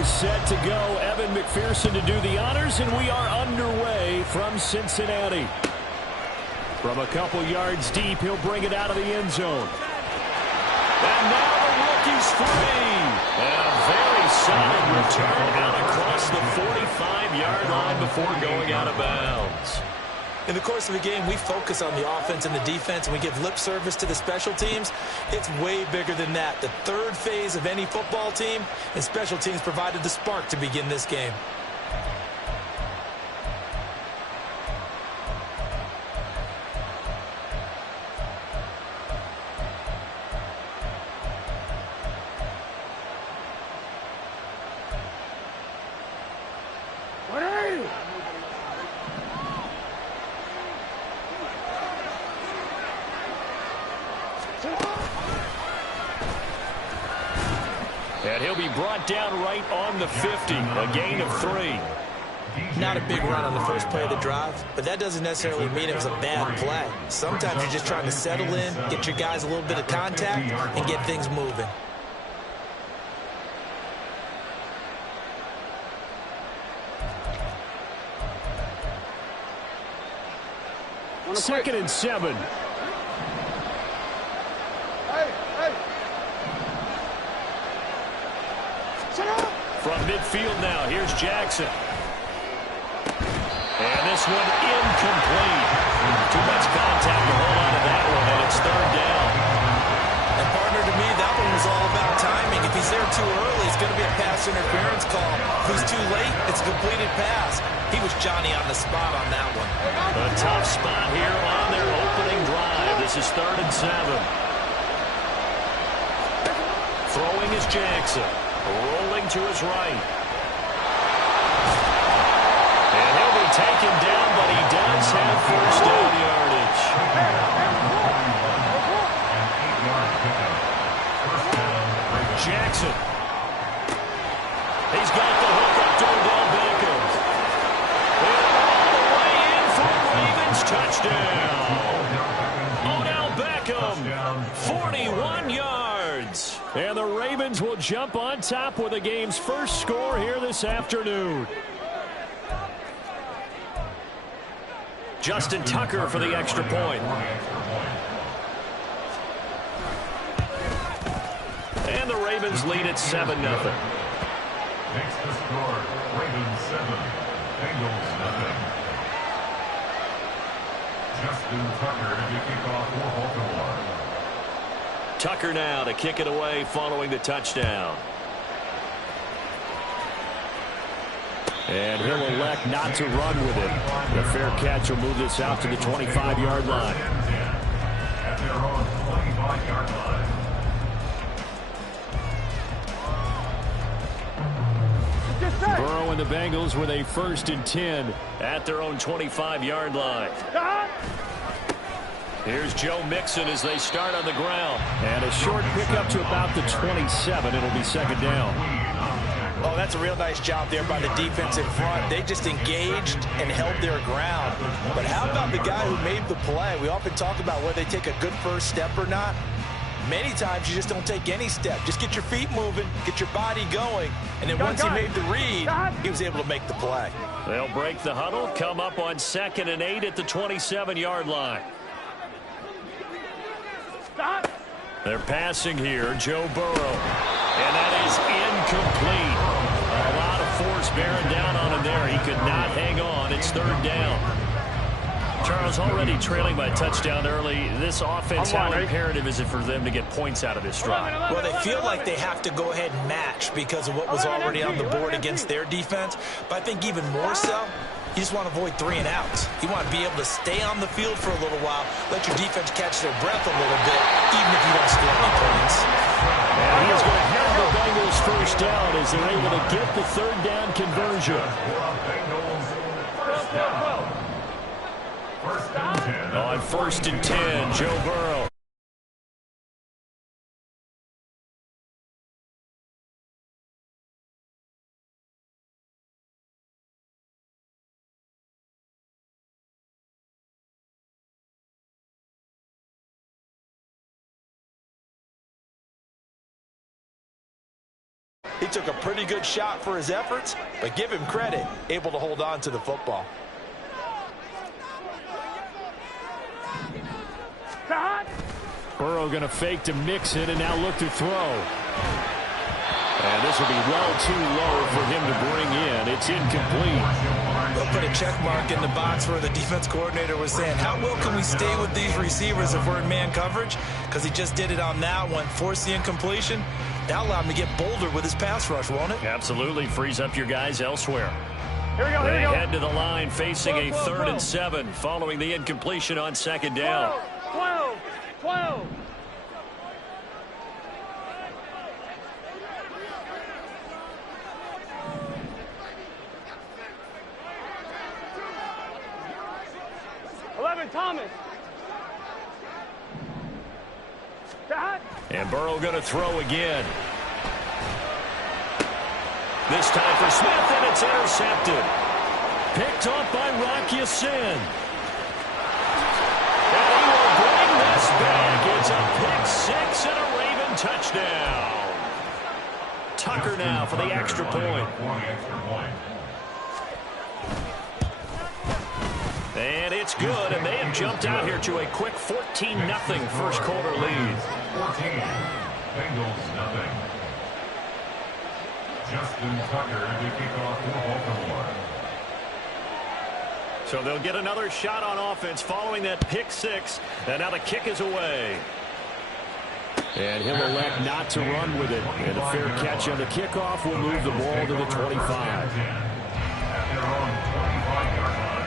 are set to go. Evan McPherson to do the honors, and we are underway from Cincinnati. From a couple yards deep, he'll bring it out of the end zone. And now the rookie's free. And a very solid return out across the 45-yard line before going out of bounds. In the course of the game, we focus on the offense and the defense, and we give lip service to the special teams. It's way bigger than that. The third phase of any football team, and special teams provided the spark to begin this game. And he'll be brought down right on the 50, a gain of 3. Not a big run on the first play of the drive, but that doesn't necessarily mean it was a bad play. Sometimes you're just trying to settle in, get your guys a little bit of contact, and get things moving. Second and 7. From midfield now, here's Jackson. And this one incomplete. Too much contact to hold on to that one, and it's third down. And partner, to me, that one was all about timing. If he's there too early, it's going to be a pass interference call. If he's too late, it's a completed pass. He was Johnny on the spot on that one. A tough spot here on their opening drive. This is third and 7. Throwing is Jackson. Rolling to his right. And he'll be taken down, but he does have first down yardage. Jackson. He's got the hook up to Odell Beckham. And all the way in for Ravens touchdown. Odell Beckham, 41 yards. And the Ravens will jump on top with the game's first score here this afternoon. Justin Tucker for the extra point. And the Ravens lead at 7-0. Makes the score, Ravens 7, Bengals 0. Justin Tucker to kick off for Baltimore. Tucker now to kick it away following the touchdown. And he'll elect not to run with it. The fair catch will move this out to the 25-yard line. At their own 25-yard line. Burrow and the Bengals with a 1st and 10 at their own 25-yard line. Here's Joe Mixon as they start on the ground. And a short pickup to about the 27. It'll be second down. Oh, that's a real nice job there by the defense in front. They just engaged and held their ground. But how about the guy who made the play? We often talk about whether they take a good first step or not. Many times you just don't take any step. Just get your feet moving, get your body going, and then once he made the read, he was able to make the play. They'll break the huddle, come up on 2nd and 8 at the 27-yard line. They're passing here, Joe Burrow. And that is incomplete. A lot of force bearing down on him there. He could not hang on. It's third down. Charles, already trailing by a touchdown early. This offense, how imperative is it for them to get points out of this drive? Well, they feel like they have to go ahead and match because of what was already on the board against their defense. But I think even more so, you just want to avoid 3 and outs. You want to be able to stay on the field for a little while, let your defense catch their breath a little bit, even if you don't score any points. And he is going to have the Bengals first down as they're able to get the third down conversion. On 1st and 10, Joe Burrow. He took a pretty good shot for his efforts, but give him credit, able to hold on to the football. Burrow going to fake to mix it and now look to throw. And this will be well too low for him to bring in. It's incomplete. They'll put a check mark in the box where the defense coordinator was saying, how well can we stay with these receivers if we're in man coverage? Because he just did it on that one, forced the incompletion. That'll allow him to get bolder with his pass rush, won't it? Absolutely. Frees up your guys elsewhere. Here we go, here we go. Head to the line, facing a 3rd and 7, following the incompletion on 2nd down. 12. 11, Thomas. And Burrow going to throw again. This time for Smith, and it's intercepted. Picked off by Rocky Sin. And he will bring this back. It's a pick 6 and a Raven touchdown. Tucker now for the extra point. And it's good, and they have jumped out here to a quick 14-0 first quarter lead. 14, Bengals nothing. Justin Tucker to kick off for Baltimore. So they'll get another shot on offense following that pick 6, and now the kick is away. And he'll elect not to run with it. And a fair catch on the kickoff will move the ball to the 25. At their own 25-yard line.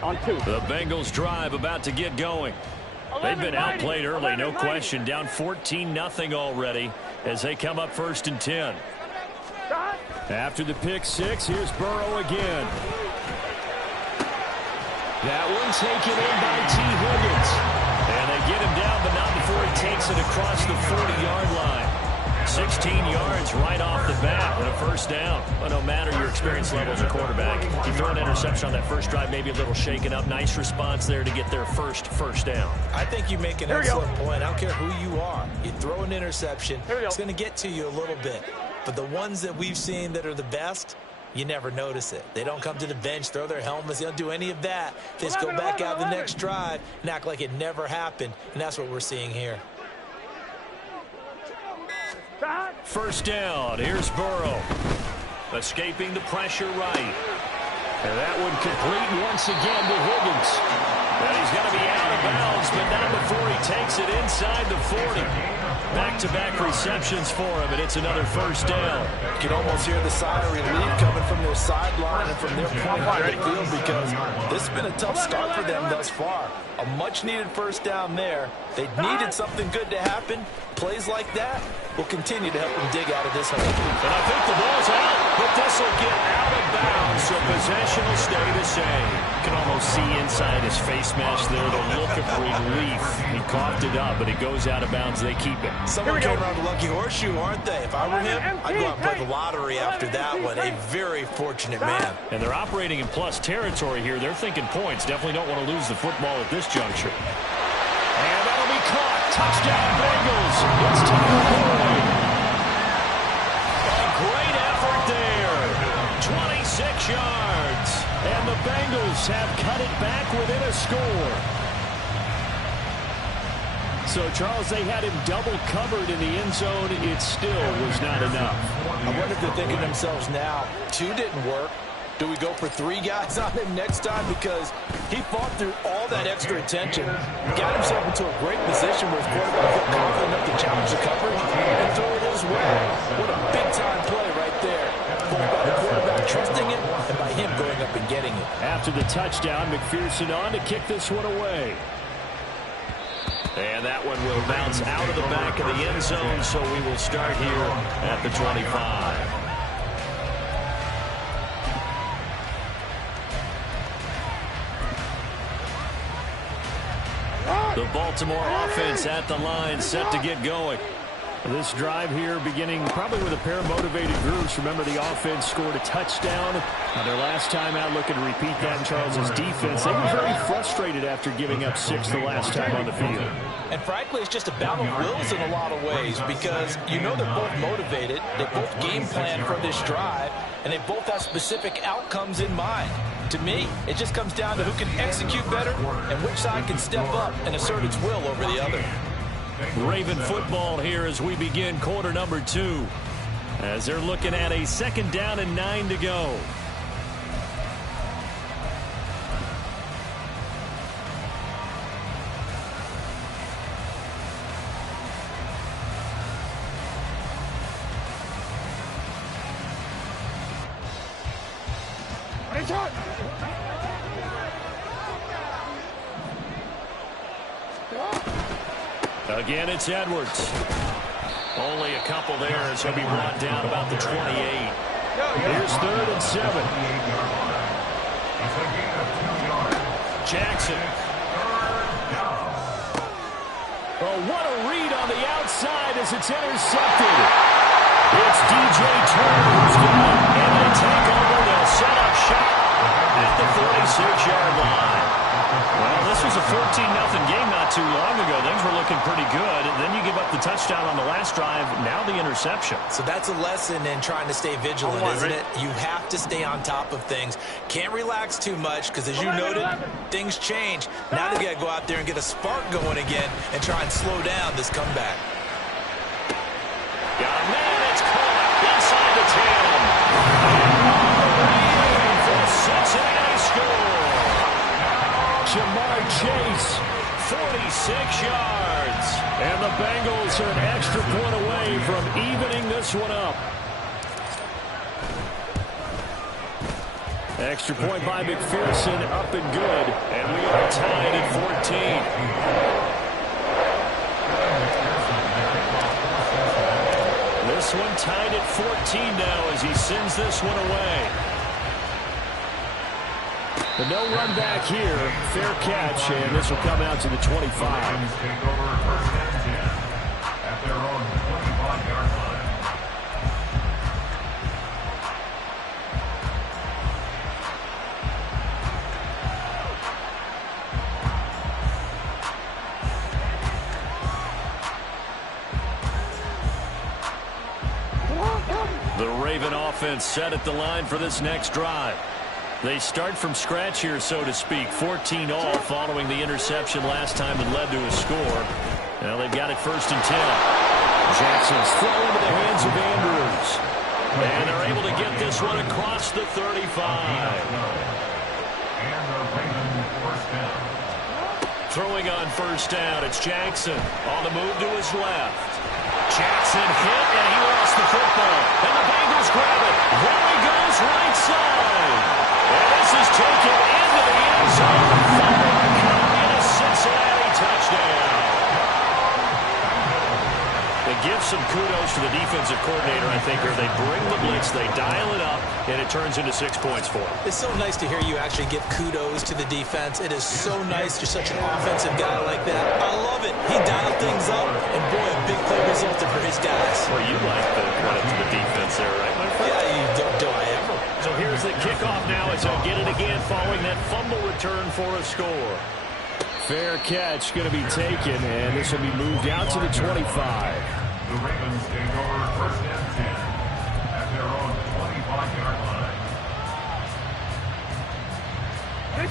On 2. The Bengals drive about to get going. They've been outplayed early, no question. Down 14-0 already as they come up 1st and 10. After the pick 6, here's Burrow again. That one taken in by T. Higgins. And they get him down, but not before he takes it across the 40-yard line. 16 yards right off the bat and a first down. But no matter your experience level as a quarterback, you throw an interception on that first drive, maybe a little shaken up. Nice response there to get their first down. I think you make an excellent point. I don't care who you are. You throw an interception, it's going to get to you a little bit. But the ones that we've seen that are the best, you never notice it. They don't come to the bench, throw their helmets. They don't do any of that. They just go back out the next drive and act like it never happened. And that's what we're seeing here. First down. Here's Burrow. Escaping the pressure right. And that one complete once again to Higgins. And he's going to be out of bounds, but not before he takes it inside the 40. Back-to-back receptions for him, and it's another first down. You can almost hear the sigh of relief coming from their sideline and from their point of the field, because this has been a tough start for them thus far. A much-needed first down there. They needed something good to happen. Plays like that will continue to help them dig out of this hole. And I think the ball's out, but this will get out of bounds, so possession will stay the same. You can almost see inside his face mask there the look of relief. He coughed it up, but it goes out of bounds. They keep it. Someone came around the lucky horseshoe, aren't they? If I were him, I'd go out and play the lottery after that one. A very fortunate man. And they're operating in plus territory here. They're thinking points. Definitely don't want to lose the football at this juncture. And that'll be caught. Touchdown, Bengals. It's Tyler Boyd. A great effort there. 26 yards. And the Bengals have cut it back within a score. So, Charles, they had him double covered in the end zone. It still was not enough. I wonder if they're thinking to themselves now, 2 didn't work. Do we go for 3 guys on him next time? Because he fought through all that extra attention, got himself into a great position where his quarterback felt confident enough to challenge the coverage and throw it his way. What a big-time play right there. Both by the quarterback trusting it and by him going up and getting it. After the touchdown, McPherson on to kick this one away. And that one will bounce out of the back of the end zone, so we will start here at the 25. The Baltimore offense at the line, set to get going. This drive here beginning probably with a pair of motivated groups. Remember, the offense scored a touchdown. Their last time out, looking to repeat that in Charles's defense. They were very frustrated after giving up 6 the last time on the field. And frankly, it's just a battle of wills in a lot of ways, because you know they're both motivated. They both game plan for this drive, and they both have specific outcomes in mind. To me, it just comes down to who can execute better and which side can step up and assert its will over the other. Raven football here as we begin quarter number 2. As they're looking at a 2nd down and 9 to go. Again, it's Edwards. Only a couple there as he'll be brought down about the 28. Here's 3rd and 7. Jackson. Oh, what a read on the outside as it's intercepted. It's DJ Turner who's got it, and they take over. They'll set up shop at the 46-yard line. Well, this was a 14-0 game not too long ago. Things were looking pretty good. And then you give up the touchdown on the last drive. Now the interception. So that's a lesson in trying to stay vigilant, isn't it? You have to stay on top of things. Can't relax too much because, as you noted, things change. Now they got to go out there and get a spark going again and try and slow down this comeback. Got a man. It's caught inside the 10. For Cincinnati score. Jamar Chase, 46 yards. And the Bengals are an extra point away from evening this one up. Extra point by McPherson, up and good. And we are tied at 14. This one tied at 14 now as he sends this one away. The no run back here, fair catch, and this will come out to the 25. Take over 1st and 10 at their own 25-yard line. The Raven offense set at the line for this next drive. They start from scratch here, so to speak. 14 all following the interception last time that led to a score. Now they've got it 1st and 10. Jackson's throw into the hands of Andrews. And they're able to get this one across the 35. And the Ravens first down. Throwing on 1st down, it's Jackson on the move to his left. Jackson hit, and he lost the football. And the Bengals grab it. There he goes, right side. And this is taken into the end zone. And a Cincinnati touchdown. They give some kudos to the defensive coordinator, I think, here. They bring the blitz, they dial it up, and it turns into 6 points for them. It's so nice to hear you actually give kudos to the defense. It is so nice you're such an offensive guy like that. I love it. He dialed things up, and boy, a big play resulted for his guys. Well, you like the credit to the defense there, right, my friend? Yeah, you do I ever. So here's the kickoff now as they'll get it again following that fumble return for a score. Fair catch going to be taken, and this will be moved out to the 25. The Ravens take over 1st and 10 at their own 25-yard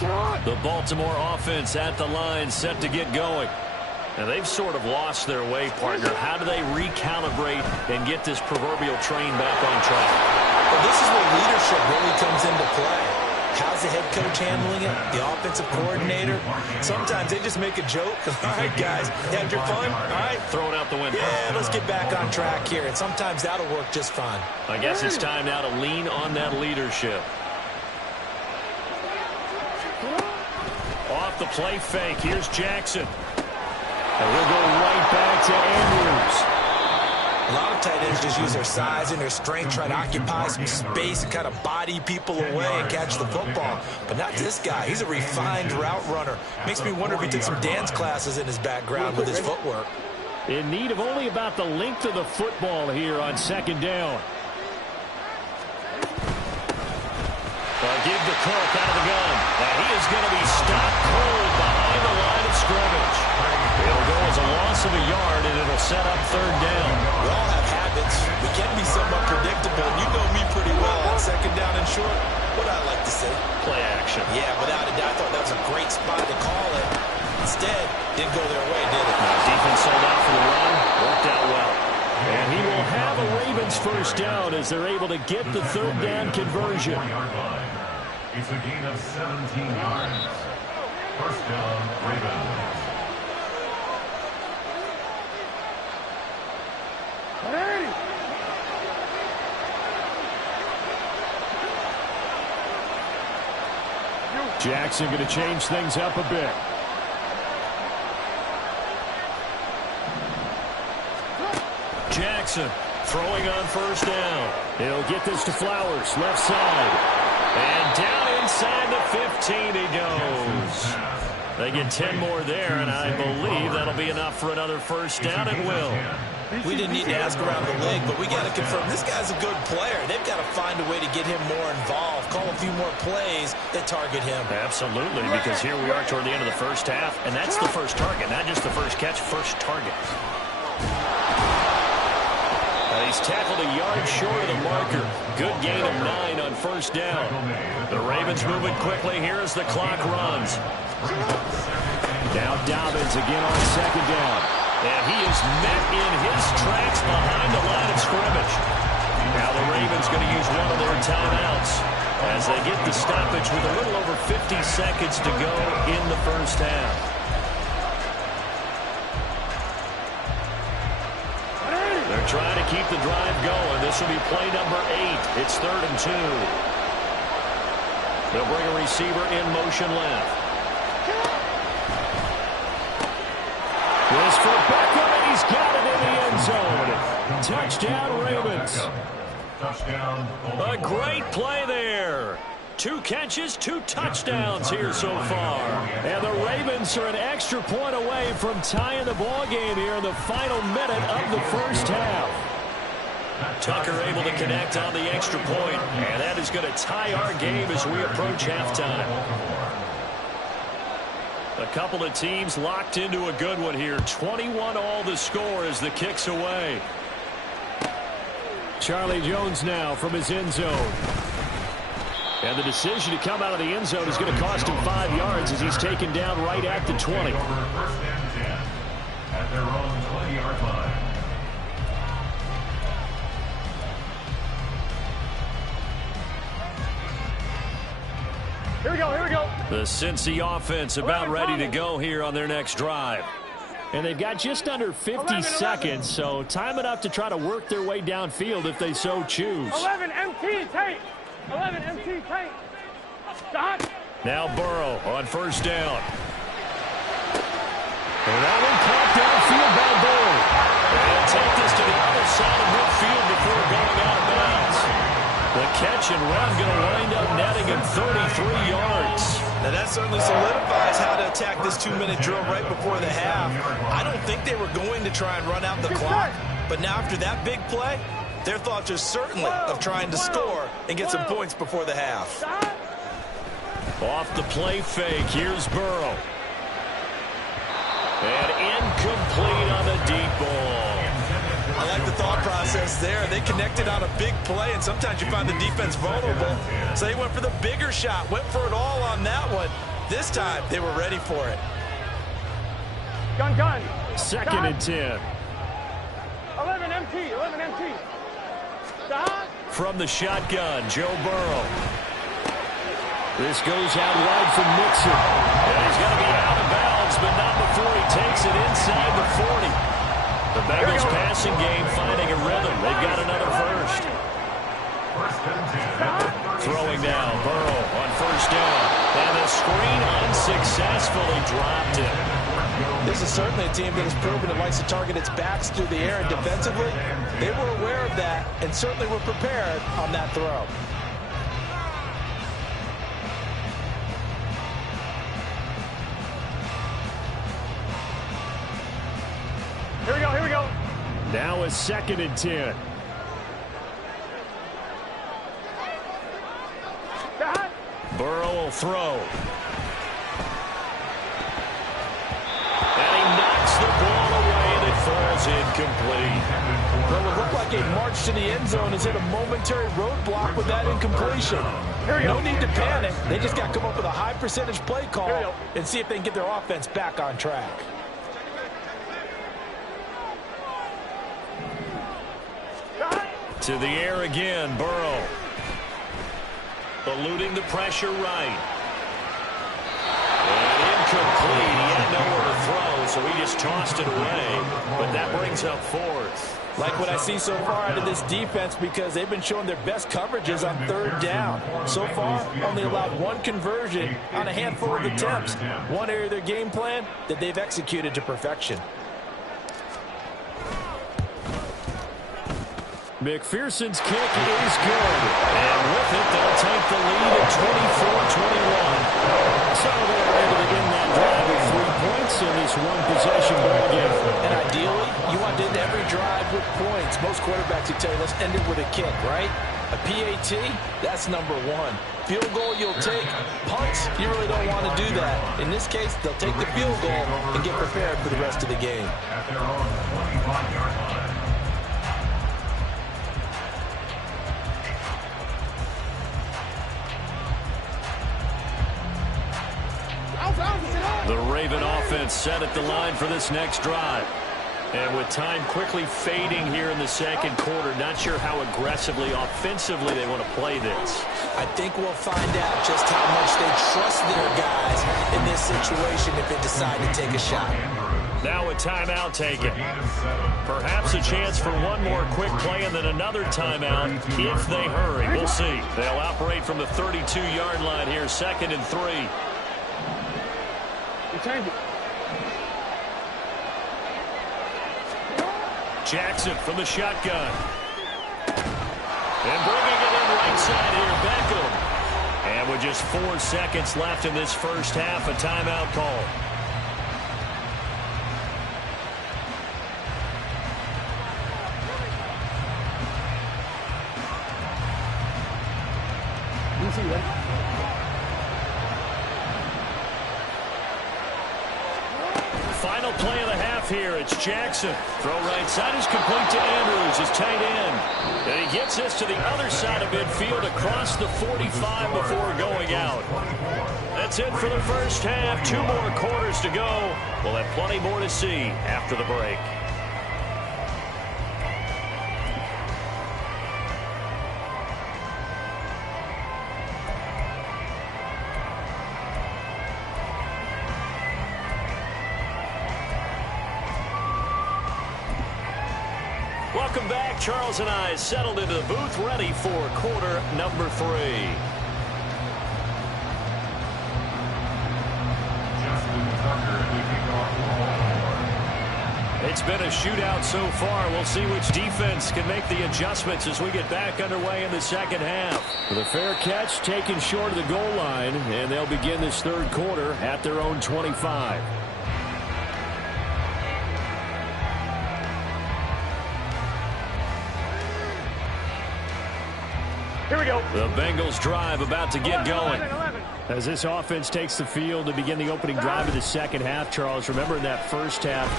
line. The Baltimore offense at the line, set to get going. Now, they've sort of lost their way, partner. How do they recalibrate and get this proverbial train back on track? Well, this is where leadership really comes into play. How's the head coach handling it? The offensive coordinator? Sometimes they just make a joke. All right, guys, you had your fun? All right. Throw it out the window. Yeah, let's get back on track here. And sometimes that'll work just fine. I guess it's time now to lean on that leadership. Off the play fake. Here's Jackson. And we'll go right back to Andrews. A lot of tight ends just use their size and their strength, try to occupy some space and kind of body people away and catch the football. But not this guy. He's a refined route runner. Makes me wonder if he took some dance classes in his background with his footwork. In need of only about the length of the football here on 2nd down. They'll give the Cook out of the gun. And he is going to be stopped cold behind the line of scrimmage. It'll go as a loss of a yard, and it'll set up 3rd down. We all have habits. We can be somewhat predictable. You know me pretty well on 2nd down and short. What I like to say? Play action. Yeah, without a doubt, I thought that was a great spot to call it. Instead, didn't go their way, did it? Defense sold out for the run. Worked out well. And he will have a Ravens 1st down as they're able to get the 3rd down conversion. It's a gain of 17 yards. 1st down, Ravens. Jackson going to change things up a bit. Jackson throwing on 1st down. He'll get this to Flowers, left side. And down inside the 15 he goes. They get 10 more there, and I believe that'll be enough for another 1st down. It will. We didn't need to ask around the league, but we got to confirm this guy's a good player. They've got to find a way to get him more involved, call a few more plays that target him. Absolutely, because here we are toward the end of the 1st half, and that's the first target, not just the first catch, first target. He's tackled a yard short of the marker. Good gain of 9 on 1st down. The Ravens moving quickly here as the clock runs. Now Dobbins again on 2nd down. And he is met in his tracks behind the line of scrimmage. Now the Ravens going to use one of their timeouts as they get the stoppage with a little over 50 seconds to go in the 1st half. They're trying to keep the drive going. This will be play number 8. It's 3rd and 2. They'll bring a receiver in motion left. This for Beckham, and he's got it in the end zone. Touchdown, Ravens. Touchdown. A great play there. 2 catches, 2 touchdowns here so far. And the Ravens are an extra point away from tying the ball game here in the final minute of the 1st half. Tucker able to connect on the extra point, and that is going to tie our game as we approach halftime. A couple of teams locked into a good one here. 21 all the score as the kick's away. Charlie Jones now from his end zone. And the decision to come out of the end zone is going to cost him 5 yards as he's taken down right at the 20. First and 10 at their own 20-yard line. Here we go, here we go. The Cincy offense about ready to go here on their next drive. And they've got just under 50 seconds, so time enough to try to work their way downfield if they so choose. 11 MT, tape. 11 MT, tape. Stop. Now Burrow on first down. And that one caught downfield by Burrow. And take this to the other side of midfield before going out of bounds. The catch and run going to wind up netting him 33 yards. Now that certainly solidifies how to attack this 2-minute drill right before the half. I don't think they were going to try and run out the clock, but now after that big play, their thoughts are certainly of trying to score and get some points before the half. Off the play fake, here's Burrow. And incomplete on the deep ball. I like the thought process there. They connected on a big play, and sometimes you find the defense vulnerable. So they went for the bigger shot, went for it all on that one. This time, they were ready for it. Gun, gun. Second and 10. 11 MT, 11 MT. Stop. From the shotgun, Joe Burrow. This goes out wide for Mixon. And he's going to be out of bounds, but not before he takes it inside the 40. The Bengals passing game finding a rhythm. They've got another first. First and 10. Throwing now, Burrow on first down. And the screen unsuccessfully dropped it. This is certainly a team that has proven it likes to target its backs through the air and defensively. They were aware of that and certainly were prepared on that throw. Here we go, here we go. Now a second and 10. Stop. Burrow will throw. And he knocks the ball away and it falls incomplete. What would look like a march to the end zone has hit a momentary roadblock with that incompletion. No need to panic. They just got to come up with a high percentage play call and see if they can get their offense back on track. To the air again, Burrow. Eluding the pressure right. And incomplete. He had nowhere to throw, so he just tossed it away. But that brings up fourth. Like what I see so far out of this defense because they've been showing their best coverages on third down. So far, only allowed one conversion on a handful of attempts. One area of their game plan that they've executed to perfection. McPherson's kick is good. And with it, they'll take the lead at 24-21. So they're able to end that drive with 3 points in this one-possession ball game. And ideally, you want to end every drive with points. Most quarterbacks would tell you, let's end it with a kick, right? A PAT, that's number one. Field goal you'll take. Punts, you really don't want to do that. In this case, they'll take the field goal and get prepared for the rest of the game. At their own 25-yard line. The Raven offense set at the line for this next drive. And with time quickly fading here in the second quarter, not sure how aggressively, offensively they want to play this. I think we'll find out just how much they trust their guys in this situation if they decide to take a shot. Now a timeout taken. Perhaps a chance for one more quick play and then another timeout if they hurry. We'll see. They'll operate from the 32-yard line here, 2nd and 3. You change it. Jackson from the shotgun. And bringing it in right side here, Beckham. And with just 4 seconds left in this first half, a timeout call. You see that? final play of the half here. It's Jackson. Throw right side is complete to Andrews, his tight end. And he gets this to the other side of midfield across the 45 before going out. That's it for the first half. 2 more quarters to go. We'll have plenty more to see after the break. Welcome back. Charles and I settled into the booth, ready for quarter number 3. It's been a shootout so far. We'll see which defense can make the adjustments as we get back underway in the second half. With a fair catch taken short of the goal line, and they'll begin this third quarter at their own 25. Here we go. The Bengals drive about to get going. As this offense takes the field to begin the opening drive of the second half, Charles, remember in that first half,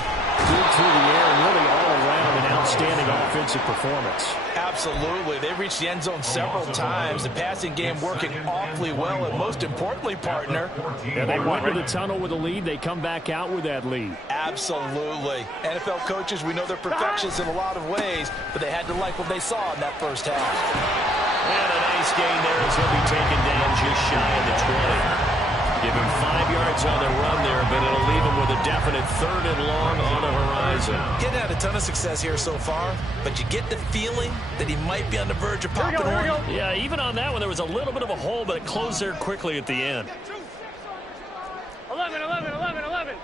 good through the air and really all around an outstanding offensive performance. Absolutely. They reached the end zone several times. The passing game working awfully well, and most importantly, partner. And they went to the tunnel with a lead. They come back out with that lead. Absolutely. NFL coaches, we know they're perfectionists in a lot of ways, but they had to like what they saw in that first half. And a nice gain there as he'll be taken down just shy of the 20. Give him 5 yards on the run there, but it'll leave him with a definite 3rd and long on the horizon. Getting had a ton of success here so far, but you get the feeling that he might be on the verge of popping one. Yeah, even on that one, there was a little bit of a hole, but it closed there quickly at the end. 11, 11, 11, 11.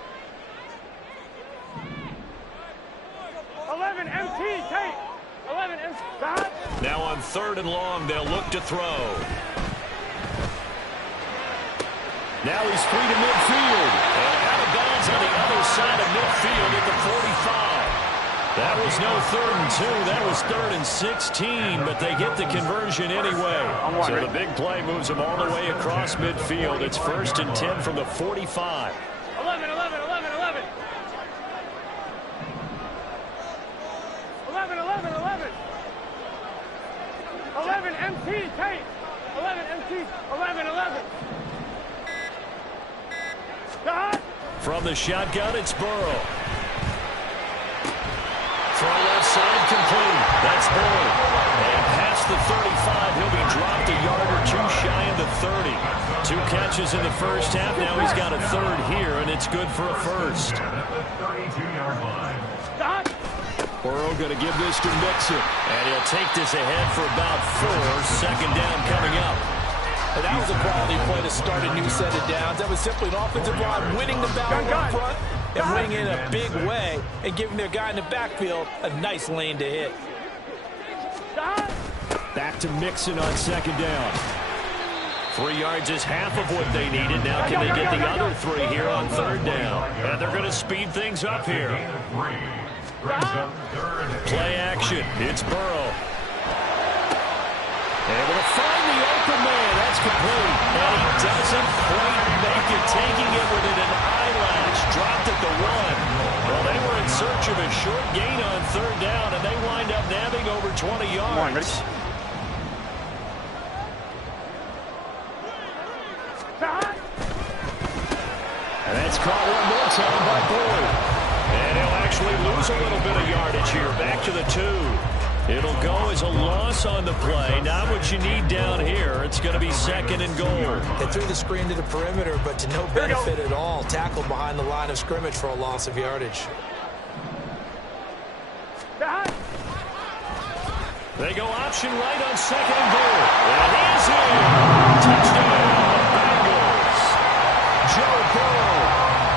11, MT, Tate. 11, MT. Now on 3rd and long, they'll look to throw. Now he's free to midfield. And out of bounds on the other side of midfield at the 45. That was no 3rd and 2. That was 3rd and 16, but they get the conversion anyway. So the big play moves them all the way across midfield. It's 1st and 10 from the 45. 11, 11, 11, 11. 11, 11, 11. 11, MT, Tate. 11, MT, 11, 11. From the shotgun, it's Burrow. Throw left side complete. That's Burrow. And past the 35, he'll be dropped a yard or 2 shy of the 30. 2 catches in the first half. Now he's got a 3rd here, and it's good for a 1st. Burrow going to give this to Mixon. And he'll take this ahead for about 4. 2nd down coming up. And that was a quality play to start a new set of downs. That was simply an offensive line winning the battle up front and winning in a big way and giving their guy in the backfield a nice lane to hit. Back to Mixon on 2nd down. 3 yards is half of what they needed. Now can they get the other 3 here on 3rd down? And they're going to speed things up here. Play action. It's Burrow. Able to find the open man. That's complete. And he doesn't quite make it. Taking it within an eyelash. Dropped at the 1. Well, they were in search of a short gain on 3rd down, and they wind up nabbing over 20 yards. And that's caught one more time by Boyd. And he'll actually lose a little bit of yardage here. Back to the 2. It'll go as a loss on the play. Not what you need down here. It's going to be 2nd and goal. They threw the screen to the perimeter, but to no benefit at all. Tackled behind the line of scrimmage for a loss of yardage. They go option right on 2nd and goal. And he's in. Touchdown, Bengals. Joe Burrow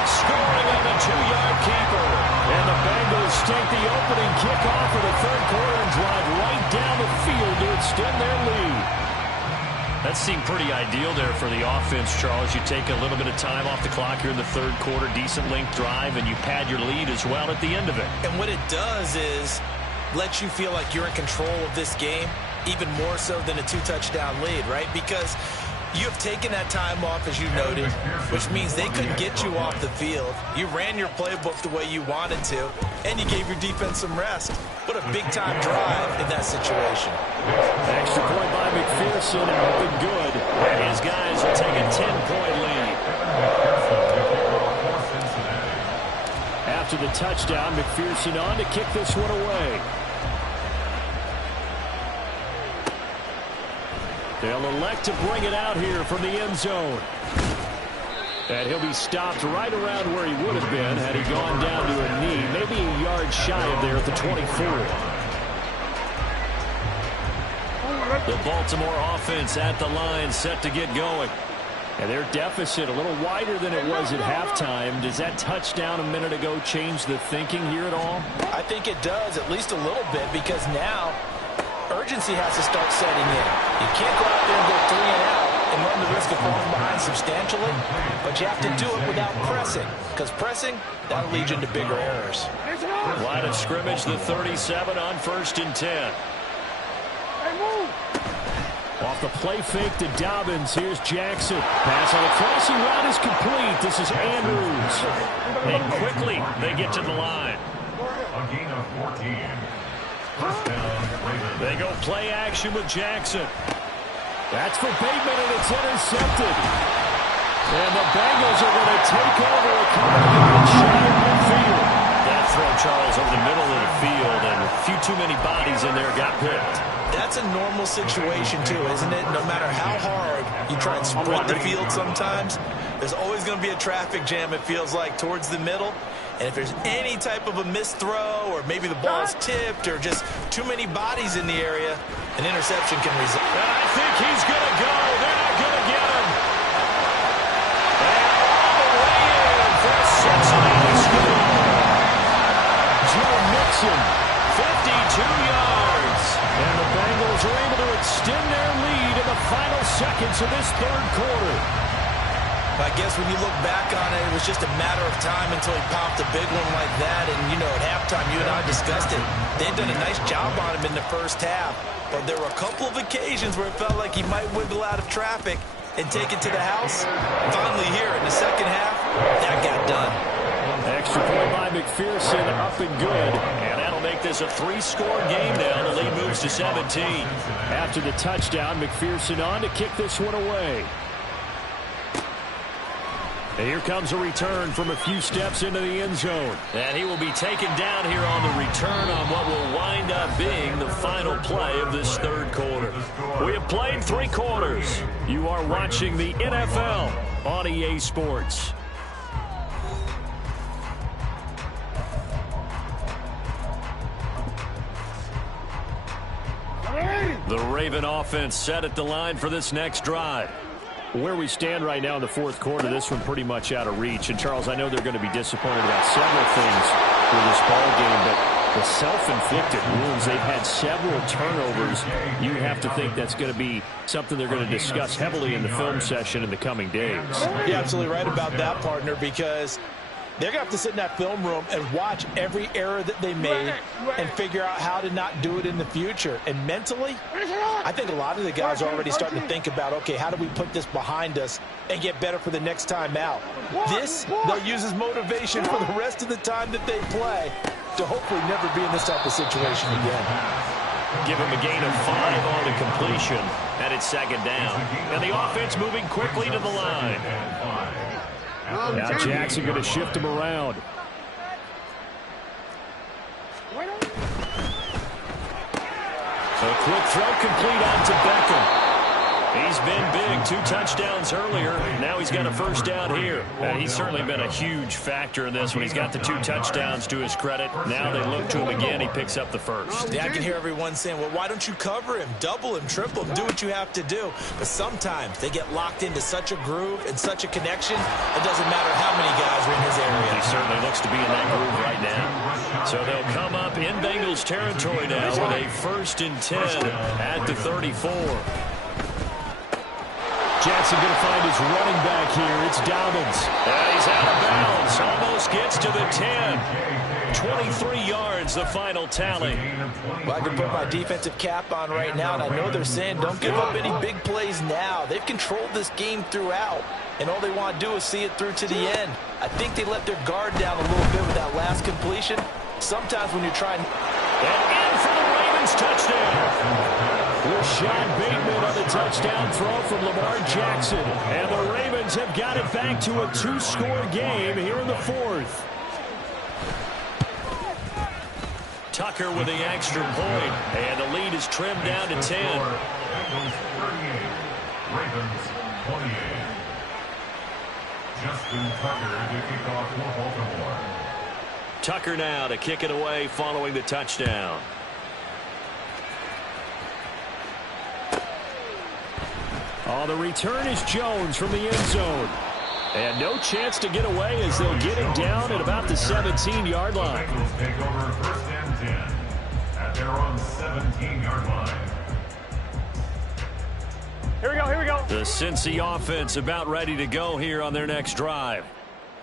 scoring on the 2-yard keeper. And the Bengals take the opening kickoff of the 3rd quarter and drive right down the field to extend their lead. That seemed pretty ideal there for the offense, Charles. You take a little bit of time off the clock here in the 3rd quarter, decent length drive, and you pad your lead as well at the end of it. And what it does is let you feel like you're in control of this game, even more so than a 2-touchdown lead, right? Because You have taken that time off, as you noted, which means they couldn't get you off the field. You ran your playbook the way you wanted to, and you gave your defense some rest. What a big-time drive in that situation. Extra point by McPherson, up and good. And his guys will take a 10-point lead. After the touchdown, McPherson on to kick this one away. They'll elect to bring it out here from the end zone. And he'll be stopped right around where he would have been had he gone down to a knee, maybe a yard shy of there at the 24. The Baltimore offense at the line, set to get going. And their deficit a little wider than it was at halftime. Does that touchdown a minute ago change the thinking here at all? I think it does, at least a little bit, because now urgency has to start setting in. You can't go out there and go 3 and out and run the risk of falling behind substantially, but you have to do it without pressing, because pressing, that'll lead you into bigger errors. Line of scrimmage, the 37 on 1st and 10. Off the play fake to Dobbins. Here's Jackson. Pass on a crossing route is complete. This is Andrews. And quickly they get to the line. A gain of 14. First down, Ravens. They go play action with Jackson. That's for Bateman, and it's intercepted. And the Bengals are going to take over a couple of yards shy of midfield. That throw, Charles, over the middle of the field, and a few too many bodies in there got picked. That's a normal situation, too, isn't it? No matter how hard you try and sprint the field sometimes, there's always going to be a traffic jam, it feels like, towards the middle. And if there's any type of a missed throw, or maybe the ball's tipped, or just too many bodies in the area, an interception can result. And I think he's going to go. They're not going to get him. And all the way in for a Cincinnati score. Joe Mixon, 52 yards. And the Bengals are able to extend their lead in the final seconds of this third quarter. I guess when you look back on it, it was just a matter of time until he popped a big one like that. And, you know, at halftime, you and I discussed it. They'd done a nice job on him in the first half. But there were a couple of occasions where it felt like he might wiggle out of traffic and take it to the house. Finally here in the second half, that got done. Extra point by McPherson, up and good. And that'll make this a 3-score game now. The lead moves to 17. After the touchdown, McPherson on to kick this one away. And here comes a return from a few steps into the end zone. And he will be taken down here on the return on what will wind up being the final play of this third quarter. We have played 3 quarters. You are watching the NFL on EA Sports. The Raven offense set at the line for this next drive. Where we stand right now in the fourth quarter, this one pretty much out of reach. And, Charles, I know they're going to be disappointed about several things for this ball game, but the self-inflicted wounds, they've had several turnovers. You have to think that's going to be something they're going to discuss heavily in the film session in the coming days. You're absolutely right about that, partner, because they're going to have to sit in that film room and watch every error that they made and figure out how to not do it in the future. And mentally, I think a lot of the guys are already starting to think about, okay, how do we put this behind us and get better for the next time out? This, they'll use as motivation for the rest of the time that they play to hopefully never be in this type of situation again. Give him a gain of 5 on the completion, and it's second down. And the offense moving quickly to the line. Now Jackson going to shift him around. A quick throw complete on to Beckham. He's been big, 2 touchdowns earlier. Now he's got a first down here. And he's certainly been a huge factor in this when he's got the 2 touchdowns to his credit. Now they look to him again. He picks up the first. Yeah, I can hear everyone saying, well, why don't you cover him, double him, triple him, do what you have to do. But sometimes they get locked into such a groove and such a connection, it doesn't matter how many guys are in his area. He certainly looks to be in that groove right now. So they'll come up in Bengals territory now with a 1st and 10 at the 34. Jackson going to find his running back here. It's Dobbins. And he's out of bounds. Almost gets to the 10. 23 yards, the final tally. Well, I can put my defensive cap on right now, and I know they're saying don't give up any big plays now. They've controlled this game throughout, and all they want to do is see it through to the end. I think they let their guard down a little bit with that last completion. Sometimes when you're trying... And in for the Ravens touchdown. Rashad Bateman on the touchdown throw from Lamar Jackson. And the Ravens have got it back to a 2-score game here in the fourth. Tucker with the extra point. And the lead is trimmed down to 10. Bengals 38, Ravens 28. Justin Tucker to kick off for Baltimore. Tucker now to kick it away following the touchdown. Oh, the return is Jones from the end zone. And no chance to get away as they'll get him down at about the 17-yard line. Bengals take over first and 10 at their own 17-yard line. Here we go, here we go. The Cincy offense about ready to go here on their next drive.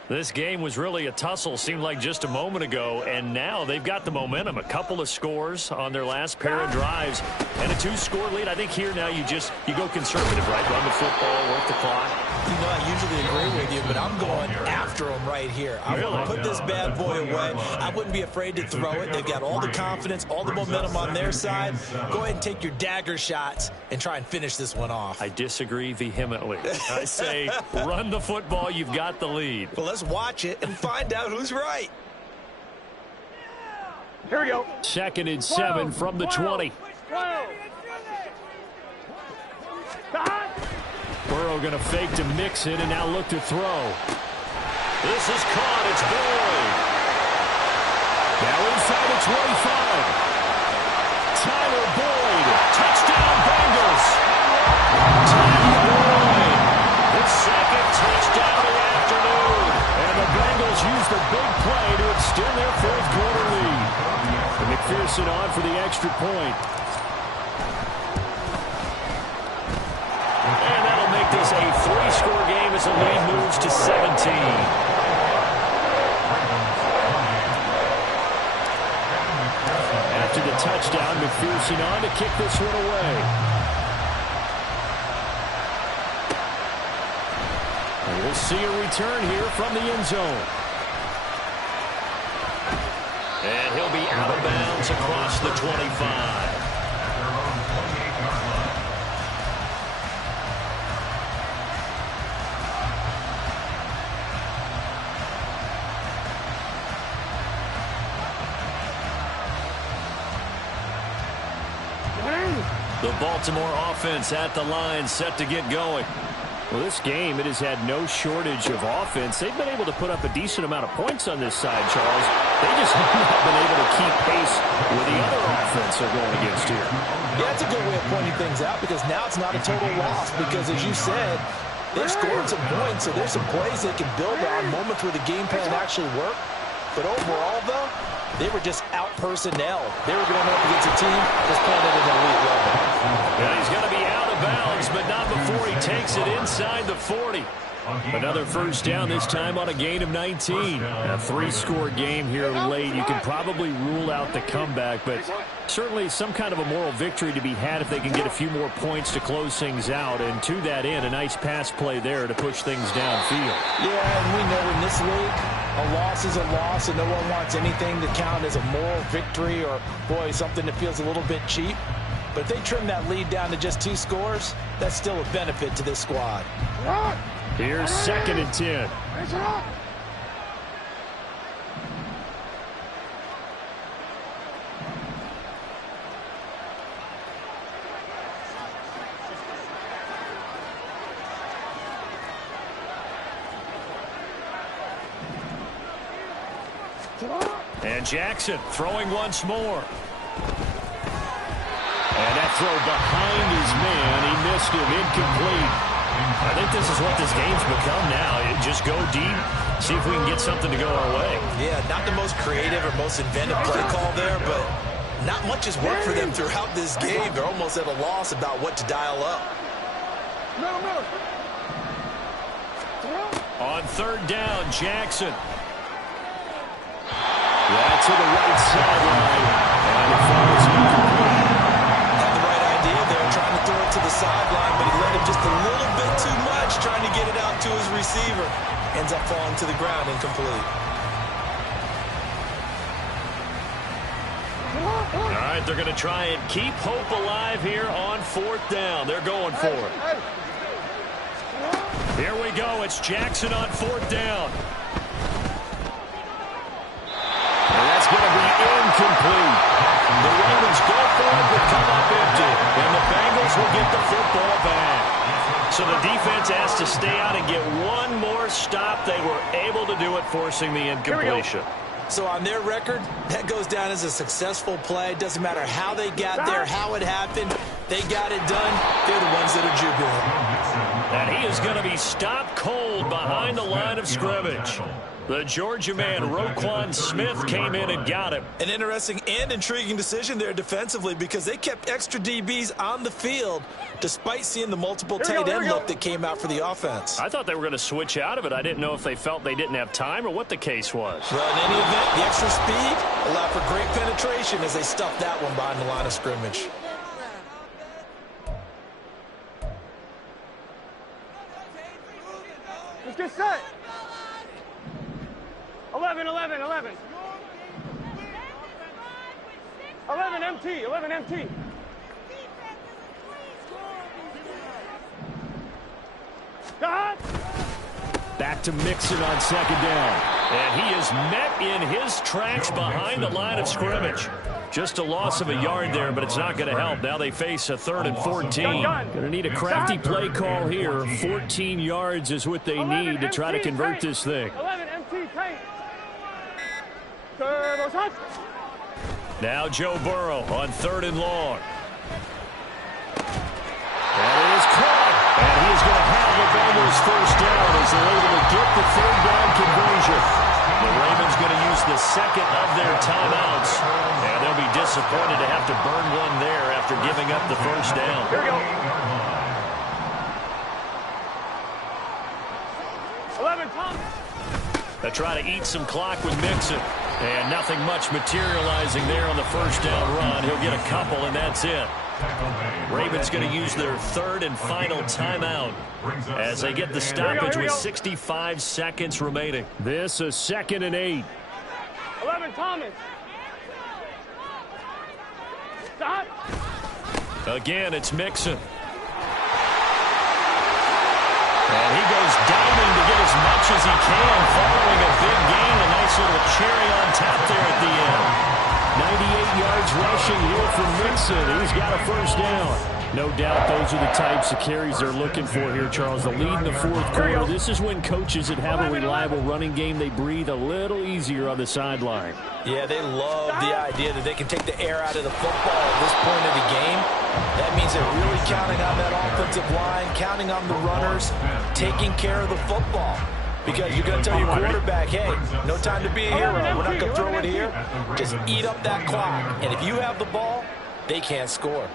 This game was really a tussle, seemed like just a moment ago, and now they've got the momentum. A couple of scores on their last pair of drives, and a 2-score lead. I think here now you go conservative, right? Run the football, work the clock. You know, I usually agree with you, but I'm going after them right here. I want to put this bad boy away. I wouldn't be afraid to throw it. They've got all the confidence, all the momentum on their side. Go ahead and take your dagger shots and try and finish this one off. I disagree vehemently. I say run the football. You've got the lead. Well, let's watch it and find out who's right. Here we go. 2nd and 7 from the 20. 12. Burrow going to fake to Mixon and now look to throw. This is caught. It's Boyd. Now inside the 25. Tyler Boyd. Touchdown Bengals. Tyler Boyd. His 2nd touchdown of the afternoon. And the Bengals use the big play to extend their 4th quarter lead. And McPherson on for the extra point. And that'll make this a 3-score game as the lead moves to 17. After the touchdown, McPherson on to kick this one away. And we'll see a return here from the end zone. And he'll be out of bounds across the 25. The Baltimore offense at the line, set to get going. Well, this game, it has had no shortage of offense. They've been able to put up a decent amount of points on this side, Charles. They just have not been able to keep pace with the other offense they're going against here. Yeah, that's a good way of pointing things out because now it's not a total loss because, as you said, they've scored some points, so there's some plays they can build on, moments where the game plan actually worked. But overall, though, they were just out-personnel. They were going up against a team that's playing at an elite level. And he's going to be out of bounds, but not before he takes it inside the 40. Another first down, this time on a gain of 19. A 3-score game here late. You can probably rule out the comeback, but certainly some kind of a moral victory to be had if they can get a few more points to close things out. And to that end, a nice pass play there to push things downfield. Yeah, and we know in this league, a loss is a loss, and no one wants anything to count as a moral victory or, boy, something that feels a little bit cheap. But if they trim that lead down to just 2 scores, that's still a benefit to this squad. Here's 2nd and 10. And Jackson throwing once more. And that throw behind his man. He missed him, incomplete. I think this is what this game's become now. Just go deep, see if we can get something to go our way. Yeah, not the most creative or most inventive play call there, but not much has worked for them throughout this game. They're almost at a loss about what to dial up. On third down, Jackson. That's to the right sideline. And it falls incomplete. Had the right idea there, trying to throw it to the sideline, but he let him just a little bit too much, trying to get it out to his receiver. Ends up falling to the ground, incomplete. All right, they're going to try and keep hope alive here on fourth down. They're going for it. Here we go. It's Jackson on fourth down. And that's going to be incomplete. The Ravens go for it, but come up empty. And the Bengals will get the football back. So the defense has to stay out and get one more stop. They were able to do it, forcing the incompletion. So on their record, that goes down as a successful play. Doesn't matter how they got there, how it happened. They got it done. They're the ones that are jubilant. And he is going to be stopped cold behind the line of scrimmage. The Georgia man, Roquan Smith, came in and got him. An interesting and intriguing decision there defensively because they kept extra DBs on the field despite seeing the multiple tight end look that came out for the offense. I thought they were going to switch out of it. I didn't know if they felt they didn't have time or what the case was. Well, in any event, the extra speed allowed for great penetration as they stuffed that one behind the line of scrimmage. Let's get set. 11, 11, 11. 11 MT, 11 MT. God. Back to Mixon on second down. And he is met in his tracks behind the line of scrimmage. Just a loss of a yard there, but it's not going to help. Now they face a 3rd and 14. Going to need a crafty play call here. 14 yards is what they need to try to convert this thing. 11 MT tank. Now Joe Burrow on 3rd and long. And it is caught. And he is going to have the Bengals first down as they're able to get the 3rd down conversion. The Ravens going to use the second of their timeouts. And they'll be disappointed to have to burn one there after giving up the first down. Here we go. 11 Thomas. They try to eat some clock with Mixon. And nothing much materializing there on the first down run. He'll get a couple, and that's it. Ravens going to use their 3rd and final timeout as they get the stoppage with 65 seconds remaining. This is 2nd and 8. 11 Thomas. Stop. Again, it's Mixon. And he goes diving to get as much as he can following a big gain. A nice little cherry on top there at the end. 98 yards rushing here from Mixon. He's got a first down. No doubt those are the types of carries they're looking for here, Charles. The lead in the 4th quarter. This is when coaches that have a reliable running game, they breathe a little easier on the sideline. Yeah, they love the idea that they can take the air out of the football at this point of the game. That means they're really counting on that offensive line, counting on the runners, taking care of the football. Because you're going to tell your quarterback, hey, no time to be a hero. We're not going to throw it here. Just eat up that clock. And if you have the ball, they can't score.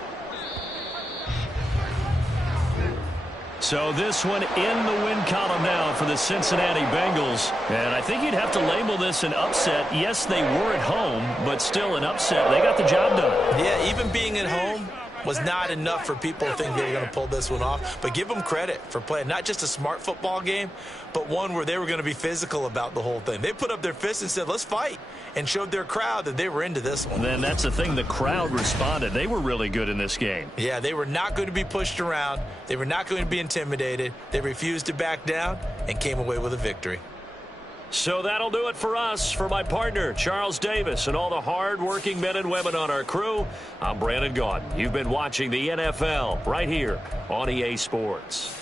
So this one in the win column now for the Cincinnati Bengals. And I think you'd have to label this an upset. Yes, they were at home, but still an upset. They got the job done. Yeah, even being at home was not enough for people to think they were going to pull this one off. But give them credit for playing not just a smart football game, but one where they were going to be physical about the whole thing. They put up their fists and said, let's fight, and showed their crowd that they were into this one. Then that's the thing. The crowd responded. They were really good in this game. Yeah, they were not going to be pushed around. They were not going to be intimidated. They refused to back down and came away with a victory. So that'll do it for us. For my partner, Charles Davis, and all the hard-working men and women on our crew, I'm Brandon Gaudin. You've been watching the NFL right here on EA Sports.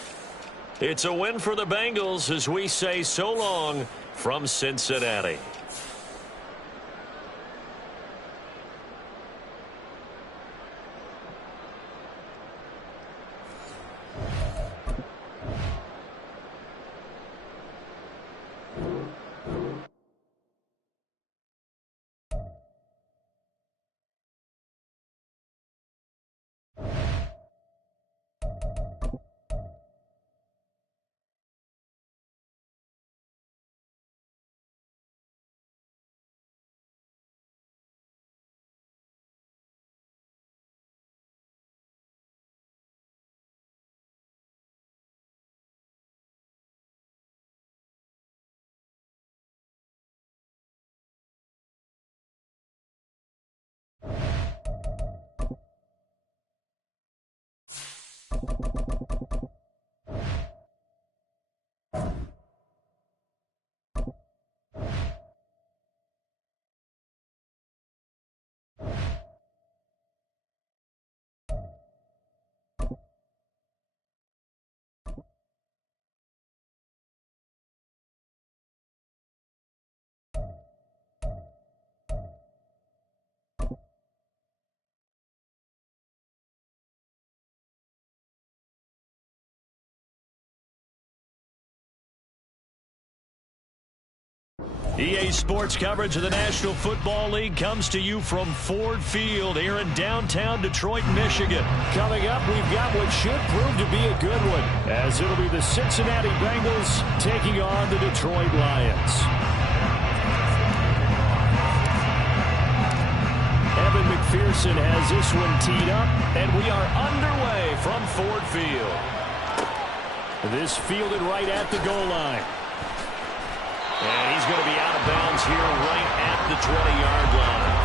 It's a win for the Bengals as we say so long from Cincinnati. EA Sports coverage of the National Football League comes to you from Ford Field here in downtown Detroit, Michigan. Coming up, we've got what should prove to be a good one, as it'll be the Cincinnati Bengals taking on the Detroit Lions. Evan McPherson has this one teed up, and we are underway from Ford Field. This fielded right at the goal line. And he's going to be out of bounds here right at the 20-yard line.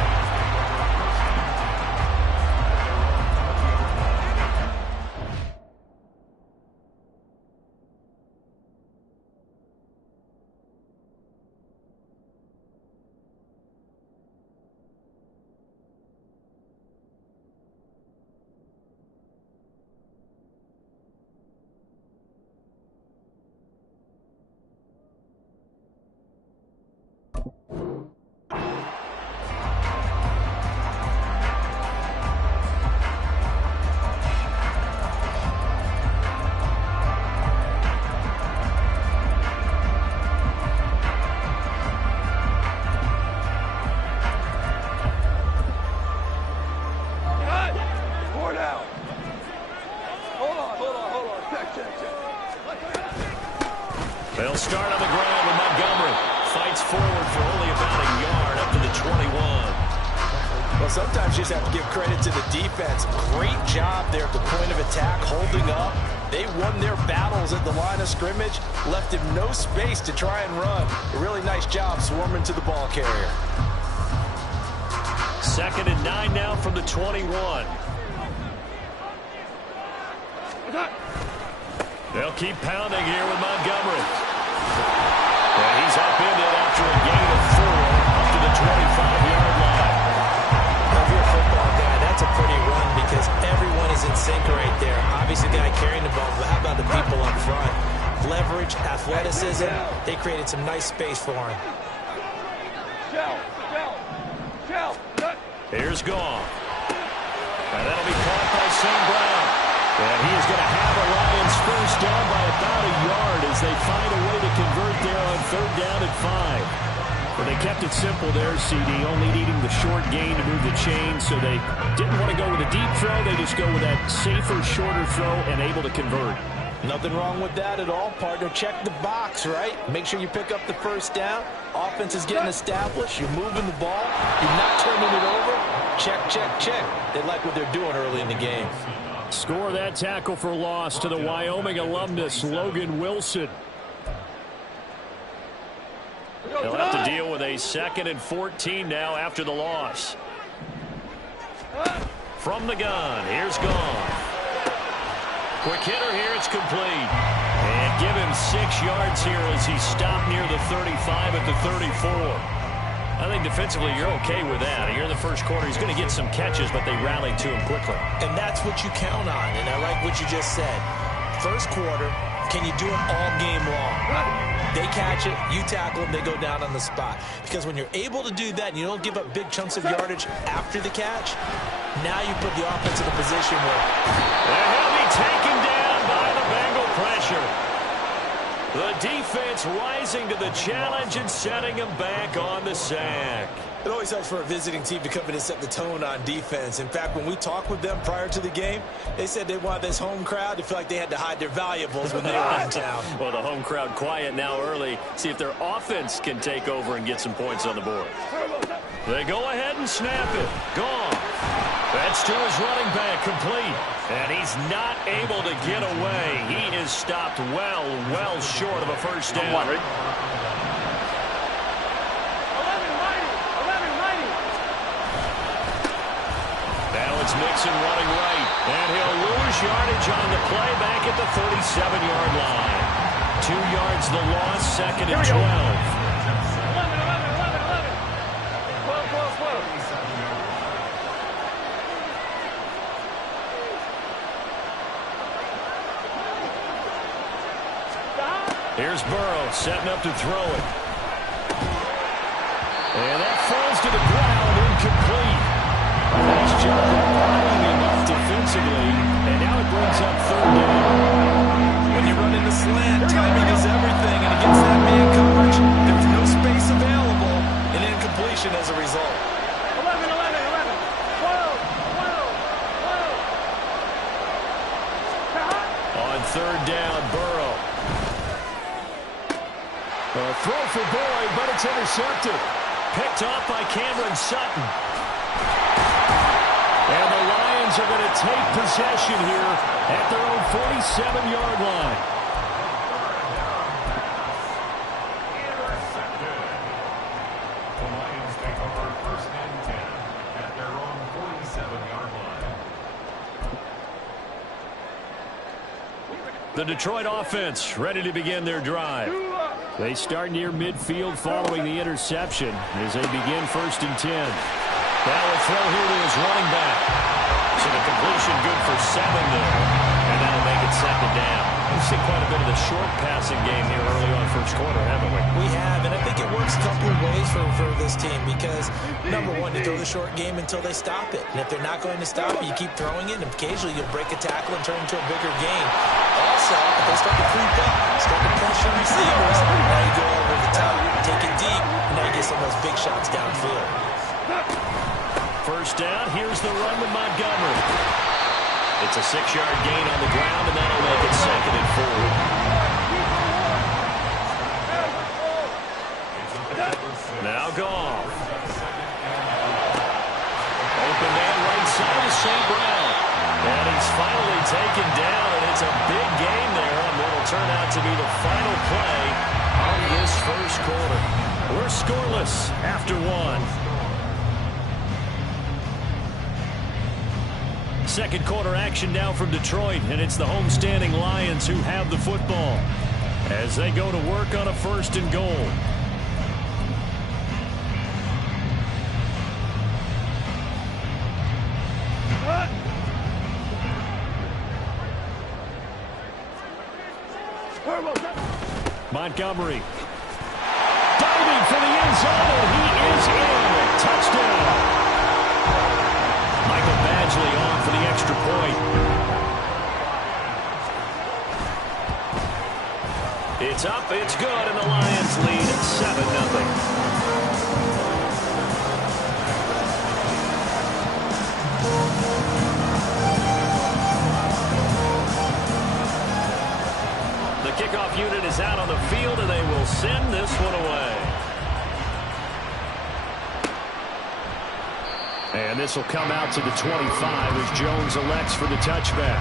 They'll start on the ground with Montgomery. Fights forward for only about a yard up to the 21. Well, sometimes you just have to give credit to the defense. Great job there at the point of attack, holding up. They won their battles at the line of scrimmage, left him no space to try and run. A really nice job swarming to the ball carrier. 2nd and 9 now from the 21. They'll keep pounding here with Montgomery. And he's upended after a gain of 4 up to the 25-yard line. If you're a football guy, that's a pretty run because everyone is in sync right there. Obviously, the guy carrying the ball, but how about the people up front? Leverage, athleticism, they created some nice space for him. Here's Goff. And that'll be caught by St. Brown. And he is going to have a Lions first down by about a yard as they find a way to convert there on 3rd down and 5. But they kept it simple there, CD, only needing the short gain to move the chain, so they didn't want to go with a deep throw. They just go with that safer, shorter throw and able to convert. Nothing wrong with that at all, partner. Check the box, right? Make sure you pick up the first down. Offense is getting established. You're moving the ball. You're not turning it over. Check, check, check. They like what they're doing early in the game. Score that tackle for loss to the Wyoming alumnus, Logan Wilson. They'll have to deal with a 2nd and 14 now after the loss. From the gun, here's Goff. Quick hitter here, it's complete. And give him 6 yards here as he stopped near the 35 at the 34. I think defensively you're okay with that. Here in the first quarter, he's going to get some catches, but they rallied to him quickly. And that's what you count on, and I like what you just said. First quarter, can you do it all game long? They catch it, you tackle them, they go down on the spot. Because when you're able to do that and you don't give up big chunks of yardage after the catch, now you put the offense in a position where... And he'll be taken down by the Bengal pressure. The defense rising to the challenge and setting him back on the sack. It always helps for a visiting team to come in and set the tone on defense. In fact, when we talked with them prior to the game, they said they wanted this home crowd to feel like they had to hide their valuables when they were in town. Well, the home crowd quiet now early. See if their offense can take over and get some points on the board. They go ahead and snap it. Gone. That's to his running back, complete. And he's not able to get away. He is stopped well short of a first down. Now it's Mixon running right. And he'll lose yardage on the play back at the 37-yard line. 2 yards the loss, 2nd and 12. Here's Burrow setting up to throw it. And that falls to the ground, incomplete. Nice job of bodying him up defensively. And now it brings up 3rd down. When you run in the slant, timing is everything. And against that man coverage, there's no space available. down, Burrow. A throw for Boyd, but it's intercepted. Picked off by Cameron Sutton. And the Lions are going to take possession here at their own 47-yard line. The Lions take over 1st and 10 at their own 47-yard line. The Detroit offense ready to begin their drive. They start near midfield following the interception as they begin 1st and 10. Now a throw here to his running back. So the completion good for 7 there. And that'll make it 2nd down. We've seen quite a bit of the short passing game here early on 1st quarter, haven't we? We have, and I think it works a couple of ways for this team because, number one, you throw the short game until they stop it. And if they're not going to stop it, you keep throwing it, and occasionally you'll break a tackle and turn it into a bigger game. Also, if they start to creep up, start to pressure receivers, now you go over the top, take it deep, and now you get some of those big shots downfield. 1st down, here's the run with Montgomery. It's a 6-yard gain on the ground, and that'll make it 2nd and 4. Now Goff. Open man right side of St. Brown. And he's finally taken down, and it's a big gain there on what will turn out to be the final play of this 1st quarter. We're scoreless after 1. 2nd quarter action now from Detroit, and it's the homestanding Lions who have the football as they go to work on a 1st and goal. Montgomery diving for the end zone, and he is in. Touchdown. Michael Badgley on for the extra point. It's up, it's good, and the Lions lead 7-0. The kickoff unit is out on the field, and they will send this one away. And this will come out to the 25 as Jones elects for the touchback.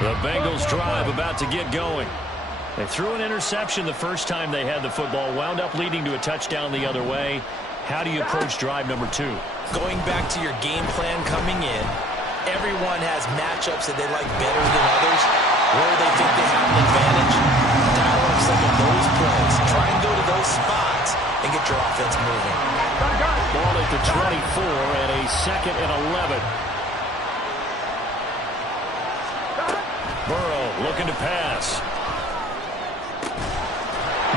The Bengals drive about to get going. They threw an interception the first time they had the football, wound up leading to a touchdown the other way. How do you approach drive number 2? Going back to your game plan coming in, everyone has matchups that they like better than others, where they think they have an advantage. Dial up some of those plays. Try and go to those spots and get your offense moving. Ball at the 24 and a 2nd and 11. Burrow looking to pass.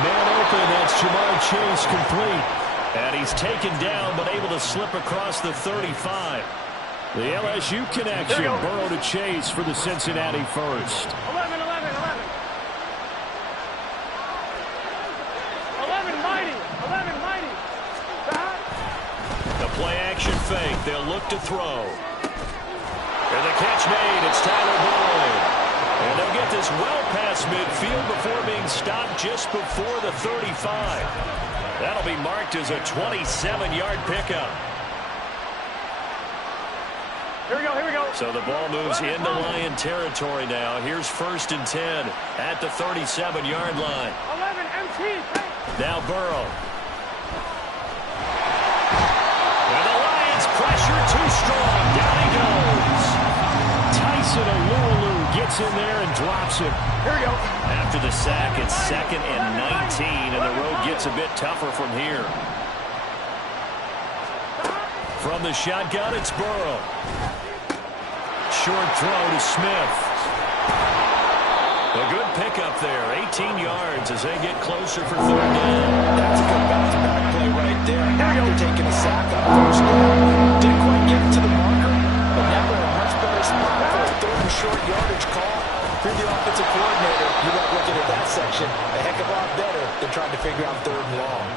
Man open, that's Jamar Chase complete. And he's taken down, but able to slip across the 35. The LSU connection, Burrow to Chase for the Cincinnati first. 11, 11, 11. 11 mighty, 11 mighty. The play action fake, they'll look to throw. And the catch made, it's Tyler Boyd. And they'll get this well past midfield before being stopped just before the 35. That'll be marked as a 27-yard pickup. Here we go, here we go. So the ball moves into Lion territory now. Here's 1st and 10 at the 37-yard line. 11 MT. Now Burrow. And the Lions pressure too strong. Down he goes. Tyson Alualu gets in there and drops him. Here we go. After the sack, it's 2nd and 19, and the road gets a bit tougher from here. From the shotgun, it's Burrow. Short throw to Smith. A good pickup there, 18 yards as they get closer for 3rd down. That's a good back-to-back play right there. After taking a sack on 1st down. Didn't quite get to the marker, but now they're in a much better spot for a 3rd and short yardage call. If you're the offensive coordinator, you might looking at that section a heck of a lot better than trying to figure out 3rd and long.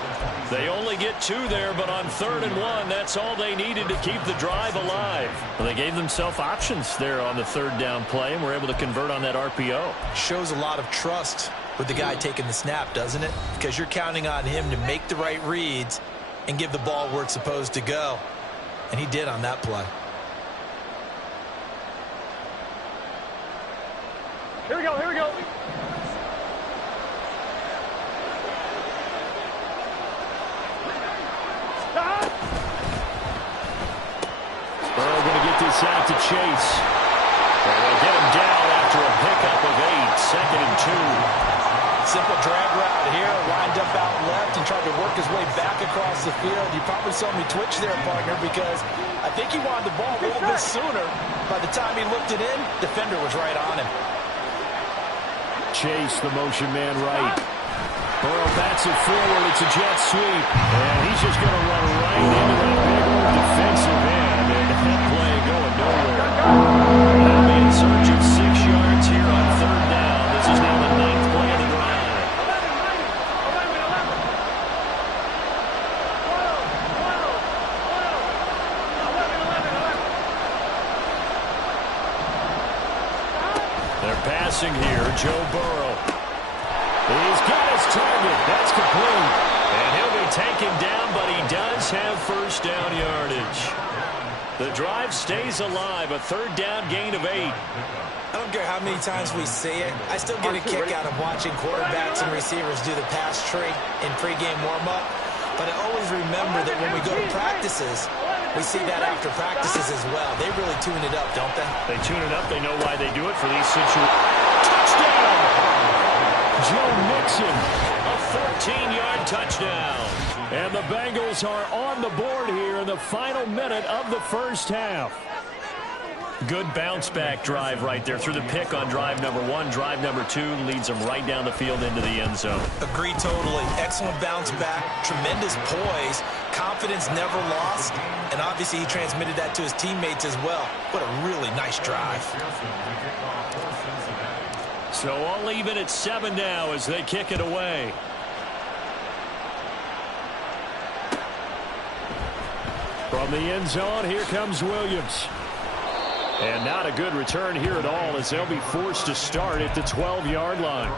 They only get 2 there, but on 3rd and 1, that's all they needed to keep the drive alive. Well, they gave themselves options there on the 3rd down play, and were able to convert on that RPO. Shows a lot of trust with the guy taking the snap, doesn't it? Because you're counting on him to make the right reads and give the ball where it's supposed to go. And he did on that play. Here we go, here we go. Burrow going to get this out to Chase. And they'll get him down after a pickup of 8, 2nd and 2. Simple drag route here, lined up out left and tried to work his way back across the field. You probably saw me twitch there, partner, because I think he wanted the ball a little bit sooner. By the time he looked it in, defender was right on him. Chase, the motion man right. Burrow bats it forward. It's a jet sweep. And he's just going to run right into that big old defensive end. And that play going nowhere. They'll be in search of 6 yards here on 3rd down. This is now the 9th play of the drive. They're passing here. Joe Burrow. He's got his target. That's complete. And he'll be taken down, but he does have 1st down yardage. The drive stays alive. A 3rd down gain of 8. I don't care how many times we see it. I still get a kick out of watching quarterbacks and receivers do the pass tree in pregame warm-up. But I always remember that when we go to practices, we see that after practices as well. They really tune it up, don't they? They tune it up. They know why they do it for these situations. Touchdown! Joe Mixon, a 14-yard touchdown. And the Bengals are on the board here in the final minute of the 1st half. Good bounce-back drive right there through the pick on drive number 1. Drive number 2 leads them right down the field into the end zone. Agree totally. Excellent bounce back. Tremendous poise. Confidence never lost. And obviously he transmitted that to his teammates as well. What a really nice drive. So all even at 7 now as they kick it away. From the end zone, here comes Williams. And not a good return here at all as they'll be forced to start at the 12-yard line.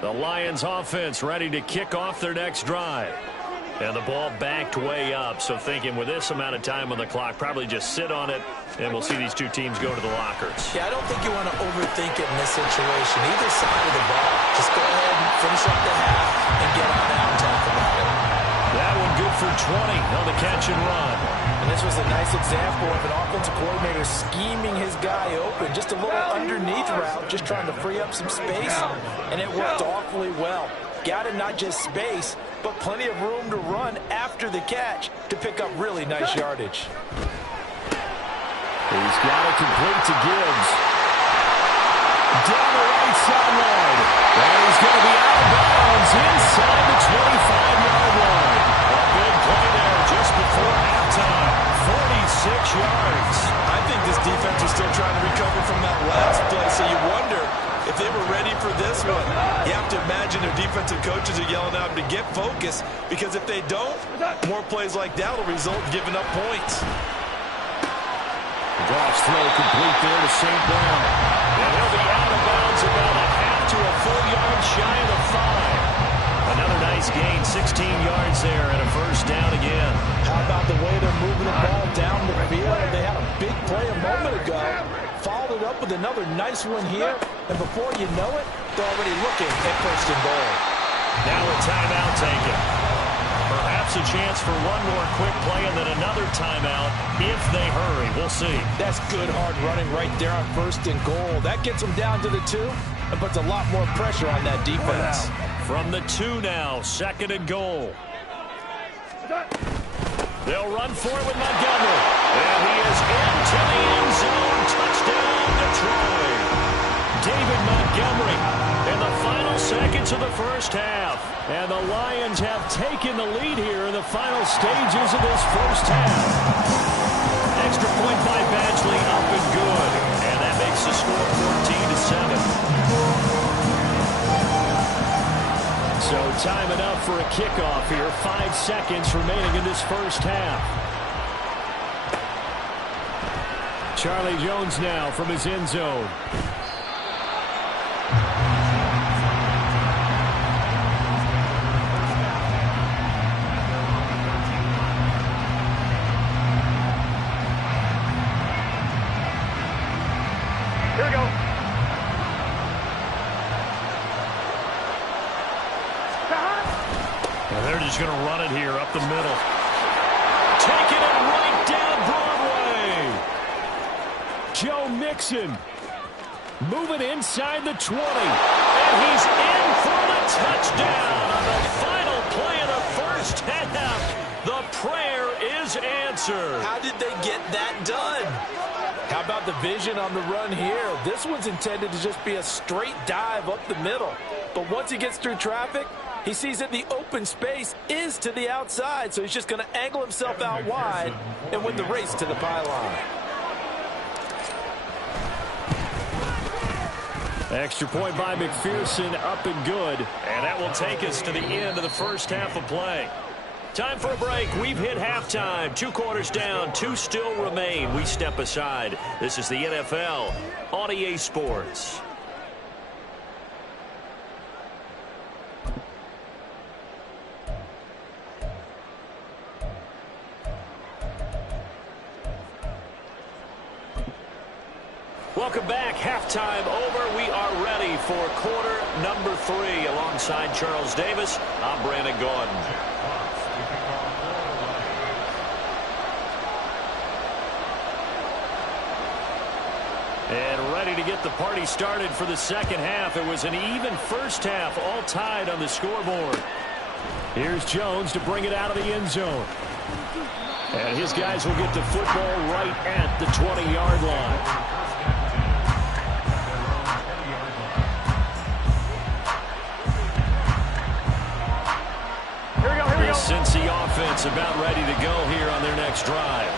The Lions offense ready to kick off their next drive. And the ball backed way up, so thinking with this amount of time on the clock, probably just sit on it, and we'll see these 2 teams go to the lockers. Yeah, I don't think you want to overthink it in this situation. Either side of the ball, just go ahead and finish up the half and get on out and talk about it. That one good for 20 on the catch and run. And this was a nice example of an offensive coordinator scheming his guy open. Just a little underneath route, just trying to free up some space, and it worked awfully well. Got him not just space, but plenty of room to run after the catch to pick up really nice yardage. He's got it complete to Gibbs. Down the right sideline. And he's going to be out of bounds inside the 25-yard line. A big play there just before halftime. 46 yards. I think this defense is still trying to recover from that last play, so you wonder if they were ready for this one. You have to imagine their defensive coaches are yelling at them to get focused, because if they don't, more plays like that will result in giving up points. Goff's throw complete there to St. Brown. And he'll be out of bounds about a half to a full yard shy of the 5. Another nice gain, 16 yards there, and a 1st down again. How about the way they're moving the ball down the field? They had a big play a moment ago. Followed it up with another nice one here. And before you know it, they're already looking at 1st and goal. Now a timeout taken. Perhaps a chance for one more quick play and then another timeout if they hurry. We'll see. That's good hard running right there on 1st and goal. That gets them down to the 2 and puts a lot more pressure on that defense. From the 2 now, 2nd and goal. They'll run for it with Montgomery. And he is into the end zone. Touchdown, Detroit. David Montgomery in the final seconds of the 1st half. And the Lions have taken the lead here in the final stages of this 1st half. extra point by Badgley up and good. And that makes the score 14-7. So time enough for a kickoff here. 5 seconds remaining in this first half. Charlie Jones now from his end zone. Here we go. And they're just going to run it here up the middle. Taking it right down Broadway. Joe Mixon moving inside the 20. And he's in for the touchdown on the final play of the first half. The prayer is answered. How did they get that done? How about the vision on the run here? This one's intended to just be a straight dive up the middle. But once he gets through traffic, he sees that the open space is to the outside, so he's just going to angle himself out wide and win the race to the pylon. Extra point by McPherson, up and good. And that will take us to the end of the first half of play. Time for a break. We've hit halftime. 2 quarters down, 2 still remain. We step aside. This is the NFL on EA Sports. Welcome back. Halftime over. We are ready for quarter number 3. Alongside Charles Davis, I'm Brandon Gordon. And ready to get the party started for the second half. It was an even first half, all tied on the scoreboard. Here's Jones to bring it out of the end zone. And his guys will get the football right at the 20-yard line. Cincy offense about ready to go here on their next drive.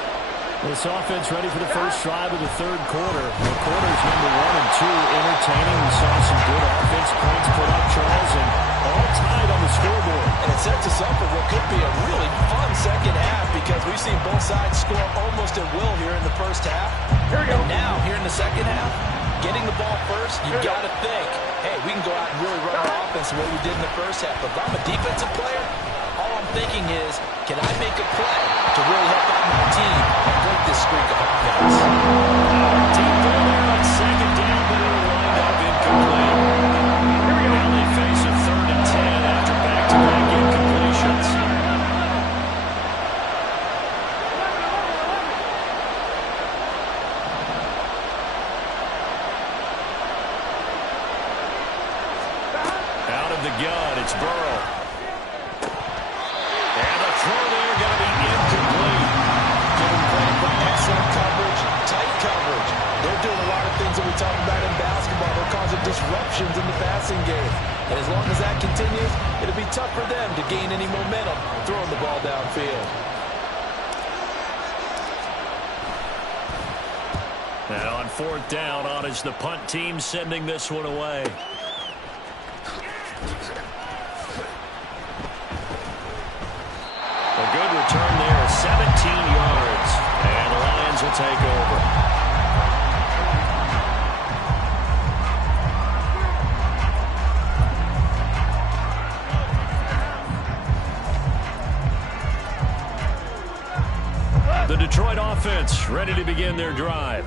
This offense ready for the first drive of the third quarter. The quarters number 1 and 2 entertaining. We saw some good offense points put up, Charles, and all tied on the scoreboard. And it sets us up for what could be a really fun second half because we've seen both sides score almost at will here in the first half. Here we go. And now, here in the second half, getting the ball first, you've got to think, hey, we can go out and really run our offense the way we did in the first half. But if I'm a defensive player, all I'm thinking is, can I make a play to really help out my team and break this streak of offense? Deep ball there on second down, but it'll wind up incomplete. Now they face a 3rd and 10 after back-to-back incompletions. Out of the gun, it's Burrow. Throw there going to be incomplete. Giving credit for excellent coverage, tight coverage. They're doing a lot of things that we talk about in basketball. They're causing disruptions in the passing game. And as long as that continues, it'll be tough for them to gain any momentum throwing the ball downfield. Now on 4th down, on is the punt team sending this one away. A good return there, 17 yards. And the Lions will take over. The Detroit offense ready to begin their drive.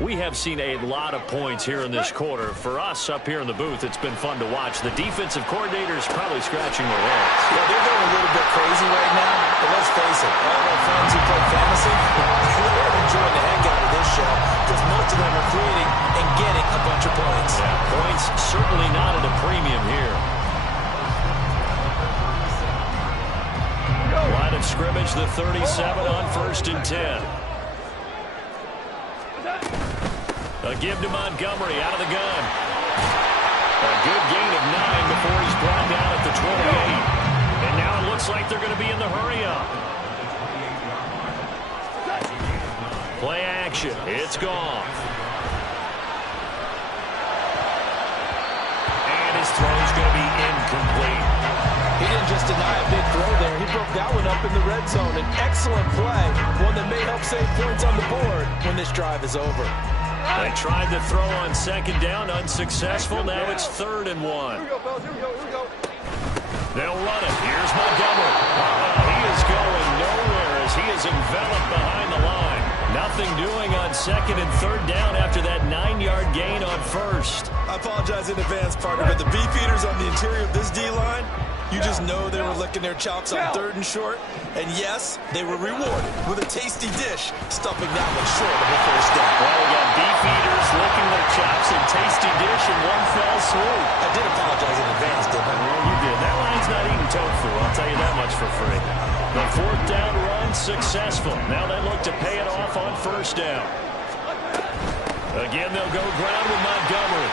We have seen a lot of points here in this quarter. For us up here in the booth, it's been fun to watch. The defensive coordinators probably scratching their heads. Yeah, they're going a little bit crazy right now. But let's face it, all of our friends who play fantasy, they're enjoying the heck out of this show because most of them are creating and getting a bunch of points. Yeah, points certainly not at a premium here. Line of scrimmage, the 37 on 1st and 10. A give to Montgomery out of the gun. A good gain of 9 before he's brought down at the 28. And now it looks like they're going to be in the hurry up. Play action. It's gone. And his throw's going to be incomplete. He didn't just deny a big throw there. He broke that one up in the red zone. An excellent play, one that may help save points on the board when this drive is over. They tried to throw on second down, unsuccessful. Now it's 3rd and 1. Here we go, fellas. Here we go. Here we go. They'll run it. Here's Montgomery. He is going nowhere as he is enveloped behind the line. Nothing doing on 2nd and 3rd down after that 9-yard gain on 1st. I apologize in advance, partner, but the beefeaters on the interior of this D-line, you just know they were licking their chops on 3rd and short. And yes, they were rewarded with a tasty dish, stuffing that one short of a first down. Well, we got beefeaters licking their chops and tasty dish in one fell swoop. I did apologize in advance, didn't I? Well, you did. That line's not eating tofu, I'll tell you that much for free. The 4th down run successful. Now they look to pay it off on 1st down. Again, they'll go ground with Montgomery.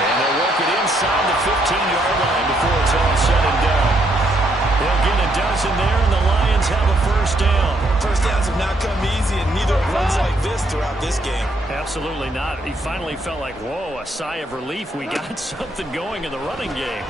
And they'll work it inside the 15-yard line before it's all said and done. They'll get a dozen there, and the Lions have a 1st down. First downs have not come easy, and neither have runs like this throughout this game. Absolutely not. He finally felt like, whoa, a sigh of relief. We got something going in the running game.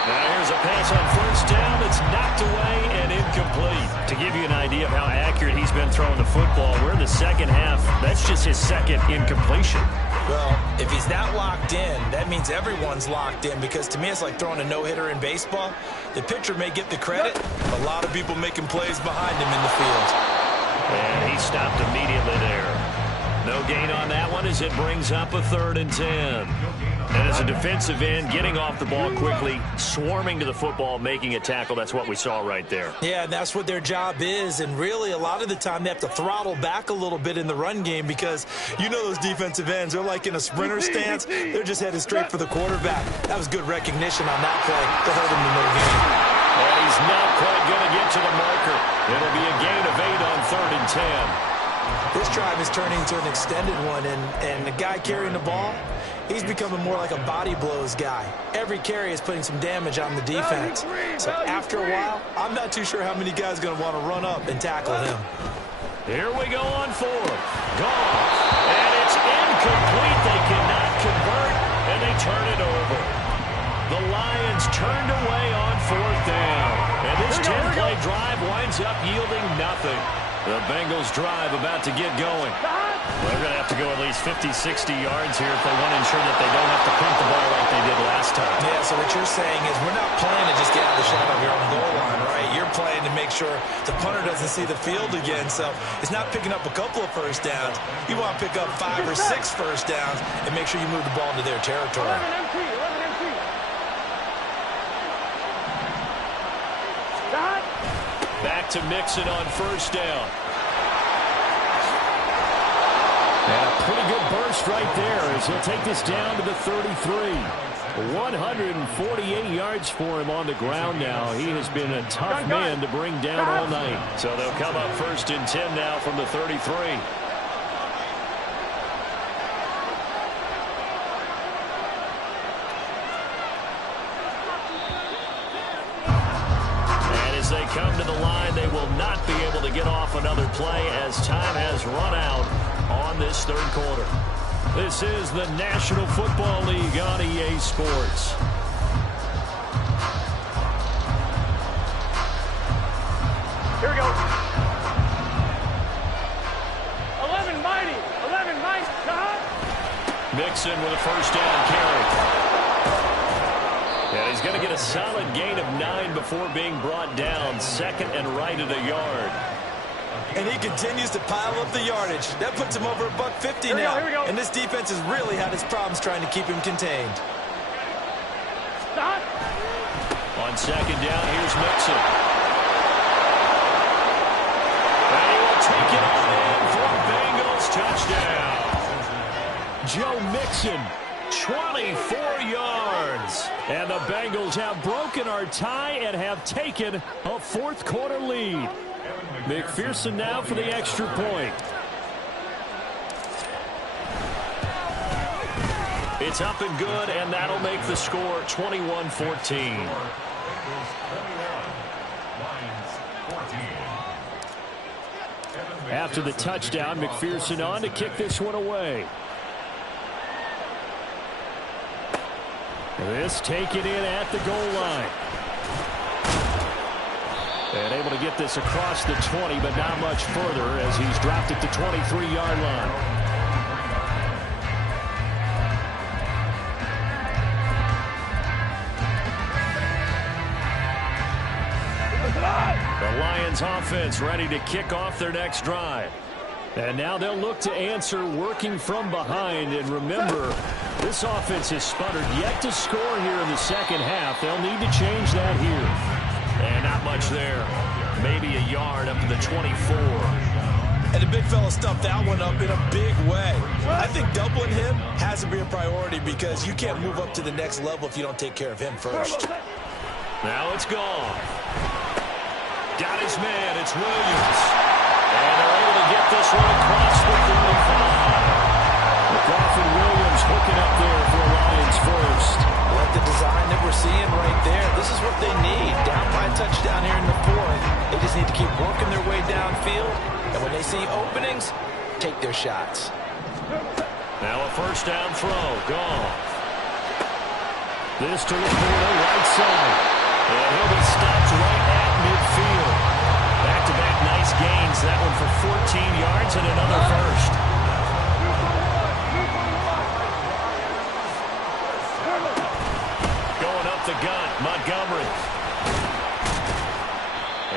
Now here's a pass on 1st down. It's knocked away and incomplete. To give you an idea of how accurate he's been throwing the football, we're in the second half. That's just his 2nd incompletion. Well, if he's not locked in, that means everyone's locked in, because to me it's like throwing a no-hitter in baseball. The pitcher may get the credit, a lot of people making plays behind him in the field. And he stopped immediately there. No gain on that one as it brings up a 3rd and 10. And as a defensive end, getting off the ball quickly, swarming to the football, making a tackle, that's what we saw right there. Yeah, and that's what their job is. And really, a lot of the time, they have to throttle back a little bit in the run game, because you know those defensive ends, they're like in a sprinter stance. They're just headed straight for the quarterback. That was good recognition on that play to hold him to no gain. And he's not quite going to get to the marker. It'll be a gain of 8 on 3rd and 10. This drive is turning into an extended one, and the guy carrying the ball, he's becoming more like a body blows guy. Every carry is putting some damage on the defense. So after a while, I'm not too sure how many guys are going to want to run up and tackle him. Here we go on 4th. Gone. And it's incomplete. They cannot convert, and they turn it over. The Lions turned away on 4th down. And this 10-play drive winds up yielding nothing. The Bengals drive about to get going. They're going to have to go at least 50, 60 yards here if they want to ensure that they don't have to punt the ball like they did last time. Yeah, so what you're saying is we're not playing to just get out of the shadow of your own goal line, right? You're playing to make sure the punter doesn't see the field again. So it's not picking up a couple of first downs. You want to pick up 5 or 6 first downs and make sure you move the ball into their territory. 11 MT. Back to Mixon on 1st down. And a pretty good burst right there as he'll take this down to the 33. 148 yards for him on the ground now. He has been a tough man to bring down all night. So they'll come up 1st and 10 now from the 33. They come to the line. They will not be able to get off another play as time has run out on this 3rd quarter. This is the National Football League on EA Sports. Here we go. 11 mighty. 11 mighty. Mixon with a 1st down carry. And he's going to get a solid gain of 9 before being brought down. 2nd and right at a yard. And he continues to pile up the yardage. That puts him over $150 now. Here we go. And this defense has really had its problems trying to keep him contained. Stop. On 2nd down, here's Mixon. And he will take it on in for a Bengals touchdown. Joe Mixon, 24 yards. And the Bengals have broken our tie and have taken a 4th quarter lead. McPherson now for the extra point. It's up and good, and that'll make the score 21-14. After the touchdown, McPherson on to kick this one away. This taken in at the goal line. And able to get this across the 20, but not much further as he's dropped at the 23-yard line. The Lions offense ready to kick off their next drive. And now they'll look to answer working from behind. And remember, this offense has sputtered yet to score here in the second half. They'll need to change that here. And not much there. Maybe a yard up to the 24. And the big fella stuffed that one up in a big way. I think doubling him has to be a priority because you can't move up to the next level if you don't take care of him first. Now it's gone. Got his man. It's Williams. And they're able to get this one across the 35. McGoffin Williams hooking up there for Lions first. Like the design that we're seeing right there. This is what they need. Down by a touchdown here in the fourth. They just need to keep working their way downfield. And when they see openings, take their shots. Now a first down throw. Gone. This to the right side. And he'll be stopped right at midfield. Back-to-back nice gains. That one for 14 yards and another first. Going up the gut, Montgomery.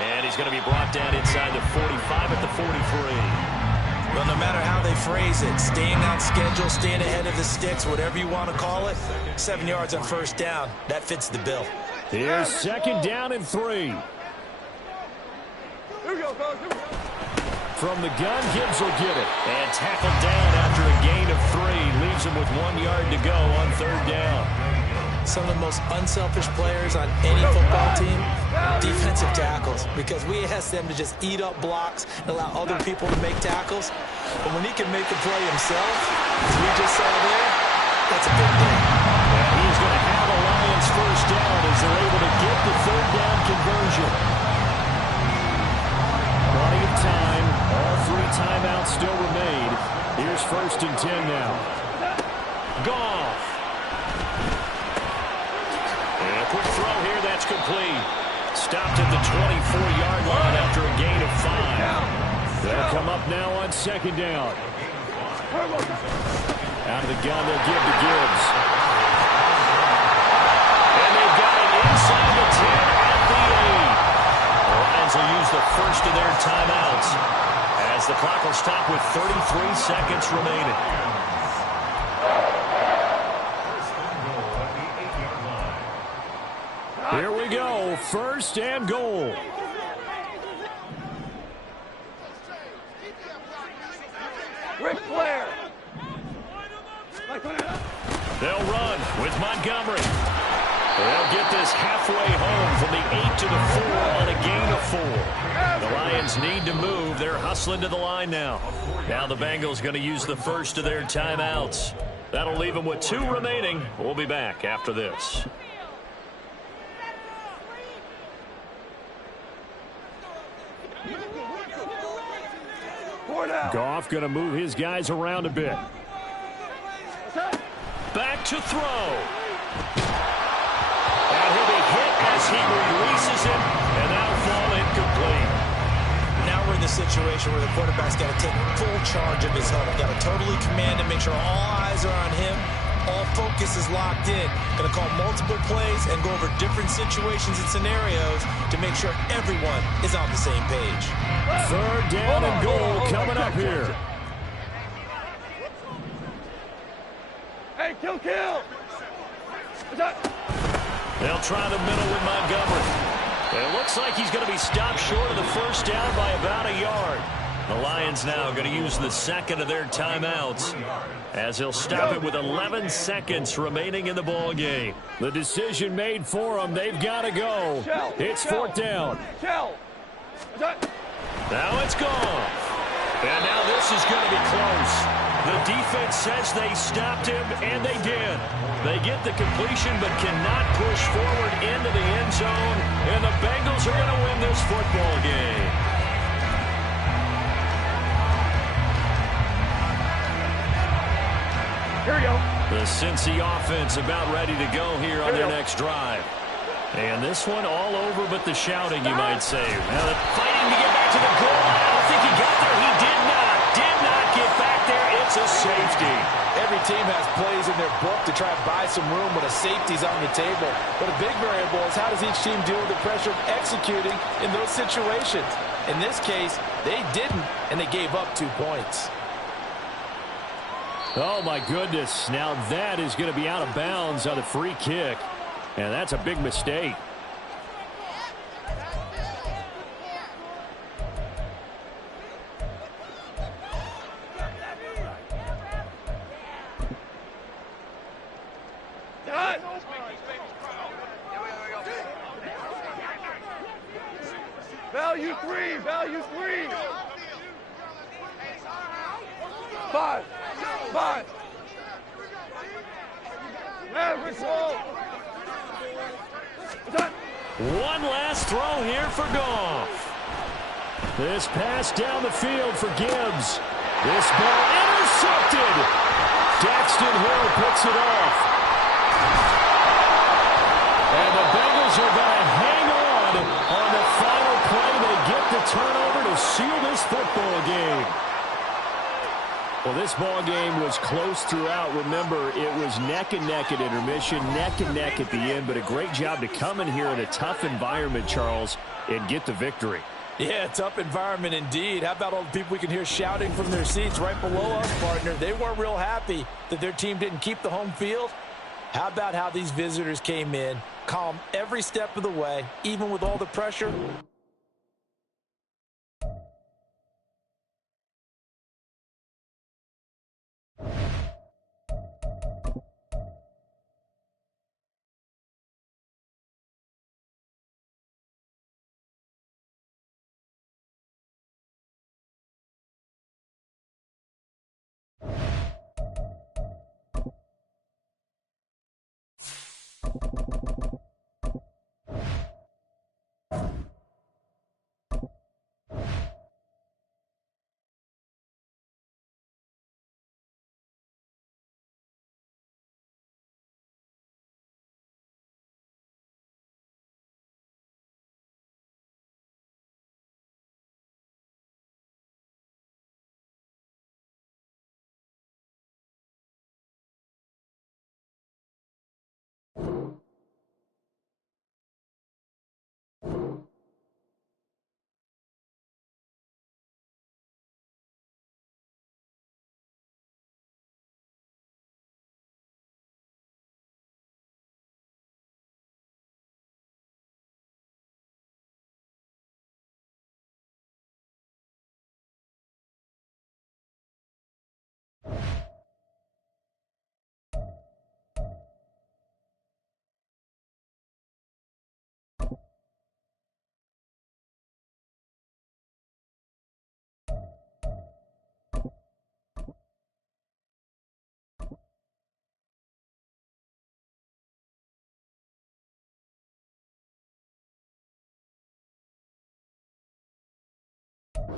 And he's going to be brought down inside the 45 at the 43. Well, no matter how they phrase it, staying on schedule, staying ahead of the sticks, whatever you want to call it, 7 yards on first down, that fits the bill. Here's second down and 3. From the gun, Gibbs will get it. And tackled down after a gain of 3. Leaves him with 1 yard to go on third down. Some of the most unselfish players on any football team, defensive tackles, because we ask them to just eat up blocks and allow other people to make tackles. But when he can make a play himself, as we just saw there, that's a big day. And he's going to have a Lions first down as they're able to get the third down conversion. Plenty of time. All 3 timeouts still remain. Here's first and 10 now. Goff. And a quick throw here. That's complete. Stopped at the 24-yard line after a gain of 5. They'll come up now on second down. Out of the gun, they'll give to Gibbs. And they've got it inside the 10 at the 8. The Lions will use the first of their timeouts as the clock will stop with 33 seconds remaining. Here we go, first and goal. Ric Flair. They'll run with Montgomery. They'll get this halfway home from the 8 to the 4 on a gain of 4. The Lions need to move. They're hustling to the line now. Now the Bengals going to use the first of their timeouts. That'll leave them with 2 remaining. We'll be back after this. Goff going to move his guys around a bit. Back to throw. And he'll be hit as he releases it, and that'll fall incomplete. Now we're in the situation where the quarterback's got to take full charge of his huddle. Got to totally command and make sure all eyes are on him. All focus is locked in. Going to call multiple plays and go over different situations and scenarios to make sure everyone is on the same page. Third down and goal coming up here. Hey, kill. They'll try the middle with Montgomery. It looks like he's going to be stopped short of the first down by about a yard. The Lions now going to use the second of their timeouts as they'll stop it with 11 seconds remaining in the ball game. The decision made for them. They've got to go. It's fourth down. Now it's gone. And now this is going to be close. The defense says they stopped him, and they did. They get the completion but cannot push forward into the end zone, and the Bengals are going to win this football game. Here we go. The Cincy offense about ready to go here on their next drive. And this one all over but the shouting, you might say. Now they're fighting to get back to the goal line. I don't think he got there. He did not get back there. It's a safety. Every team has plays in their book to try and buy some room when a safety's on the table. But a big variable is how does each team deal with the pressure of executing in those situations. In this case, they didn't, and they gave up 2 points. Oh, my goodness. Now that is going to be out of bounds on the free kick. And that's a big mistake. Value three. 5. Average roll. One last throw here for Goff. This pass down the field for Gibbs. This ball intercepted. Daxton Hill picks it off. And the Bengals are going to hang on the final play. They get the turnover to seal this football game. Well, this ball game was close throughout. Remember, it was neck and neck at intermission, neck and neck at the end, but a great job to come in here in a tough environment, Charles, and get the victory. Yeah, tough environment indeed. How about all the people we can hear shouting from their seats right below us, partner? They weren't real happy that their team didn't keep the home field. How about how these visitors came in, calm every step of the way, even with all the pressure?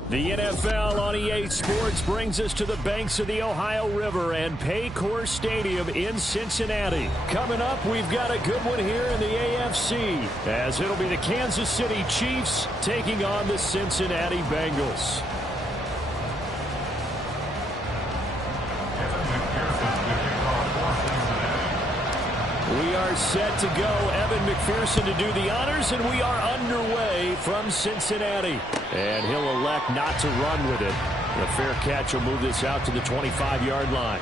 The NFL on EA Sports brings us to the banks of the Ohio River and Paycor Stadium in Cincinnati. Coming up, we've got a good one here in the AFC, as it'll be the Kansas City Chiefs taking on the Cincinnati Bengals. We are set to go. Evan McPherson to do the honors, and we are underway from Cincinnati. And he'll elect not to run with it. The fair catch will move this out to the 25-yard line.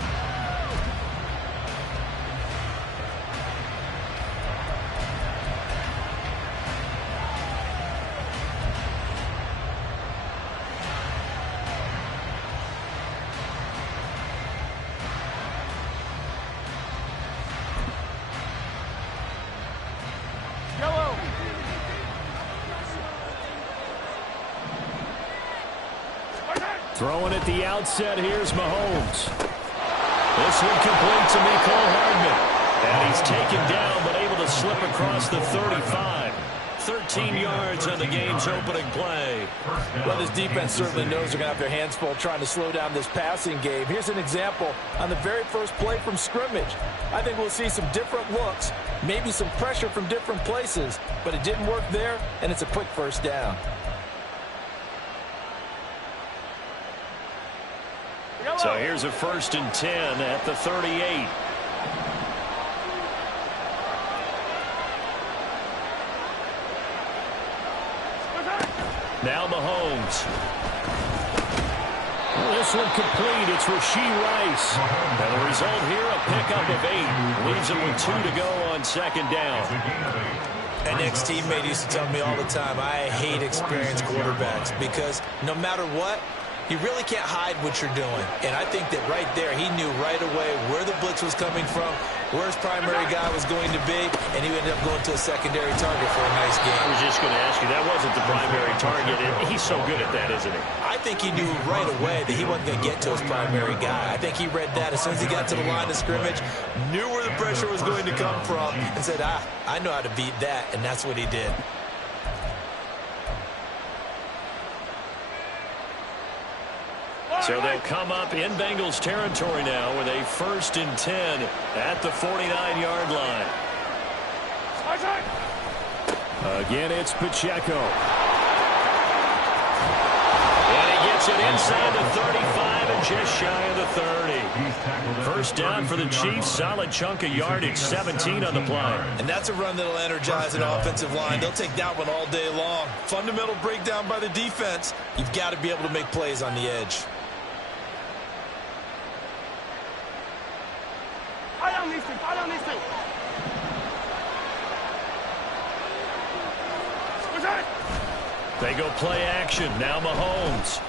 Throwing at the outset, here's Mahomes. This one complete to Mecole Hardman. And he's taken down, but able to slip across the 35. 13 yards on the game's opening play. Well, this defense certainly knows they're going to have their hands full trying to slow down this passing game. Here's an example on the very first play from scrimmage. I think we'll see some different looks, maybe some pressure from different places, but it didn't work there, and it's a quick first down. So here's a 1st and 10 at the 38. Now Mahomes. This one complete. It's Rashee Rice. And the result here, a pickup of 8. Leaves him with 2 to go on 2nd down. An ex-teammate used to tell me all the time, I hate experienced quarterbacks because no matter what, you really can't hide what you're doing. And I think that right there, he knew right away where the blitz was coming from, where his primary guy was going to be, and he ended up going to a secondary target for a nice game. I was just going to ask you, that wasn't the primary target, and he's so good at that, isn't he? I think he knew right away that he wasn't going to get to his primary guy. I think he read that as soon as he got to the line of scrimmage, knew where the pressure was going to come from, and said, I know how to beat that, and that's what he did. So they'll come up in Bengals territory now with a 1st and 10 at the 49-yard line. Again, it's Pacheco. And he gets it inside the 35 and just shy of the 30. First down for the Chiefs. Solid chunk of yardage, 17 on the play. And that's a run that'll energize an offensive line. They'll take that one all day long. Fundamental breakdown by the defense. You've got to be able to make plays on the edge. Follow these two. They go play action. Now Mahomes.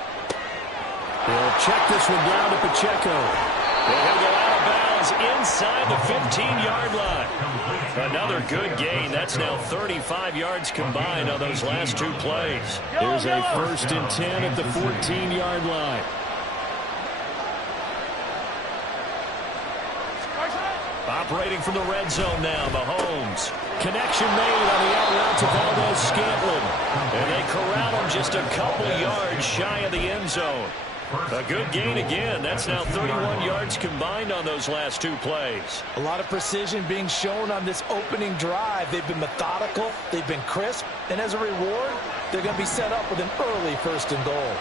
He'll check this one down to Pacheco. And he'll go out of bounds inside the 15-yard line. Another good gain. That's now 35 yards combined on those last 2 plays. There's a 1st and 10 at the 14-yard line. Operating from the red zone now, Mahomes. Connection made on the out route to Valdez-Scantling. And they corral him just a couple yards shy of the end zone. A good gain again. That's now 31 yards combined on those last 2 plays. A lot of precision being shown on this opening drive. They've been methodical. They've been crisp. And as a reward, they're going to be set up with an early 1st and goal.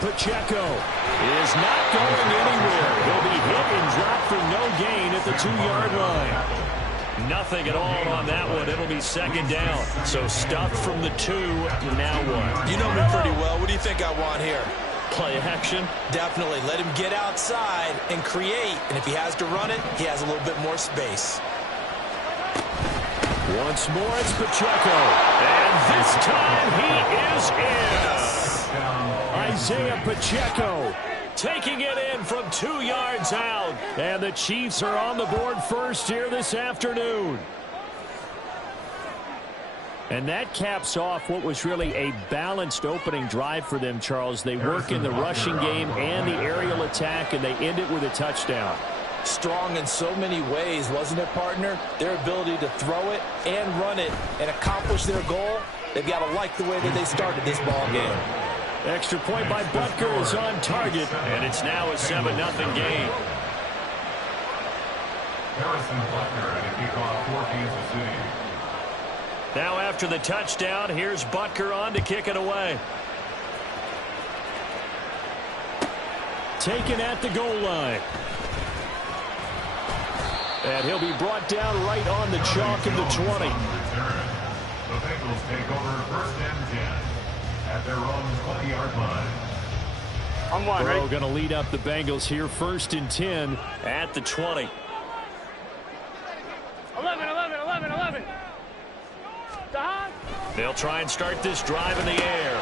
Pacheco is not going anywhere. He'll be hit and dropped for no gain at the 2-yard line. Nothing at all on that one. It'll be 2nd down. So stuffed from the 2. Now what? You know me pretty well. What do you think I want here? Play action? Definitely. Let him get outside and create. And if he has to run it, he has a little bit more space. Once more, it's Pacheco. And this time he is in. Isaiah Pacheco taking it in from 2 yards out. And the Chiefs are on the board first here this afternoon. And that caps off what was really a balanced opening drive for them, Charles. They work in the rushing game and the aerial attack, and they end it with a touchdown. Strong in so many ways, wasn't it, partner? Their ability to throw it and run it and accomplish their goal, they've got to like the way that they started this ball game. Extra point by Butker is on target, and it's now a 7-0 game. Harrison Butker at a kickoff for Kansas City. Now after the touchdown, here's Butker on to kick it away. Taken at the goal line. And he'll be brought down right on the chalk of the 20. The Bengals take over 1st and 10 at their own 20-yard line. I'm one, Burrow right? going to lead up the Bengals here, 1st and 10 at the 20. 11. They'll try and start this drive in the air.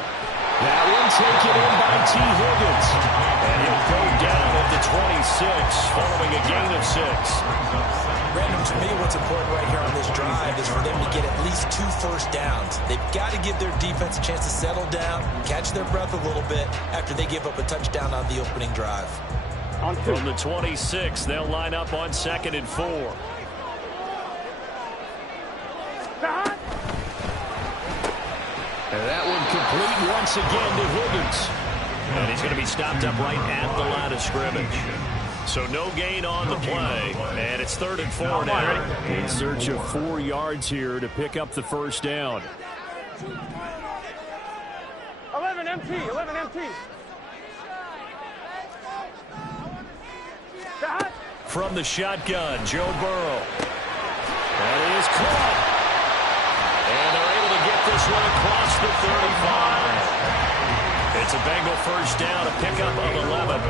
That one taken in by T. Higgins. And he'll go down at the 26 following a gain of 6. Brandon, to me, what's important right here on this drive is for them to get at least 2 first downs. They've got to give their defense a chance to settle down, catch their breath a little bit after they give up a touchdown on the opening drive. From the 26, they'll line up on 2nd and 4. And that one complete once again to Higgins. And he's going to be stopped up right at the line of scrimmage. So no gain on the play, and it's 3rd and 4 now. In search of 4 yards here to pick up the first down. 11 MT, 11 MT. From the shotgun, Joe Burrow. That is caught. And they're able to get this one across the 35. It's a Bengal first down, a pickup of 11.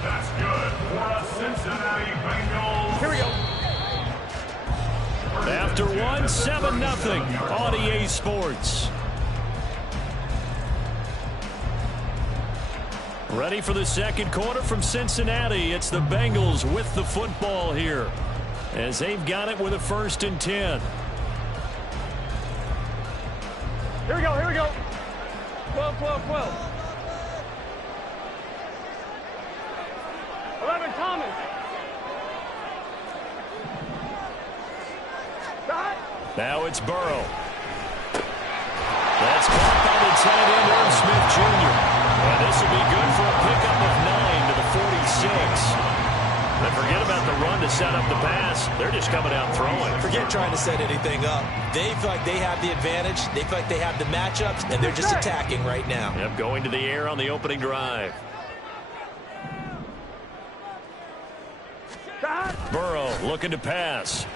That's good for the Cincinnati Bengals. Here we go. After 7-0 on EA Sports. Ready for the second quarter from Cincinnati. It's the Bengals with the football here as they've got it with a 1st and 10. Here we go, here we go. 12, 12, 12. 11 Thomas. Now it's Burrow. That's caught by the tight end, Irv Smith Jr. And this will be good for a pickup of 9 to the 46. And forget about the run to set up the pass. They're just coming out throwing. Forget trying to set anything up. They feel like they have the advantage. They feel like they have the matchups, and they're just attacking right now. Yep, going to the air on the opening drive. Burrow looking to pass.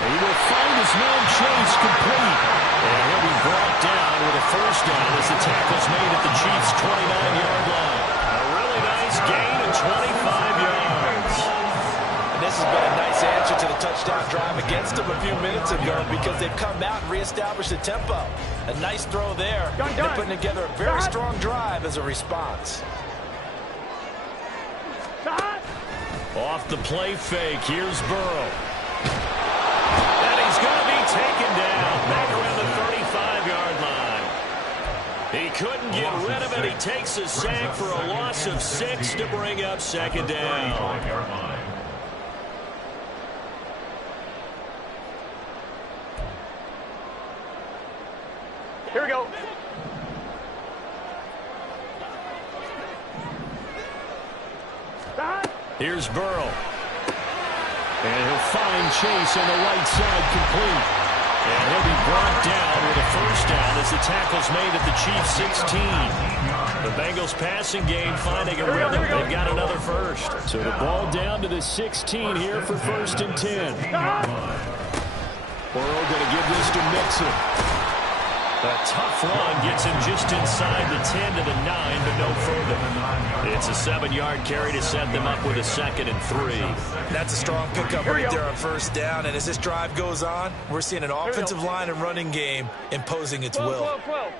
He will find his man Chase complete. And he'll be brought down with a first down as the tackle's made at the Chiefs' 29-yard line. A really nice gain of 25 yards. And this has been a nice answer to the touchdown drive against them a few minutes ago because they've come out and reestablished the tempo. A nice throw there. They're putting together a very strong drive as a response. Off the play fake, here's Burrow. And he's going to be taken down back around the 35-yard line. He couldn't get rid of it. He takes a sack for a loss of 6 to bring up 2nd down. Here we go. Here's Burrow. And he'll find Chase on the right side complete. And he'll be brought down with a first down as the tackle's made at the Chiefs' 16. The Bengals passing game finding a rhythm. They've got another first. So the ball down to the 16 here for 1st and 10. Burrow going to give this to Mixon. A tough run gets him just inside the 10 to the 9, but no further. It's a 7-yard carry to set them up with a 2nd and 3. That's a strong pickup right there on first down. And as this drive goes on, we're seeing an offensive line and running game imposing its will. 12.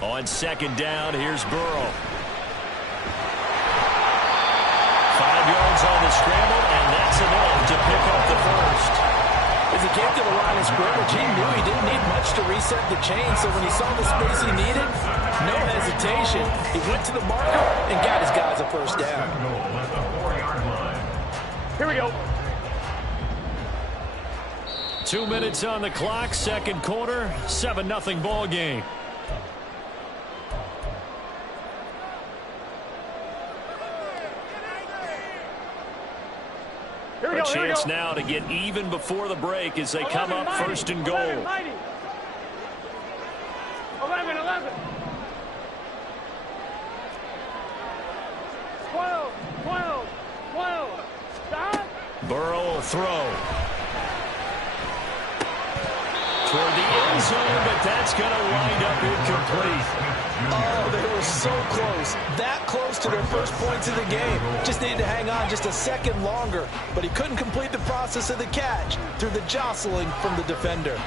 On 2nd down, here's Burrow. 5 yards on the scramble, and that's enough to pick up the first. As he came to the line of scrimmage, he knew he didn't need much to reset the chain, so when he saw the space he needed, no hesitation. He went to the marker and got his guys a first down. Here we go. 2 minutes on the clock, 2nd quarter, 7-0 ball game. A chance now to get even before the break as they come up 1st and goal. 11. 12. Stop. Burrow will throw. Toward the end zone, but that's going to wind up incomplete. Oh, they were so close. That close to their first points of the game. Just needed to hang on just a second longer. But he couldn't complete the process of the catch through the jostling from the defender.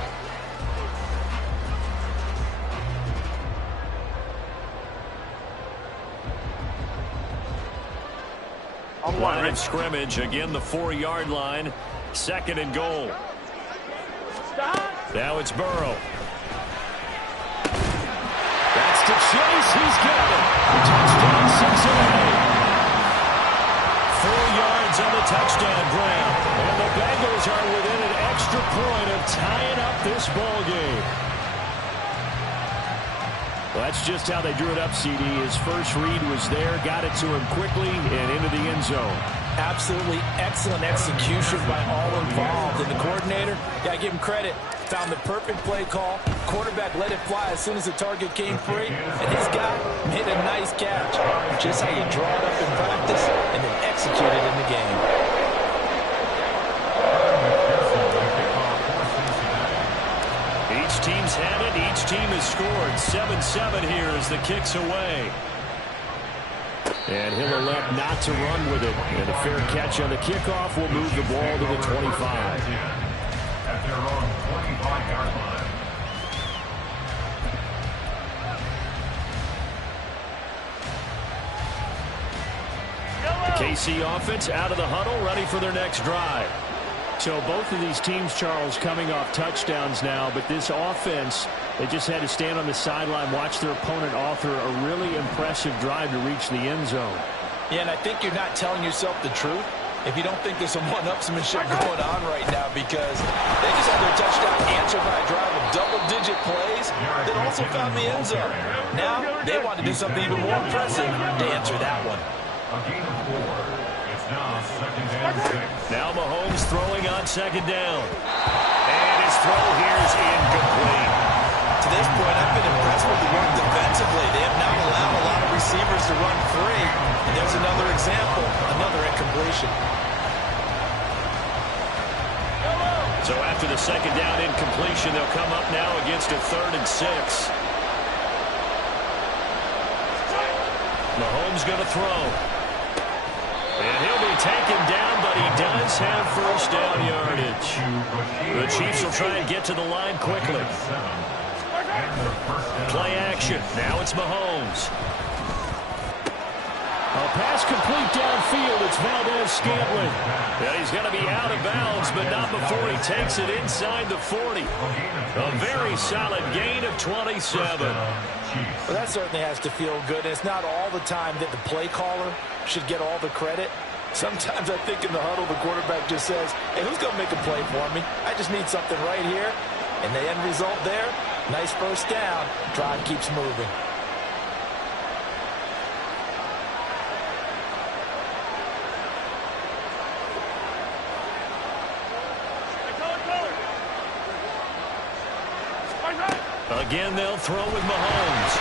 Line of scrimmage, again the 4-yard line. 2nd and goal. Now it's Burrow. That's to Chase. He's got it. Touchdown, Cincinnati. 4 yards on the touchdown grab. And the Bengals are within an extra point of tying up this ball game. Well, that's just how they drew it up, CD. His first read was there, got it to him quickly, and into the end zone. Absolutely excellent execution by all involved. And the coordinator, got to give him credit, found the perfect play call. Quarterback let it fly as soon as the target came free. And his guy made a nice catch. Just how you draw it up in practice and then execute it in the game. Each team's had it. Each team has scored. 7-7 here as the kick's away. And he'll elect not to run with it. And a fair catch on the kickoff will move the ball to the 25. At their own 25-yard line. KC offense out of the huddle, ready for their next drive. So both of these teams, Charles, coming off touchdowns now, but this offense, they just had to stand on the sideline, watch their opponent author a really impressive drive to reach the end zone. Yeah, and I think you're not telling yourself the truth if you don't think there's some one-upsmanship going on right now, because they just had their touchdown answered by a drive of double-digit plays that also found the end zone. Now they want to do something even more impressive to answer that one. A gain of 4. It's now 2nd and 6. Now Mahomes throwing on 2nd down. And his throw here is incomplete. To this point, I've been impressed with the work defensively. They have not allowed a lot of receivers to run free. And there's another example, another incompletion. So after the 2nd down incompletion, they'll come up now against a 3rd and 6. Mahomes going to throw. And he'll be taken down, but he does have first down yardage. The Chiefs will try and get to the line quickly. Play action. Now it's Mahomes. A pass complete downfield. It's Valdez-Scantling. Yeah, he's going to be out of bounds, but not before he takes it inside the 40. A very solid gain of 27. Well, that certainly has to feel good. And it's not all the time that the play caller should get all the credit. Sometimes I think in the huddle, the quarterback just says, hey, who's going to make a play for me? I just need something right here. And the end result there, nice first down. Drive keeps moving. Again, they'll throw with Mahomes.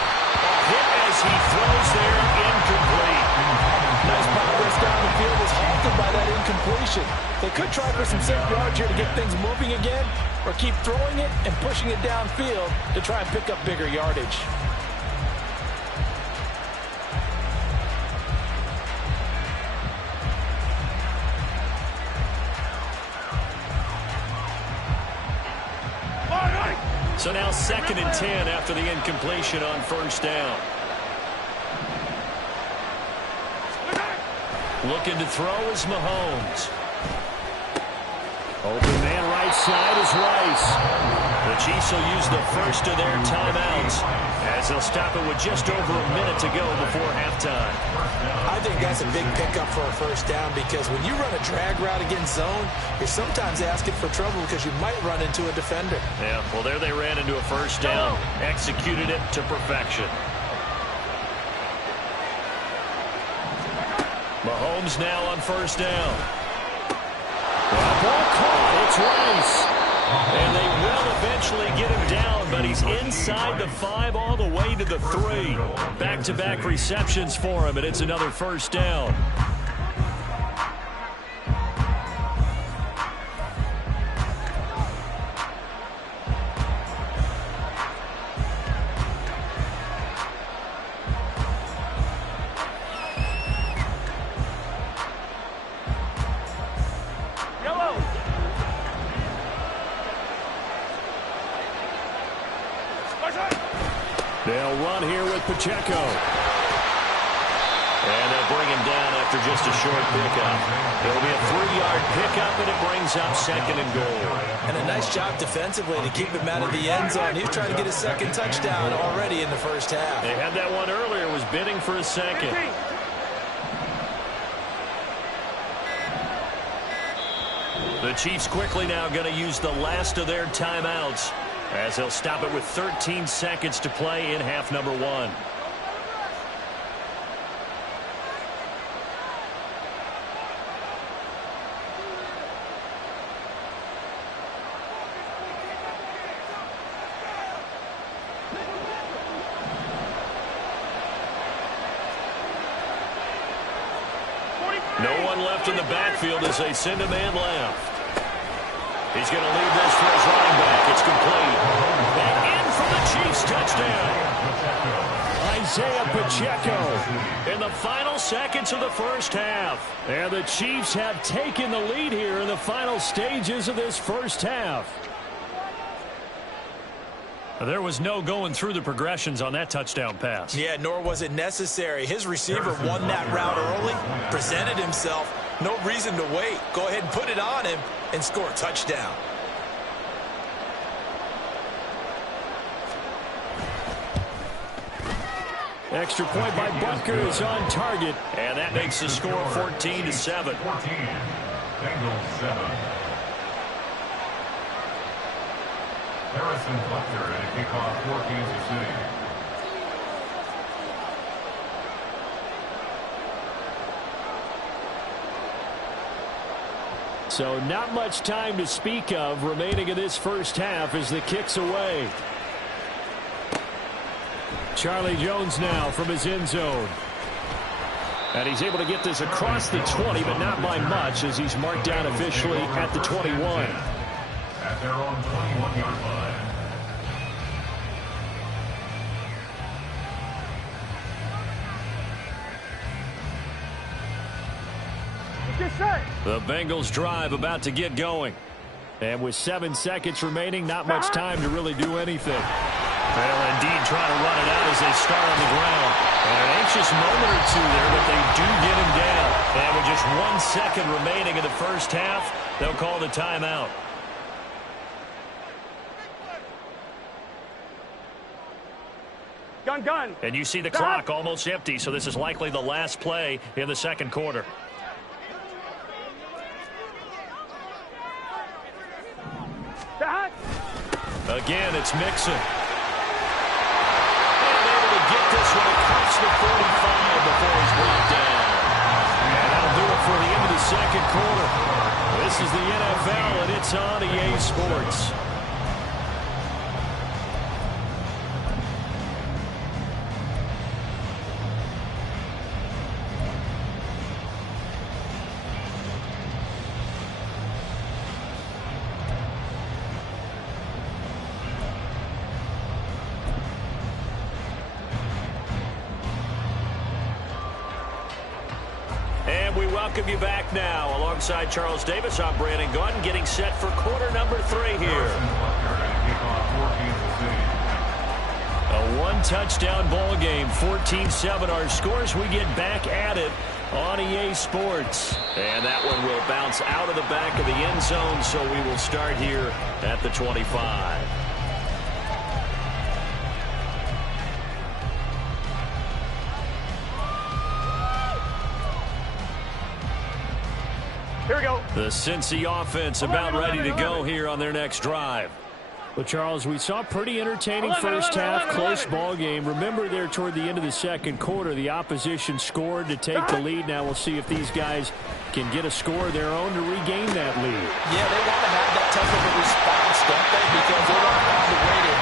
Hit as he throws there, incomplete. Nice progress down the field is halted by that incompletion. They could try for some safe yards here to get things moving again, or keep throwing it and pushing it downfield to try and pick up bigger yardage. So now 2nd and 10 after the incompletion on first down. Looking to throw is Mahomes. Open man right side is Rice. The Chiefs will use the first of their timeouts as they'll stop it with just over a minute to go before halftime. I think that's a big pickup for a first down, because when you run a drag route against zone, you're sometimes asking for trouble because you might run into a defender. Yeah, well, there they ran into a first down, executed it to perfection. Mahomes now on first down. Ball caught. It's Rice. And they will eventually get him down, but he's inside the 5 all the way to the 3. Back-to-back receptions for him, and it's another first down. They'll run here with Pacheco. And they'll bring him down after just a short pickup. It'll be a 3-yard pickup, and it brings up 2nd and goal. And a nice job defensively to keep him out of the end zone. He's trying to get his 2nd touchdown already in the first half. They had that one earlier, was bidding for a 2nd. The Chiefs quickly now going to use the last of their timeouts as they'll stop it with 13 seconds to play in half number 1. No one left in the backfield as they send a man left. He's going to leave this for his running back. It's complete. And in for the Chiefs touchdown. Isaiah Pacheco in the final seconds of the first half. And the Chiefs have taken the lead here in the final stages of this first half. There was no going through the progressions on that touchdown pass. Yeah, nor was it necessary. His receiver won that route early, presented himself. No reason to wait. Go ahead and put it on him and score a touchdown. Extra point by Butker is on target, and that makes the score 14-7. 14, Bengals 7. Harrison Butker at a kickoff for Kansas City. So not much time to speak of remaining in this first half as the kick's away. Charlie Jones now from his end zone. And he's able to get this across the 20, but not by much as he's marked down officially at the 21. At their own 21-yard line. The Bengals drive about to get going. And with 7 seconds remaining, not much time to really do anything. Well, indeed, trying to run it out as they start on the ground. And an anxious moment or two there, but they do get him down. And with just 1 second remaining in the first half, they'll call the timeout. Gun. And you see the clock almost empty, so this is likely the last play in the second quarter. Again, it's Mixon. And able to get this one across the 45 before he's brought down. And that'll do it for the end of the second quarter. This is the NFL, and it's on EA Sports. Welcome you back now. Alongside Charles Davis, I'm Brandon Gordon, getting set for quarter number 3 here. A one-touchdown ball game, 14-7 our scores. We get back at it on EA Sports. And that one will bounce out of the back of the end zone, so we will start here at the 25. Here we go. The Cincy offense about ready to go here on their next drive. Well, Charles, we saw a pretty entertaining first half, close ball game. Remember there toward the end of the second quarter, the opposition scored to take the lead. Now we'll see if these guys can get a score of their own to regain that lead. Yeah, they want to have that type of a response, don't they? Because they want to have the way to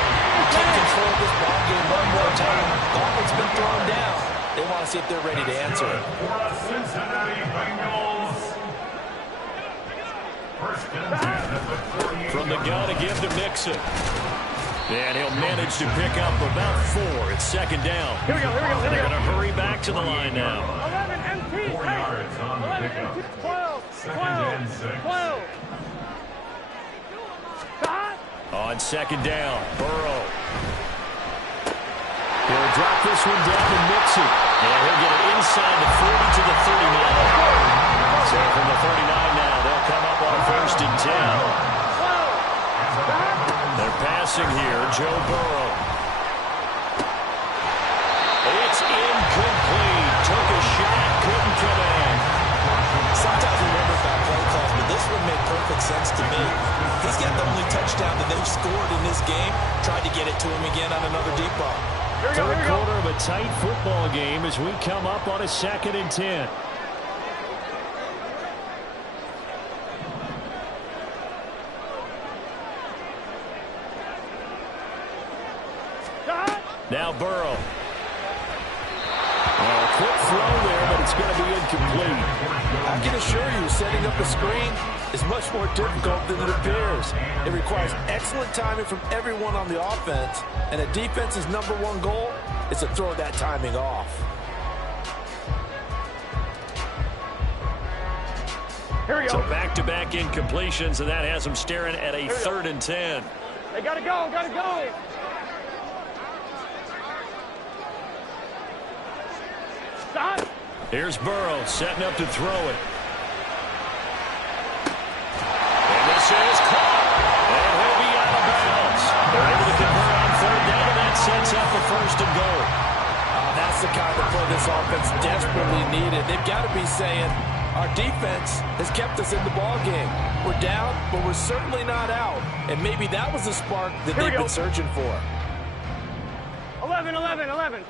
take control of this ball game one more time. Gauntlet's been thrown down. They want to see if they're ready to answer it. Cincinnati Bengals. From the gun again to Mixon. And he'll manage to pick up about 4. It's second down. Here we go. And they're going to hurry back to the line now. 11 MT. 4 yards on the 11 pickup. MT. 12. Second and 6. 12. On second down, Burrow. He'll drop this one down and mix it. And he'll get it inside the 40 to the 39. So from the 39 now, they'll come up on 1st and 10. They're passing here, Joe Burrow. It's incomplete. Took a shot, couldn't connect. Sometimes we wonder about play calls, but this one made perfect sense to me. He's got the only touchdown that they've scored in this game. Tried to get it to him again on another deep ball. Third quarter of a tight football game as we come up on a 2nd and 10. Now Burrow. A quick throw there, but it's going to be incomplete. I can assure you, setting up a screen is much more difficult than it appears. It requires excellent timing from everyone on the offense, and a defense's #1 goal is to throw that timing off. Here we go. So back-to-back incompletions, and that has them staring at a 3rd and 10. They gotta go, gotta go. Stop. Here's Burrow setting up to throw it. And this is caught. And he'll be out of bounds. They're able to convert on 3rd down, and that sets up a 1st and goal. That's the kind of play this offense desperately needed. They've got to be saying, our defense has kept us in the ball game. We're down, but we're certainly not out. And maybe that was the spark that they've been searching for. 11, 11, 11.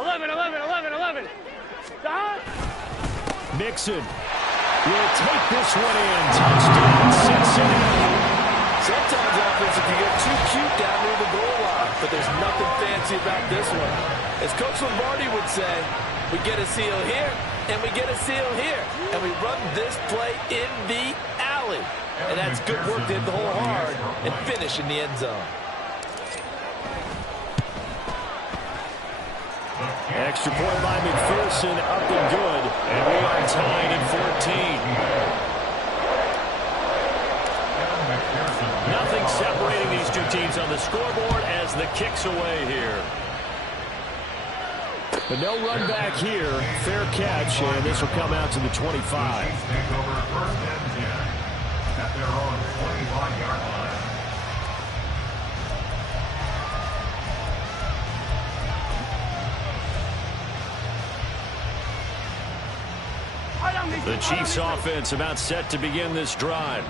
11, 11, 11, 11. Stop. Mixon will take this one in. Touchdown, Cincinnati. Sometimes offense can get too cute down near the goal line, but there's nothing fancy about this one. As Coach Lombardi would say, we get a seal here, and we get a seal here, and we run this play in the alley. And that's good work to hit the hole hard and finish in the end zone. Extra point by McPherson, up and good. And we are tied at 14. Nothing separating these two teams on the scoreboard as the kick's away here. But no run back here. Fair catch, and this will come out to the 25. Take over 1st and 10 at their own 25-yard line. The Chiefs offense about set to begin this drive.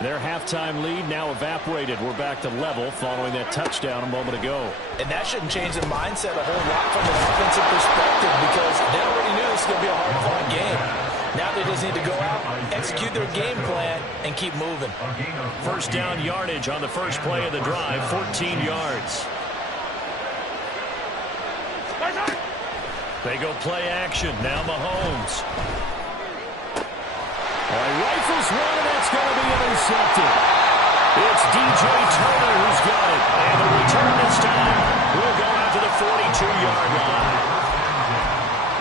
Their halftime lead now evaporated. We're back to level following that touchdown a moment ago. And that shouldn't change the mindset a whole lot from an offensive perspective because they already knew this was going to be a hard-fought game. Now they just need to go out, execute their game plan, and keep moving. 1st down yardage on the first play of the drive, 14 yards. They go play action. Now Mahomes. Rifles one, and that's going to be intercepted. It's DJ Turner who's got it. And the return this time will go out to the 42-yard line.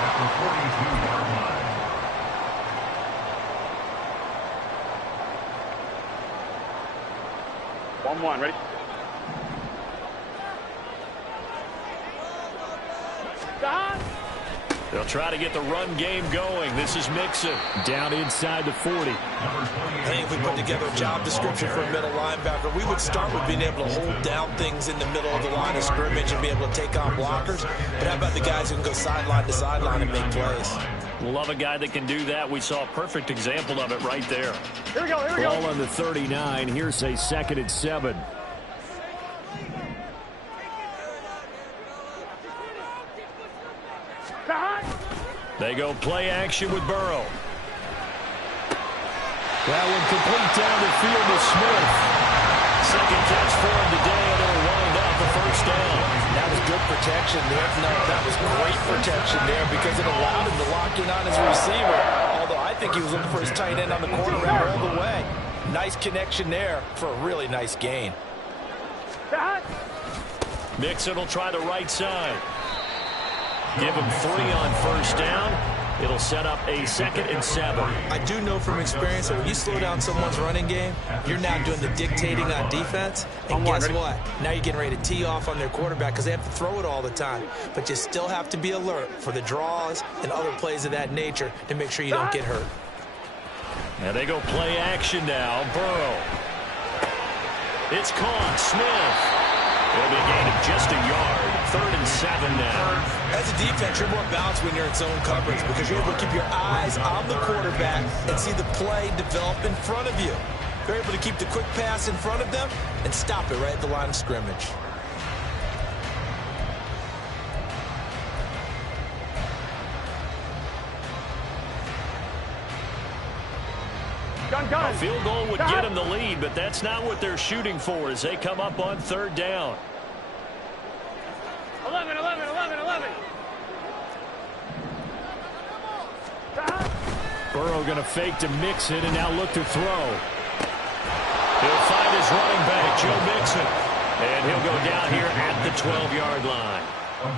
At the 42-yard line. One, ready? Stop. They'll try to get the run game going. This is Mixon down inside the 40. I think if we put together a job description for a middle linebacker, we would start with being able to hold down things in the middle of the line of scrimmage and be able to take on blockers. But how about the guys who can go sideline to sideline and make plays? Love a guy that can do that. We saw a perfect example of it right there. Here we go, here we go. Ball on the 39. Here's a 2nd and 7. They go play action with Burrow. That one complete down the field to Smith. 2nd catch for him today, and it'll wind up the 1st down. That was good protection there. No, that was great protection there because it allowed him to lock in on his receiver. Although I think he was looking for his tight end on the corner route all the way. Nice connection there for a really nice gain. Mixon will try the right side. Give him 3 on 1st down. It'll set up a 2nd and 7. I do know from experience that when you slow down someone's running game, you're now doing the dictating on defense. And guess what? Now you're getting ready to tee off on their quarterback because they have to throw it all the time. But you still have to be alert for the draws and other plays of that nature to make sure you don't get hurt. And they go play action now. Burrow. It's caught. Smith. It'll be a gain of just a yard. 3rd and 7 now. As a defense, you're more balanced when you're in zone coverage because you're able to keep your eyes on the quarterback and see the play develop in front of you. You're able to keep the quick pass in front of them and stop it right at the line of scrimmage. A field goal would get them the lead, but that's not what they're shooting for as they come up on 3rd down. 11. Burrow going to fake to Mixon and now look to throw. He'll find his running back, Joe Mixon. And he'll go down here at the 12-yard line.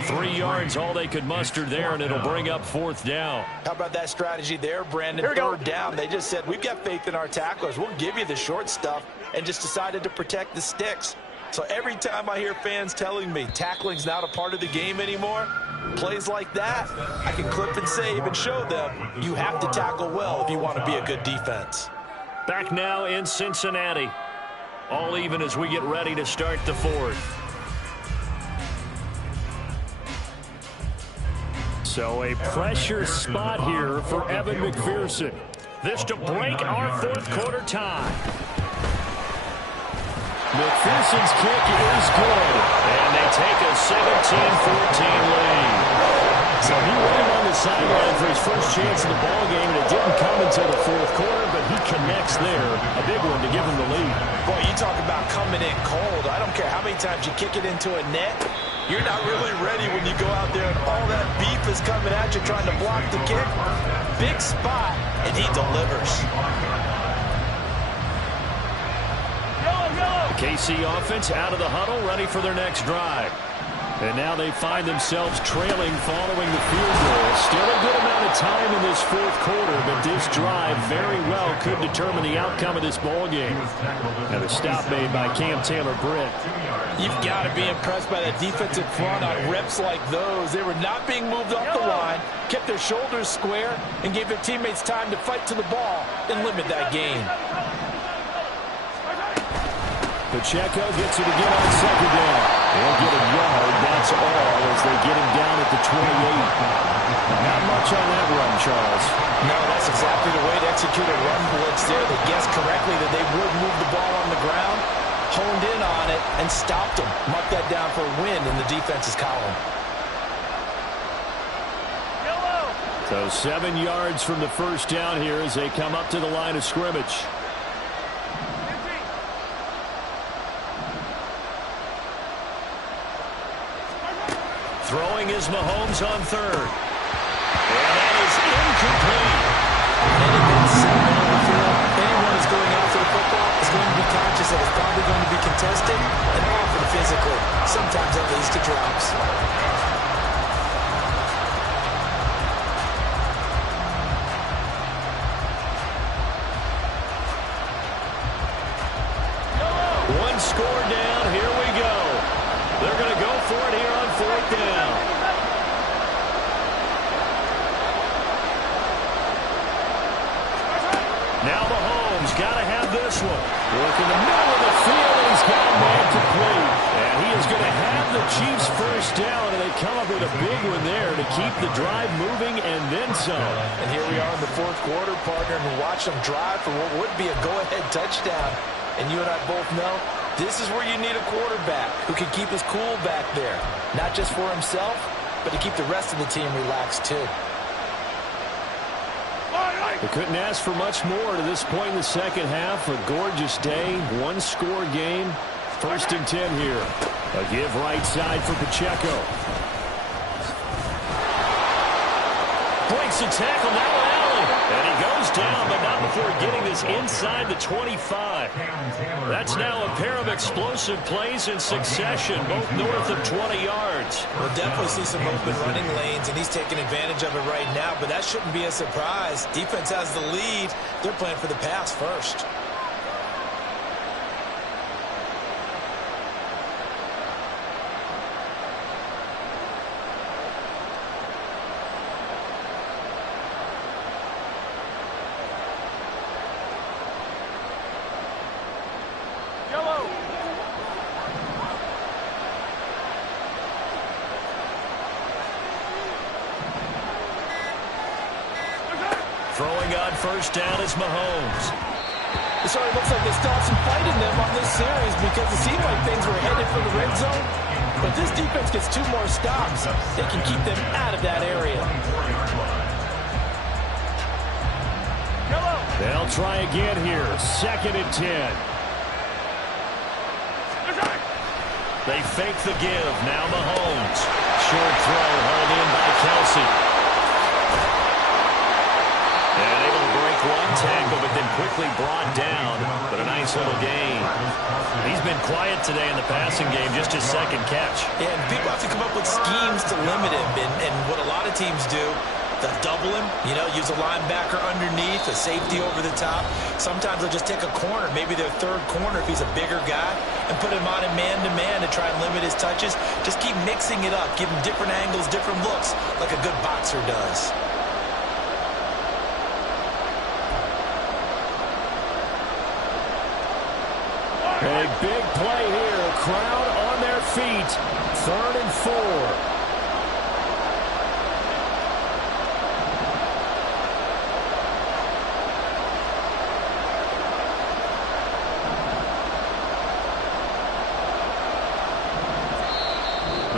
3 yards, all they could muster there, and it'll bring up 4th down. How about that strategy there, Brandon? 3rd down, they just said, we've got faith in our tacklers. We'll give you the short stuff, and just decided to protect the sticks. So every time I hear fans telling me tackling's not a part of the game anymore, plays like that, I can clip and save and show them you have to tackle well if you want to be a good defense. Back now in Cincinnati. All even as we get ready to start the 4th. So a pressure spot here for Evan McPherson. This to break our 4th quarter tie. McPherson's kick is good. And they take a 17-14 lead. So he waited on the sideline for his first chance in the ballgame, and it didn't come until the 4th quarter, but he connects there. A big one to give him the lead. Boy, you talk about coming in cold. I don't care how many times you kick it into a net. You're not really ready when you go out there and all that beef is coming at you trying to block the kick. Big spot, and he delivers. The KC offense out of the huddle, ready for their next drive. And now they find themselves trailing following the field goal. Still a good amount of time in this 4th quarter, but this drive very well could determine the outcome of this ball game. And a stop made by Cam Taylor-Britt. You've got to be impressed by that defensive front on reps like those. They were not being moved off the line, kept their shoulders square, and gave their teammates time to fight to the ball and limit that gain. Pacheco gets it again on 2nd down. They'll get a yard, that's all, as they get him down at the 28. Not much on that run, Charles. No, that's exactly the way to execute a run blitz there. They guessed correctly that they would move the ball on the ground, honed in on it, and stopped them. Mark that down for a win in the defense's column. So 7 yards from the first down here as they come up to the line of scrimmage. Throwing is Mahomes on 3rd. And that is incomplete. Anyone who's going after the football is going to be conscious that it's probably going to be contested and often physically. Sometimes that leads to drops. One score down. Here we go. They're going to go for it here on 4th down. Now Mahomes got to have this one. Working the middle of the field, and he's got a man complete. And he is going to have the Chiefs first down, and they come up with a big one there to keep the drive moving and then some. And here we are in the 4th quarter, partner, and watch them drive for what would be a go-ahead touchdown. And you and I both know this is where you need a quarterback who can keep his cool back there. Not just for himself, but to keep the rest of the team relaxed too. They couldn't ask for much more to this point in the second half. A gorgeous day, one-score game. 1st and 10 here. A give right side for Pacheco. Breaks the tackle, now Allen. And he goes goes down, but not before getting this inside the 25. That's now a pair of explosive plays in succession, both north of 20 yards. We'll definitely see some open running lanes, and he's taking advantage of it right now, but that shouldn't be a surprise. Defense has the lead. They're playing for the pass first. Throwing on first down is Mahomes. It already looks like they still have some fight in them on this series because it seemed like things were headed for the red zone. But this defense gets 2 more stops. They can keep them out of that area. They'll try again here. 2nd and 10. They fake the give. Now Mahomes. Short throw hauled in by Kelsey. And able to break one tackle, but then quickly brought down. But a nice little gain. He's been quiet today in the passing game, just his 2nd catch. Yeah, and people have to come up with schemes to limit him. And what a lot of teams do, they'll double him, use a linebacker underneath, a safety over the top. Sometimes they'll just take a corner, maybe their 3rd corner if he's a bigger guy, and put him on in man-to-man to try and limit his touches. Just keep mixing it up, give him different angles, different looks, like a good boxer does. A big play here. Crowd on their feet. 3rd and 4.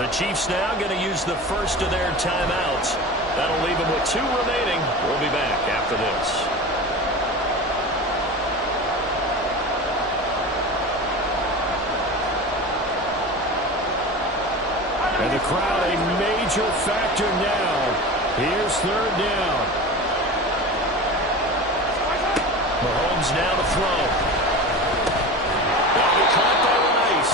The Chiefs now going to use the first of their timeouts. That'll leave them with 2 remaining. We'll be back after this. And the crowd a major factor now. Here's 3rd down. Mahomes now to throw. He caught that nice.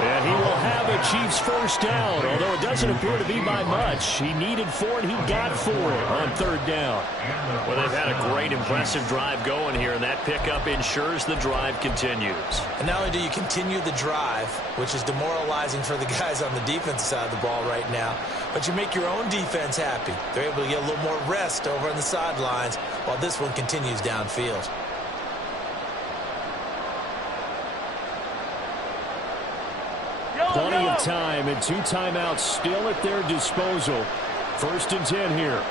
And he will have a Chiefs first down, although it doesn't appear to be by much. He needed 4, and he got 4 on 3rd down. Well, they've had a great, impressive drive going here, and that pickup ensures the drive continues. And not only do you continue the drive, which is demoralizing for the guys on the defensive side of the ball right now, but you make your own defense happy. They're able to get a little more rest over on the sidelines while this one continues downfield. Plenty of time and 2 timeouts still at their disposal. 1st and 10 here.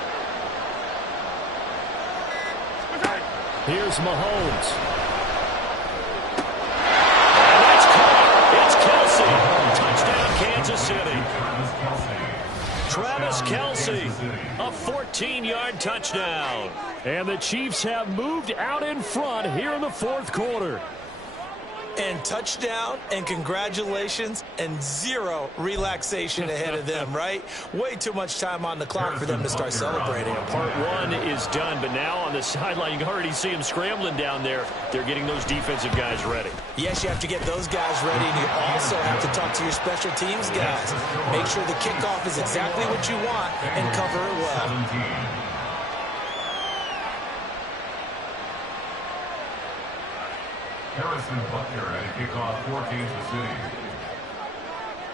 Here's Mahomes. And that's caught. It's Kelsey. Touchdown, Kansas City. Travis Kelsey, a 14-yard touchdown. And the Chiefs have moved out in front here in the 4th quarter. And touchdown, and congratulations, and 0 relaxation ahead of them, right? Way too much time on the clock for them to start celebrating. Part 1 is done, but now on the sideline, you can already see them scrambling down there. They're getting those defensive guys ready. Yes, you have to get those guys ready, and you also have to talk to your special teams guys. Make sure the kickoff is exactly what you want and cover it well. Harrison Butker at a kickoff for Kansas City.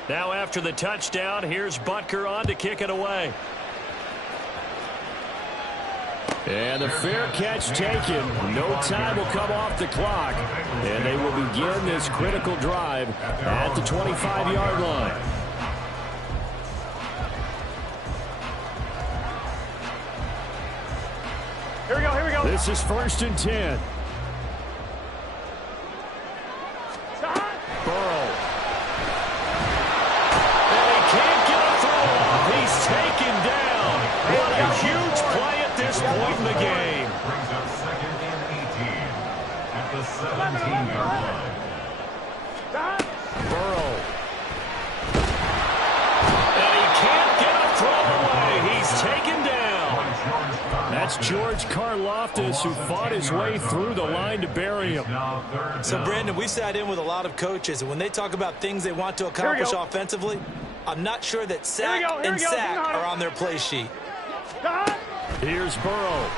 Now after the touchdown, here's Butker on to kick it away. And the fair catch taken. No time will come off the clock. And they will begin this critical drive at the 25-yard line. Here we go, here we go. This is 1st and 10. Burrow. And he can't get a throw off. He's taken down. What a huge play at this point in the game. Brings up 2nd and 18 at the 17-yard line. Burrow. And he can't get a throw away. He's taken down. That's It's George Karlaftis who fought his way through the line to bury him. So, Brandon, we sat in with a lot of coaches, and when they talk about things they want to accomplish offensively, I'm not sure that sack and sack are on their play sheet. Here's Burrow.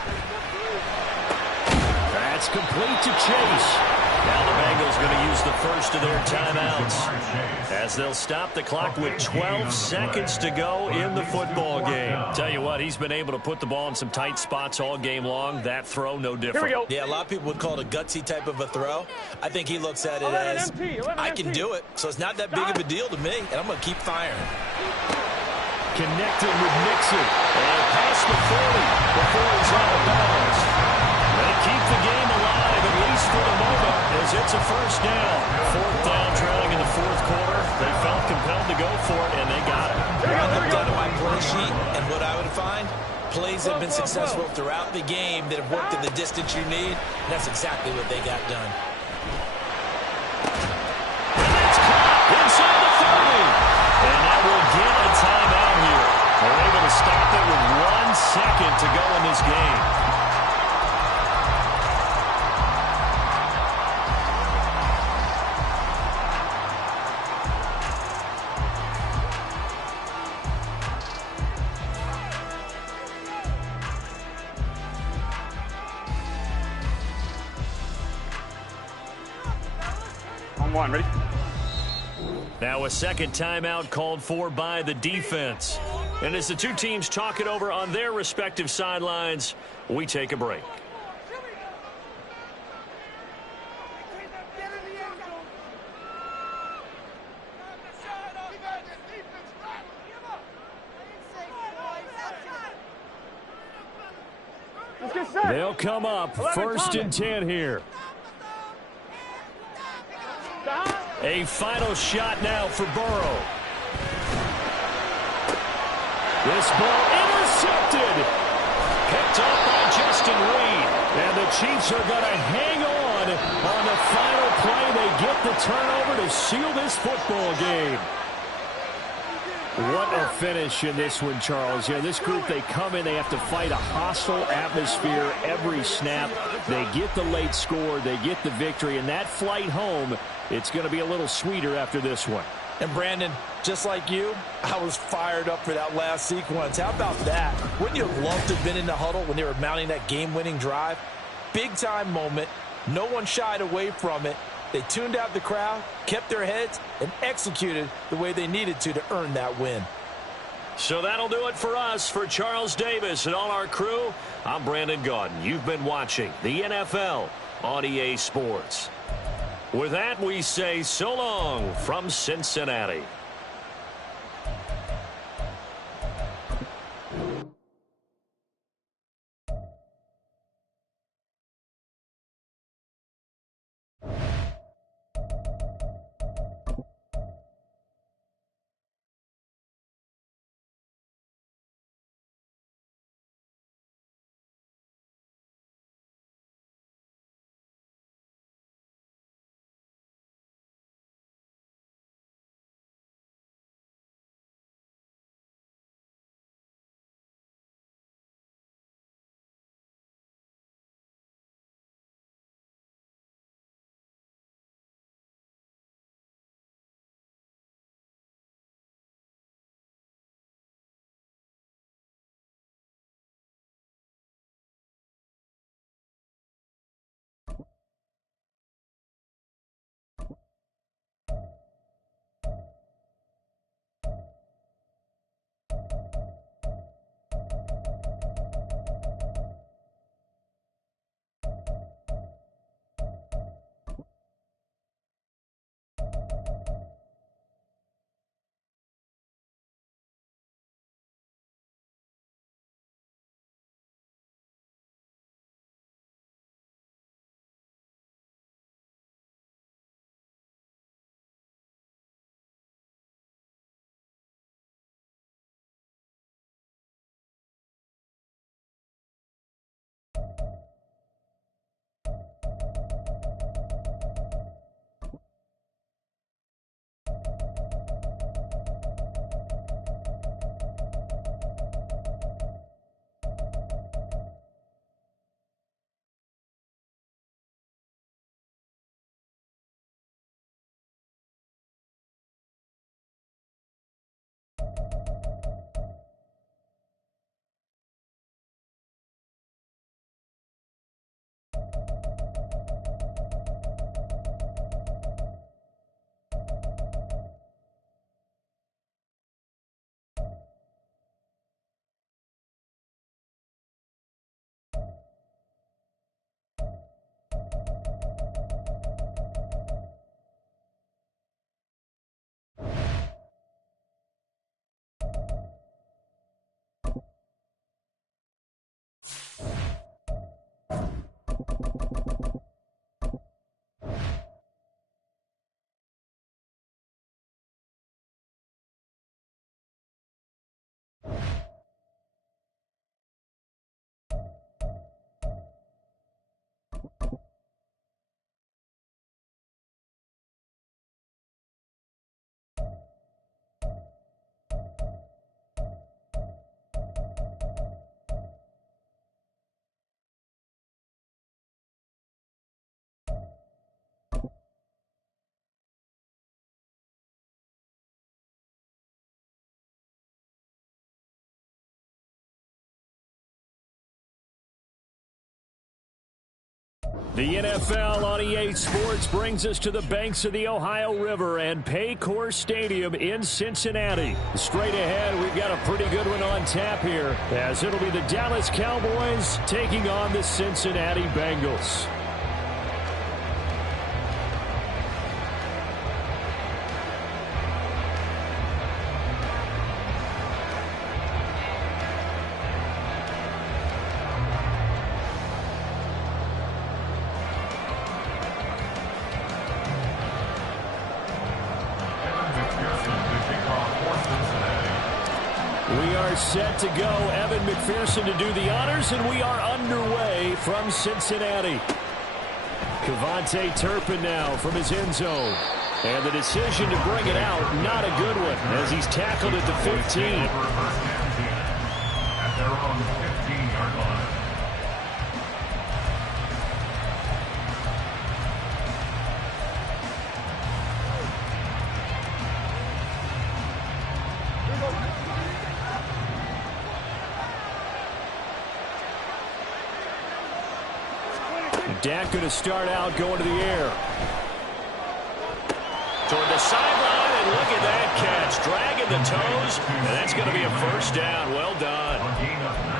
That's complete to Chase. Now the Bengals going to use the first of their timeouts as they'll stop the clock with 12 seconds to go in the football game. Tell you what, he's been able to put the ball in some tight spots all game long. That throw, no different. Here we go. Yeah, a lot of people would call it a gutsy type of a throw. I think he looks at it as, I can do it, so it's not that big of a deal to me, and I'm going to keep firing. Connected with Mixon. And past the 40 before he's out of bounds. They keep the game alive, at least for the moment, as it's a first down. Fourth down, trailing in the fourth quarter. They felt compelled to go for it, and they got it. I looked down at my play sheet, and what I would find, plays have been successful throughout the game that have worked in the distance you need, and that's exactly what they got done. And that's caught inside the 30. And that will get a timeout here. They're able to stop it with 1 second to go in this game. On one, ready? Now a second timeout called for by the defense. And as the two teams talk it over on their respective sidelines, we take a break. They'll come up 1st and 10 here. A final shot now for Burrow. This ball intercepted. Picked off by Justin Reed. And the Chiefs are going to hang on the final play. They get the turnover to seal this football game. What a finish in this one, Charles. Yeah, this group, they come in, they have to fight a hostile atmosphere every snap. They get the late score, they get the victory, and that flight home, it's going to be a little sweeter after this one. And Brandon, just like you, I was fired up for that last sequence. How about that? Wouldn't you have loved to have been in the huddle when they were mounting that game-winning drive? Big-time moment. No one shied away from it. They tuned out the crowd, kept their heads, and executed the way they needed to earn that win. So that'll do it for us. For Charles Davis and all our crew, I'm Brandon Gaudin. You've been watching the NFL on EA Sports. With that, we say so long from Cincinnati. The NFL on EA Sports brings us to the banks of the Ohio River and Paycor Stadium in Cincinnati. Straight ahead, we've got a pretty good one on tap here, as it'll be the Dallas Cowboys taking on the Cincinnati Bengals. Set to go. Evan McPherson to do the honors, and we are underway from Cincinnati. Kevontae Turpin now from his end zone. And the decision to bring it out, not a good one, as he's tackled at the 15. At their own 15-yard line. Dak going to start out going to the air. Toward the sideline, and look at that catch. Dragging the toes, and that's going to be a first down. Well done.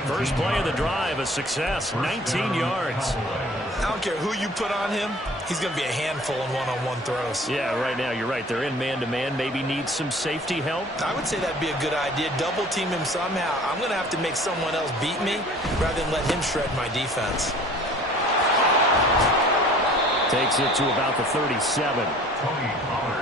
First play of the drive, a success. 19 yards. I don't care who you put on him. He's going to be a handful in one-on-one throws. Yeah, right now, you're right. They're in man-to-man. Maybe needs some safety help. I would say that'd be a good idea. Double team him somehow. I'm going to have to make someone else beat me rather than let him shred my defense. Takes it to about the 37.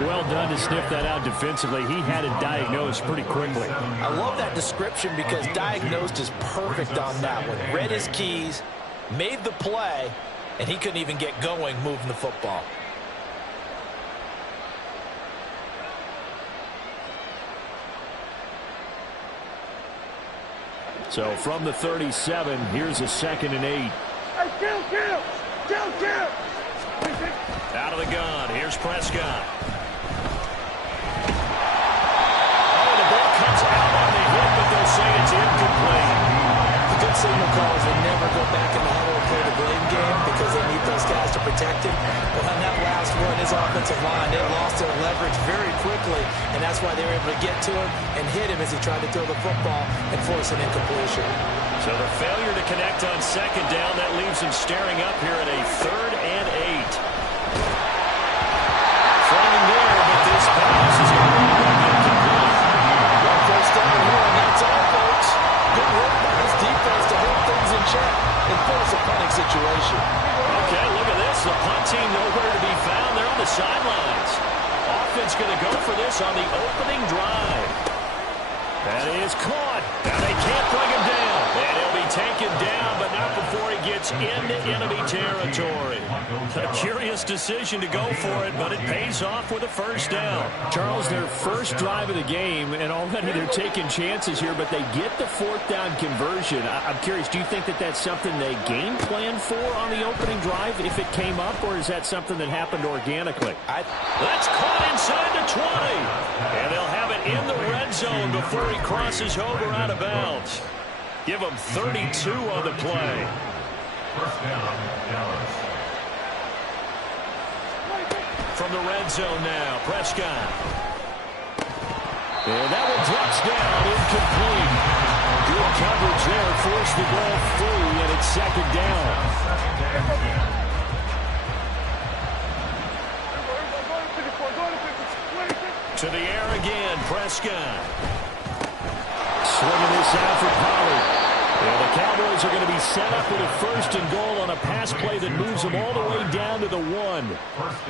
Well done to sniff that out defensively. He had it diagnosed pretty quickly. I love that description because diagnosed is perfect on that one. Read his keys, made the play, and he couldn't even get going moving the football. So from the 37, here's a 2nd and 8. Hey, kill! Out of the gun. Here's Prescott. Oh, the ball comes out on the hit, but they'll say it's incomplete. The good signal callers will never go back in the huddle and play the blame game because they need those guys to protect him. But on that last one, his offensive line, they lost their leverage very quickly, and that's why they were able to get to him and hit him as he tried to throw the football and force an incompletion. So the failure to connect on 2nd down, that leaves him staring up here at a 3rd and 8. Throwing there, but this pass is going to be incomplete. One first down here, and that's all, folks. Good work by his defense to hold things in check and force a punting situation. Okay, look at this. The punt team nowhere to be found. They're on the sidelines. Offense going to go for this on the opening drive. That is caught. Now they can't bring him down. And he'll be taken down, but not before he gets into enemy territory. A curious decision to go for it, but it pays off with a first down. Charles, their first drive of the game, and already they're taking chances here, but they get the 4th down conversion. I'm curious, do you think that that's something they game plan for on the opening drive if it came up, or is that something that happened organically? That's caught inside the 20. And they'll have it in the red zone before he crosses over out of bounds. Give him 32 on the play. First down, Dallas. From the red zone now, Prescott. And that one drops down, incomplete. Good coverage there, forced the ball free, and it's 2nd down. To the air again, Prescott. Swinging this out for Pollard. And the Cowboys are going to be set up with a 1st and goal on a pass play that moves them all the way down to the 1.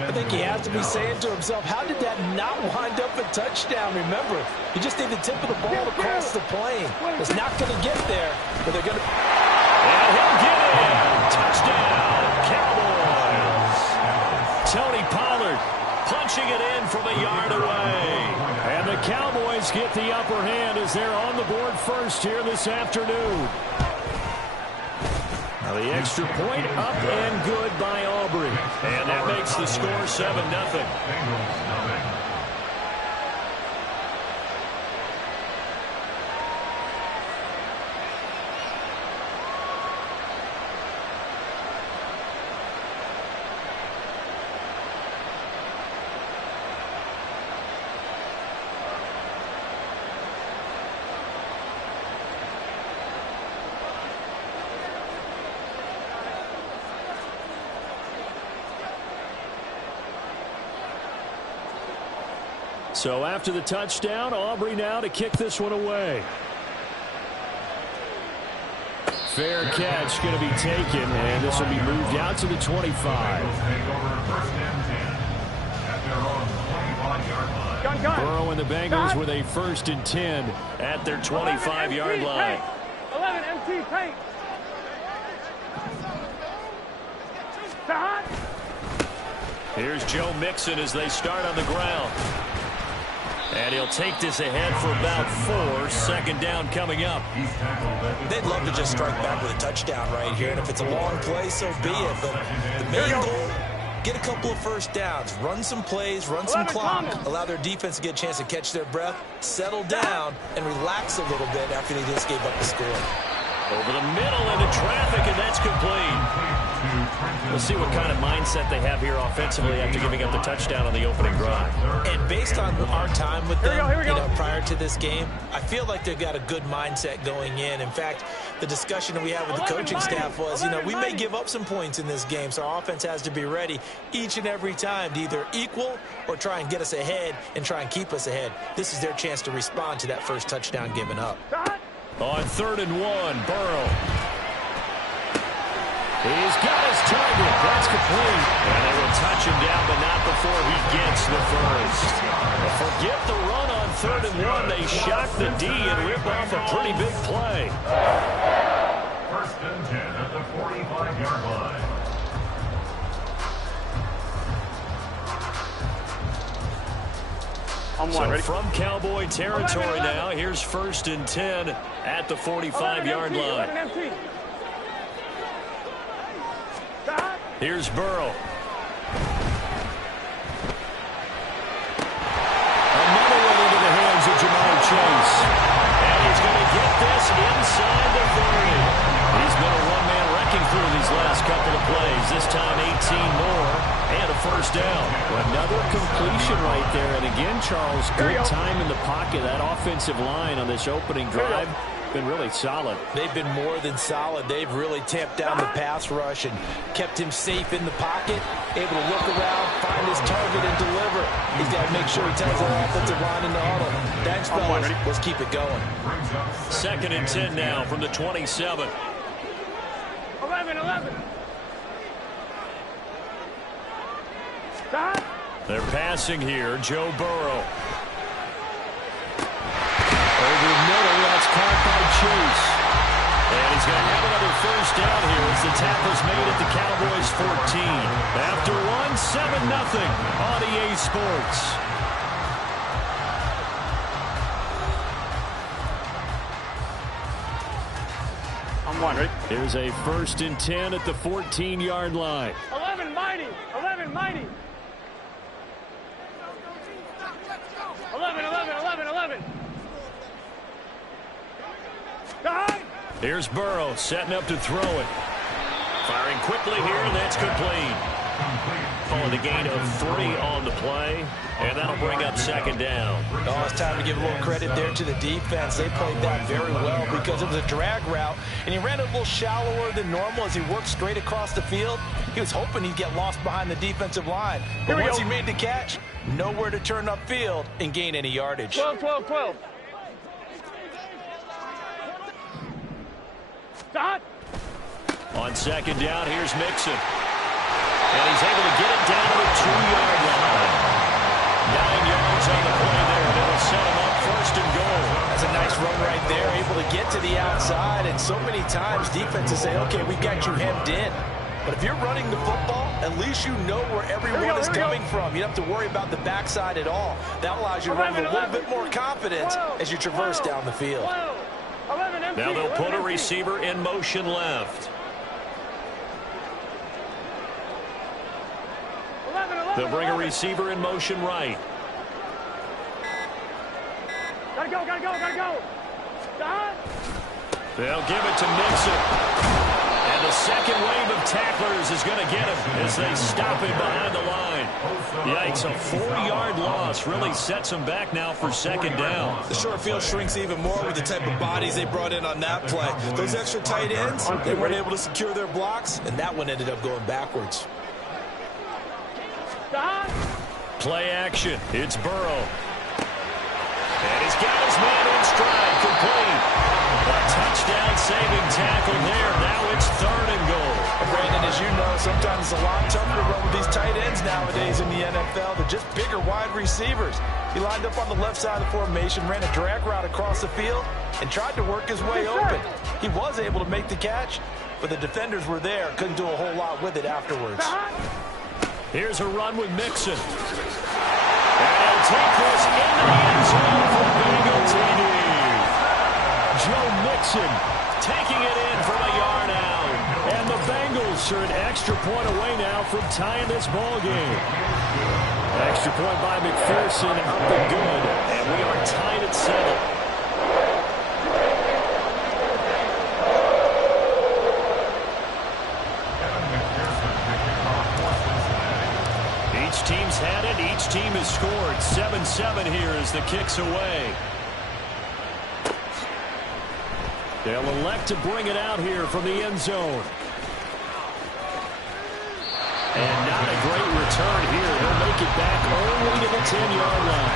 I think he has to be saying to himself, how did that not wind up a touchdown? Remember, you just need the tip of the ball to cross the plane. It's not going to get there, but they're going to... And he'll get in. Touchdown, Cowboys. Tony Pollard punching it in from a yard away. And the Cowboys get the upper hand as they're on the board first here this afternoon. Now the extra point up and good by Aubrey. And that makes the score 7-0. So after the touchdown, Aubrey now to kick this one away. Fair catch going to be taken, and this will be moved out to the 25. Burrow and the Bengals with a 1st and 10 at their 25-yard line. 11 MT tank. Here's Joe Mixon as they start on the ground. And he'll take this ahead for about 4. 2nd down coming up. They'd love to just strike back with a touchdown right here, and if it's a long play, so be it. But the main goal, get a couple of 1st downs, run some plays, run some clock, allow their defense to get a chance to catch their breath, settle down, and relax a little bit after they just gave up the score. Over the middle into traffic, and that's complete. We'll see what kind of mindset they have here offensively after giving up the touchdown on the opening drive. And based on our time with them, prior to this game, I feel like they've got a good mindset going in. In fact, the discussion that we had with the coaching staff was, we may give up some points in this game, so our offense has to be ready each and every time to either equal or try and get us ahead and try and keep us ahead. This is their chance to respond to that first touchdown given up. On 3rd and 1, Burrow. He's got his target. That's complete. And they will touch him down, but not before he gets the first. Forget the run on 3rd and 1. They shock the D and rip off a pretty big play. 1st and 10 at the 45-yard line. So from Cowboy territory now, here's 1st and 10 at the 45-yard line. Here's Burrow. Another one into the hands of Jamar Chase. And he's going to get this inside the 30. He's been a one-man wrecking through these last couple of plays. This time 18 more and a 1st down. Another completion right there. And again, Charles, good time in the pocket. That offensive line on this opening drive been really solid. They've been more than solid. They've really tamped down the pass rush and kept him safe in the pocket, able to look around, find his target, and deliver. He's got to make sure he tells our offensive line in the huddle. Thanks, fellas. Let's keep it going. 2nd and 10 now from the 27. 11. They're passing here. Joe Burrow. Over the middle, that's caught by Chase. And he's going to have another 1st down here as the tackle's made at the Cowboys 14. After 7-0 on EA Sports. I'm one, ready? Here's a 1st and 10 at the 14-yard line. 11 mighty. 11 mighty. 11. Here's Burrow setting up to throw it. Firing quickly here, and that's complete. Calling the gain of 3 on the play, and that'll bring up 2nd down. Oh, it's time to give a little credit there to the defense. They played that very well because it was a drag route, and he ran a little shallower than normal as he worked straight across the field. He was hoping he'd get lost behind the defensive line. But once he made the catch, nowhere to turn upfield and gain any yardage. 12. On 2nd down, here's Mixon. And he's able to get it down to the 2-yard line. 9 yards on the play there. That'll set him up 1st and goal. That's a nice run right there, able to get to the outside. And so many times defenses say, okay, we got you hemmed in. But if you're running the football, at least you know where everyone is coming from. You don't have to worry about the backside at all. That allows you to run with a little bit more confidence as you traverse down the field. Now they'll put a receiver in motion left. They'll bring a receiver in motion right. Gotta go. They'll give it to Mixon. And the second wave of tacklers is going to get him as they stop him behind the line. Yikes, a 4-yard loss really sets him back now for 2nd down. The short field shrinks even more with the type of bodies they brought in on that play. Those extra tight ends, they weren't able to secure their blocks, and that one ended up going backwards. Play action. It's Burrow. he's got his man in stride, complete. A touchdown-saving tackle there. Now it's 3rd and goal. Brandon, as you know, sometimes it's a lot tougher to run with these tight ends nowadays in the NFL. They're just bigger wide receivers. He lined up on the left side of the formation, ran a drag route across the field, and tried to work his way open. He was able to make the catch, but the defenders were there. Couldn't do a whole lot with it afterwards. Here's a run with Mixon. And he'll take this into the end zone for Bengal TD. Joe Mixon taking it in from a yard out. And the Bengals are an extra point away now from tying this ball game. Extra point by McPherson, up and good. And we are tied at 7. Each team's had it. Each team has scored. 7-7 here as the kick's away. They'll elect to bring it out here from the end zone. And not a great return here. He'll make it back only to the 10-yard line.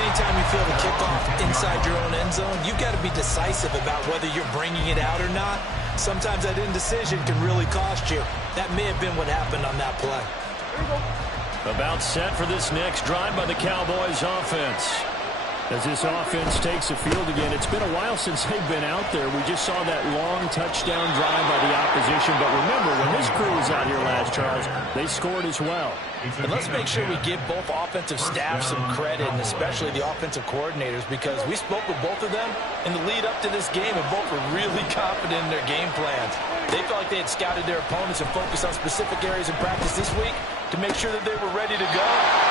Anytime you feel the kickoff inside your own end zone, you've got to be decisive about whether you're bringing it out or not. Sometimes that indecision can really cost you. That may have been what happened on that play. About set for this next drive by the Cowboys offense. As this offense takes the field again, it's been a while since they've been out there. We just saw that long touchdown drive by the opposition. But remember, when this crew was out here last, Charles, they scored as well. And let's make sure we give both offensive staffs some credit, and especially the offensive coordinators, because we spoke with both of them in the lead up to this game, and both were really confident in their game plans. They felt like they had scouted their opponents and focused on specific areas in practice this week to make sure that they were ready to go.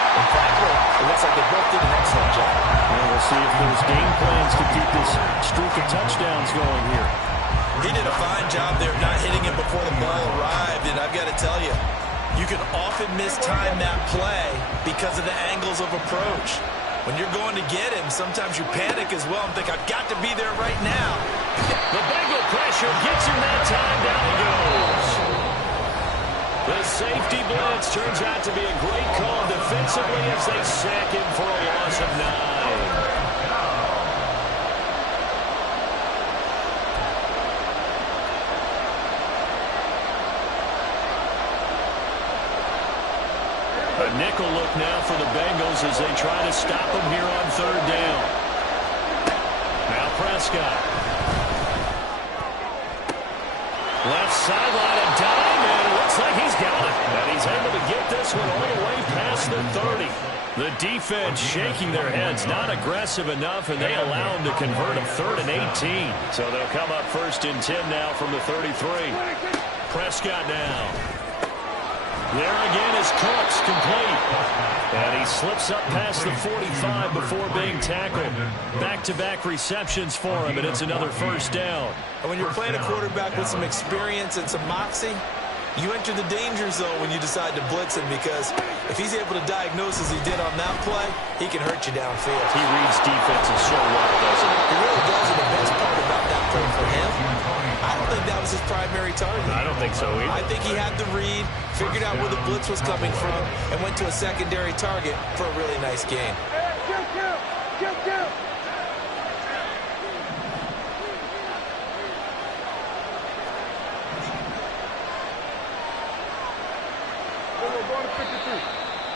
And frankly, it looks like they both did an excellent job. And we'll see if those game plans can keep this streak of touchdowns going here. He did a fine job there of not hitting him before the ball arrived, and I've got to tell you, you can often mistime that play because of the angles of approach. When you're going to get him, sometimes you panic as well and think, I've got to be there right now. The Bengal pressure gets him that time. Down he goes. The safety blitz turns out to be a great call defensively as they sack him for a loss of 9. A nickel look now for the Bengals as they try to stop him here on 3rd down. Now Prescott. Left sideline, a dime, and it looks like he's got it. And he's able to get this one all the way past the 30. The defense shaking their heads, not aggressive enough, and they allow him to convert a 3rd and 18. So they'll come up 1st and 10 now from the 33. Prescott now. There again is Cooks, complete. And he slips up past the 45 before being tackled. Back-to-back receptions for him, and it's another 1st down. And when you're playing a quarterback with some experience and some moxie, you enter the danger zone when you decide to blitz him, because if he's able to diagnose as he did on that play, he can hurt you downfield. He reads defenses so well, doesn't he? He really does, and the best part about that play for him, I don't think that was his primary target. I don't think so either. I think he had the read, figured out where the blitz was coming from, and went to a secondary target for a really nice game.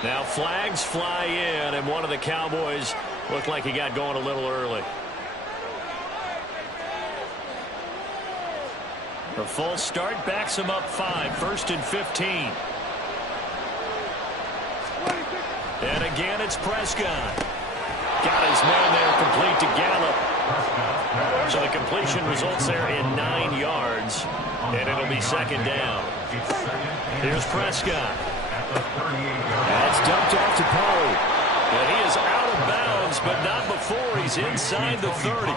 Now flags fly in, and one of the Cowboys looked like he got going a little early. The full start backs him up 5, 1st and 15. And again, it's Prescott. Got his man there, complete to Gallup. So the completion results there in 9 yards, and it'll be 2nd down. Here's Prescott. That's dumped off to Pollard. And he is out of bounds, but not before he's inside the 30.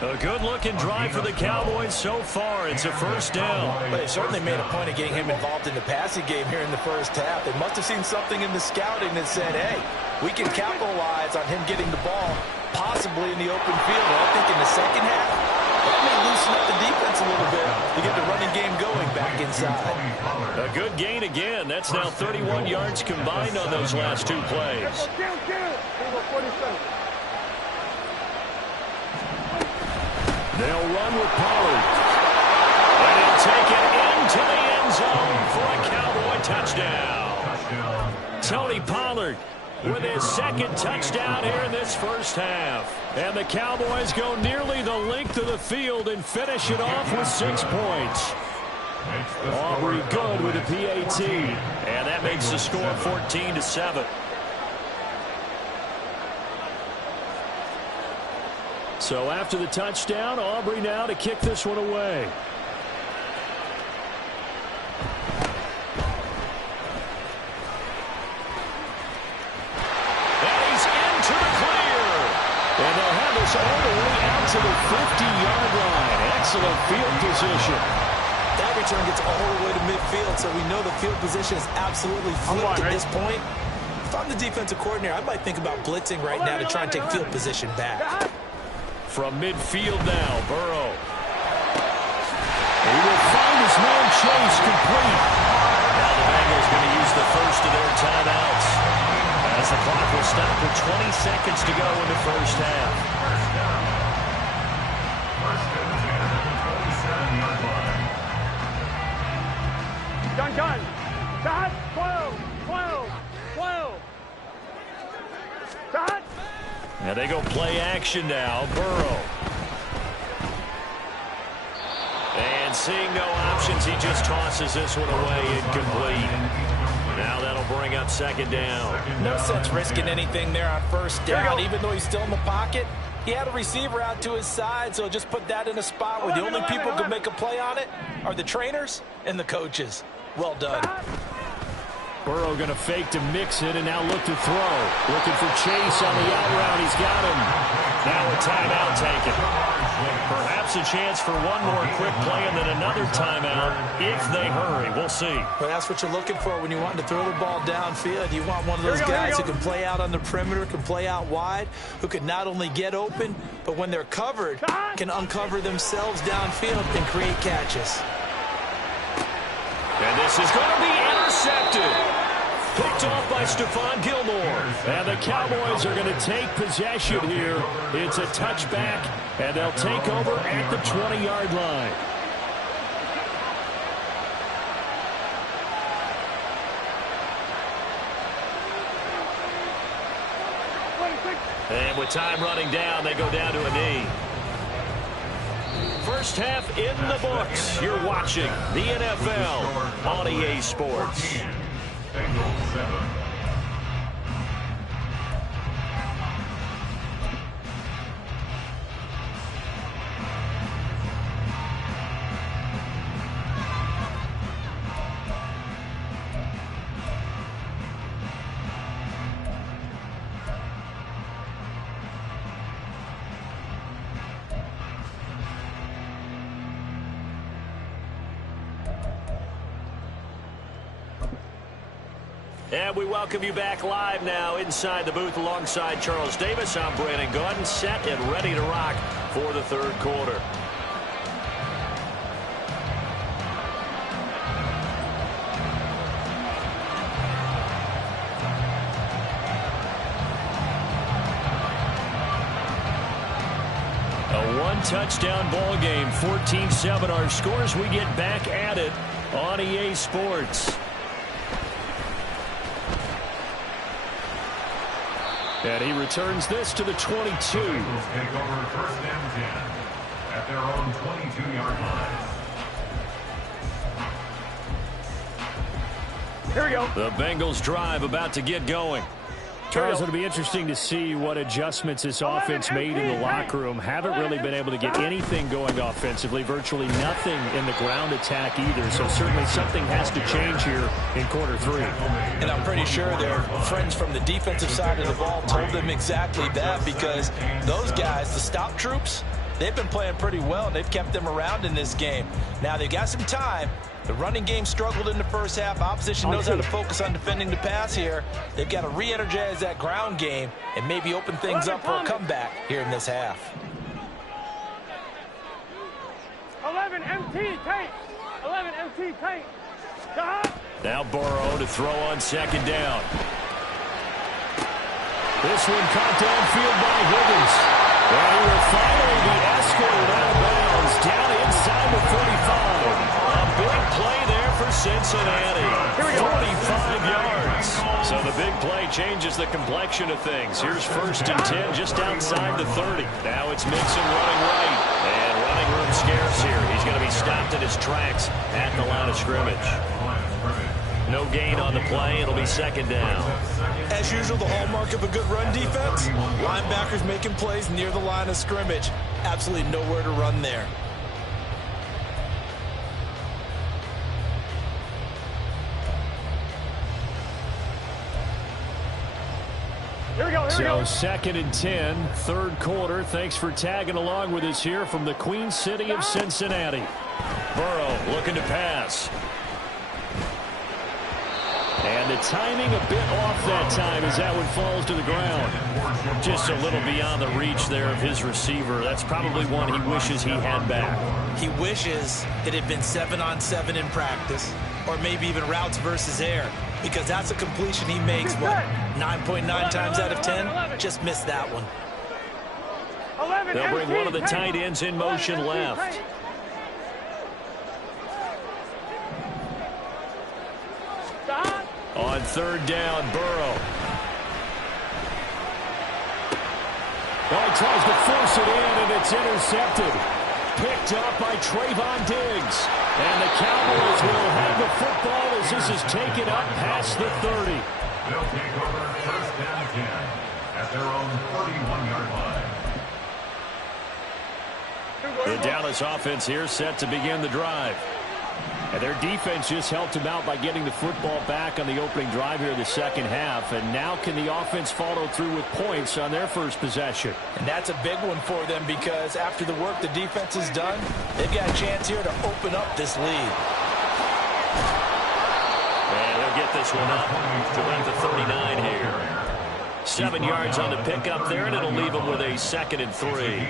A good-looking drive for the Cowboys so far. It's a 1st down. But they certainly made a point of getting him involved in the passing game here in the 1st half. They must have seen something in the scouting that said, hey, we can capitalize on him getting the ball possibly in the open field. And I think in the 2nd half, that may loosen up the defense a little bit to get the running game going back inside. A good gain again. That's now 31 yards combined on those last 2 plays. They'll run with Pollard. And he'll take it into the end zone for a Cowboy touchdown. Tony Pollard with his second touchdown here in this first half. And the Cowboys go nearly the length of the field and finish it off with 6 points. Aubrey good with a PAT. And that makes the score 14-7. So after the touchdown, Aubrey now to kick this one away. And he's into the clear. And they'll have this all the way out to the 50-yard line. Excellent field position. That return gets all the way to midfield, so we know the field position is absolutely flipped at this point. If I'm the defensive coordinator, I might think about blitzing right now to try and take field position back. From midfield now, Burrow. He will find his man Chase complete. Now the Bengals going to use the first of their timeouts as the clock will stop with 20 seconds to go in the first half. Done. Dot. 12. Dot. And they go play action now. Burrow. And seeing no options, he just tosses this one away incomplete. Now that'll bring up second down. No sense risking anything there on first down, even though he's still in the pocket. He had a receiver out to his side, so just put that in a spot where the only people who can make a play on it are the trainers and the coaches. Well done. Burrow going to fake to mix it and now look to throw. Looking for Chase on the out route. He's got him. Now a timeout taken. Perhaps a chance for one more quick play and then another timeout if they hurry. We'll see. Well, that's what you're looking for when you want to throw the ball downfield. You want one of those guys who can play out on the perimeter, can play out wide, who can not only get open, but when they're covered, can uncover themselves downfield and create catches. And this is going to be intercepted. Picked off by Stephon Gilmore. And the Cowboys are going to take possession here. It's a touchback, and they'll take over at the 20-yard line. And with time running down, they go down to a knee. First half in the books. You're watching the NFL on EA Sports. Bengals 7. And we welcome you back live now inside the booth alongside Charles Davis. I'm Brandon Gordon, set and ready to rock for the third quarter. A one-touchdown ball game, 14-7 our scores. We get back at it on EA Sports. And he returns this to the 22. Take over first and 10 at their own 22-yard line. Here we go. The Bengals drive about to get going. Charles, it'll be interesting to see what adjustments this offense made in the locker room. Haven't really been able to get anything going offensively. Virtually nothing in the ground attack either. So certainly something has to change here in quarter three. And I'm pretty sure their friends from the defensive side of the ball told them exactly that, because those guys, the stop troops, they've been playing pretty well, and they've kept them around in this game. Now they've got some time. The running game struggled in the first half. Opposition knows how to focus on defending the pass here. They've got to re-energize that ground game and maybe open things up for a comeback here in this half. 11 MT tank. 11 MT tank. Now Burrow to throw on second down. This one caught downfield by Higgins. And he will finally be escorted out of bounds. Cincinnati. 45 yards. So the big play changes the complexion of things. Here's 1st and 10 just outside the 30. Now it's Mixon running right. And running room scarce here. He's going to be stopped in his tracks at the line of scrimmage. No gain on the play. It'll be 2nd down. As usual, the hallmark of a good run defense, linebackers making plays near the line of scrimmage. Absolutely nowhere to run there. So 2nd and 10, 3rd quarter. Thanks for tagging along with us here from the Queen City of Cincinnati. Burrow looking to pass. And the timing a bit off that time as that one falls to the ground. Just a little beyond the reach there of his receiver. That's probably one he wishes he had back. He wishes it had been 7-on-7 in practice, or maybe even routes versus air, because that's a completion he makes, what, 9.9 times out of 10? Just missed that one. They'll bring one of the tight ends in motion left. On 3rd down, Burrow. Oh, he tries to force it in, and it's intercepted. Picked up by Trayvon Diggs. And the Cowboys will have the football as this is taken up past the 30. They'll take over 1st and 10 at their own 31-yard line. The Dallas offense here set to begin the drive. And their defense just helped him out by getting the football back on the opening drive here in the 2nd half. And now can the offense follow through with points on their first possession? And that's a big one for them because after the work the defense has done, they've got a chance here to open up this lead. And he'll get this one up to about the 39 here. 7 yards on the pickup there, and it'll leave him with a 2nd and 3.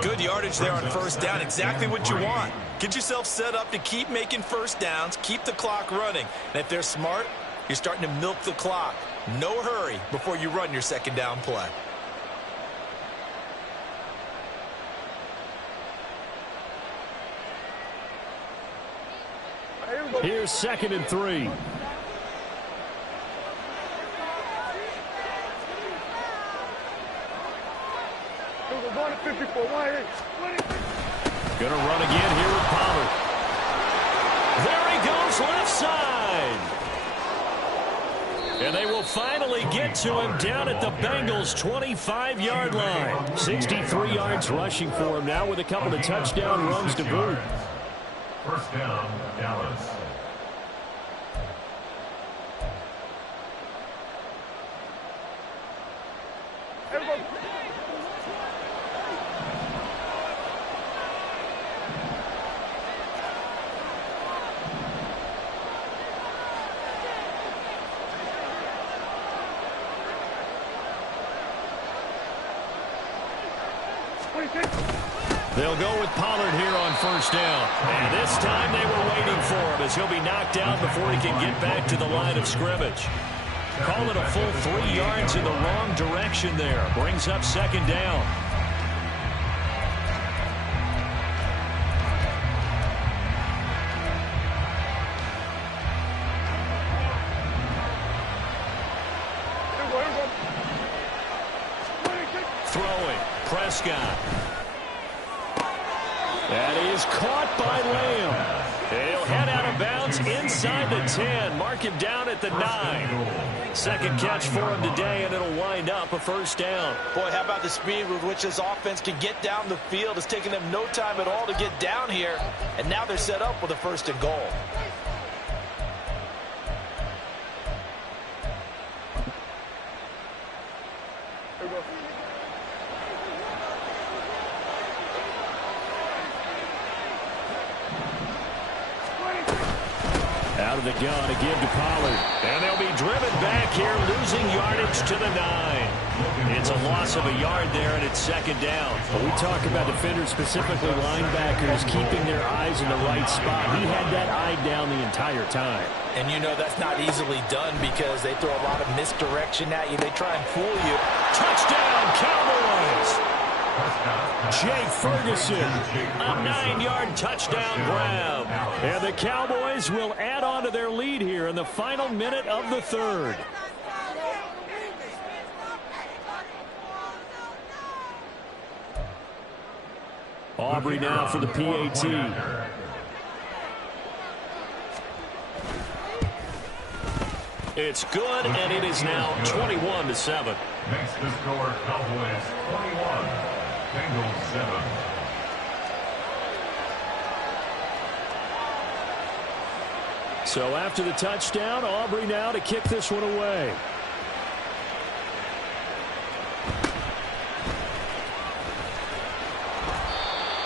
Good yardage there on 1st down. Exactly what you want. Get yourself set up to keep making 1st downs, keep the clock running. And if they're smart, you're starting to milk the clock. No hurry before you run your 2nd down play. Here's 2nd and 3. Gonna run again here with Pollard. There he goes, left side. And they will finally get to him down at the Bengals' 25-yard line. 63 yards rushing for him now with a couple of touchdown runs to boot. 1st down, Dallas. They'll go with Pollard here on 1st down. And this time they were waiting for him as he'll be knocked out before he can get back to the line of scrimmage. Call it a full 3 yards in the wrong direction there. Brings up 2nd down. Throwing, Prescott. That is caught by Lamb. He'll head out of bounds inside the 10. Mark him down at the 9. Second catch for him today, and it'll wind up a 1st down. Boy, how about the speed with which this offense can get down the field? It's taken them no time at all to get down here, and now they're set up with a 1st and goal. Out of the gun to give to Pollard. And they'll be driven back here, losing yardage to the 9. It's a loss of a yard there, and it's 2nd down. Well, we talk about defenders, specifically linebackers, keeping their eyes in the right spot. He had that eye down the entire time. And you know that's not easily done because they throw a lot of misdirection at you. They try and fool you. Touchdown, Cowboys! Jake Ferguson. A 9-yard touchdown grab. And the Cowboys Cowboys will add on to their lead here in the final minute of the third. Aubrey now for the PAT. It's good, and it is now 21-7. Makes the score Cowboys 21, Bengals 7. So after the touchdown, Aubrey now to kick this one away.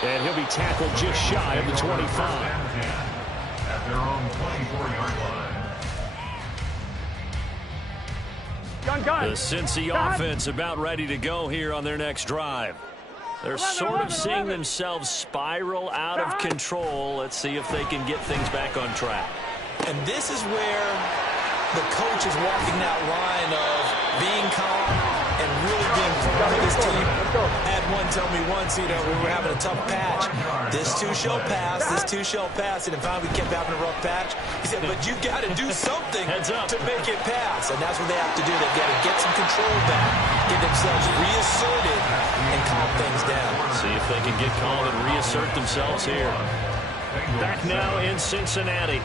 And he'll be tackled just shy of the 25. At their own 24-yard line. The Cincy offense about ready to go here on their next drive. They're sort of seeing themselves spiral out of control. Let's see if they can get things back on track. And this is where the coach is walking that line of being calm and really being firm with his team. I had one tell me once, we were having a tough patch. This too shall pass, this too shall pass. And finally we kept having a rough patch. He said, but you've got to do something to make it pass. And that's what they have to do. They've got to get some control back, get themselves reasserted, and calm things down. See if they can get calm and reassert themselves here. Back now in Cincinnati.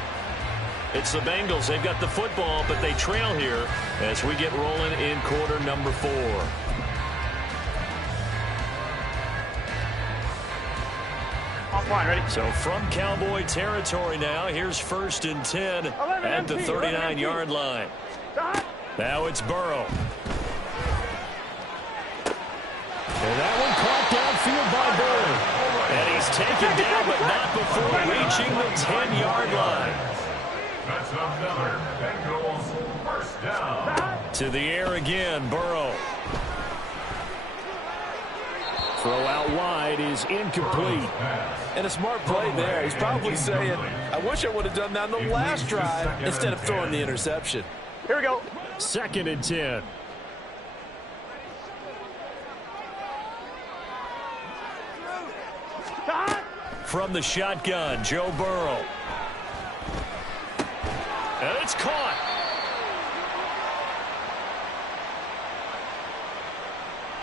It's the Bengals. They've got the football, but they trail here as we get rolling in quarter number 4. Offline, ready? So from Cowboy territory now, here's 1st and 10 at the 39-yard line. Now it's Burrow. And that one caught downfield by Burrow. And he's taken down, but not before reaching the 10-yard line. That's another Bengals first down. To the air again, Burrow. Throw out wide is incomplete. And a smart play there. He's probably saying, I wish I would have done that on the last drive instead of throwing the interception. Here we go. 2nd and 10. From the shotgun, Joe Burrow. And it's caught.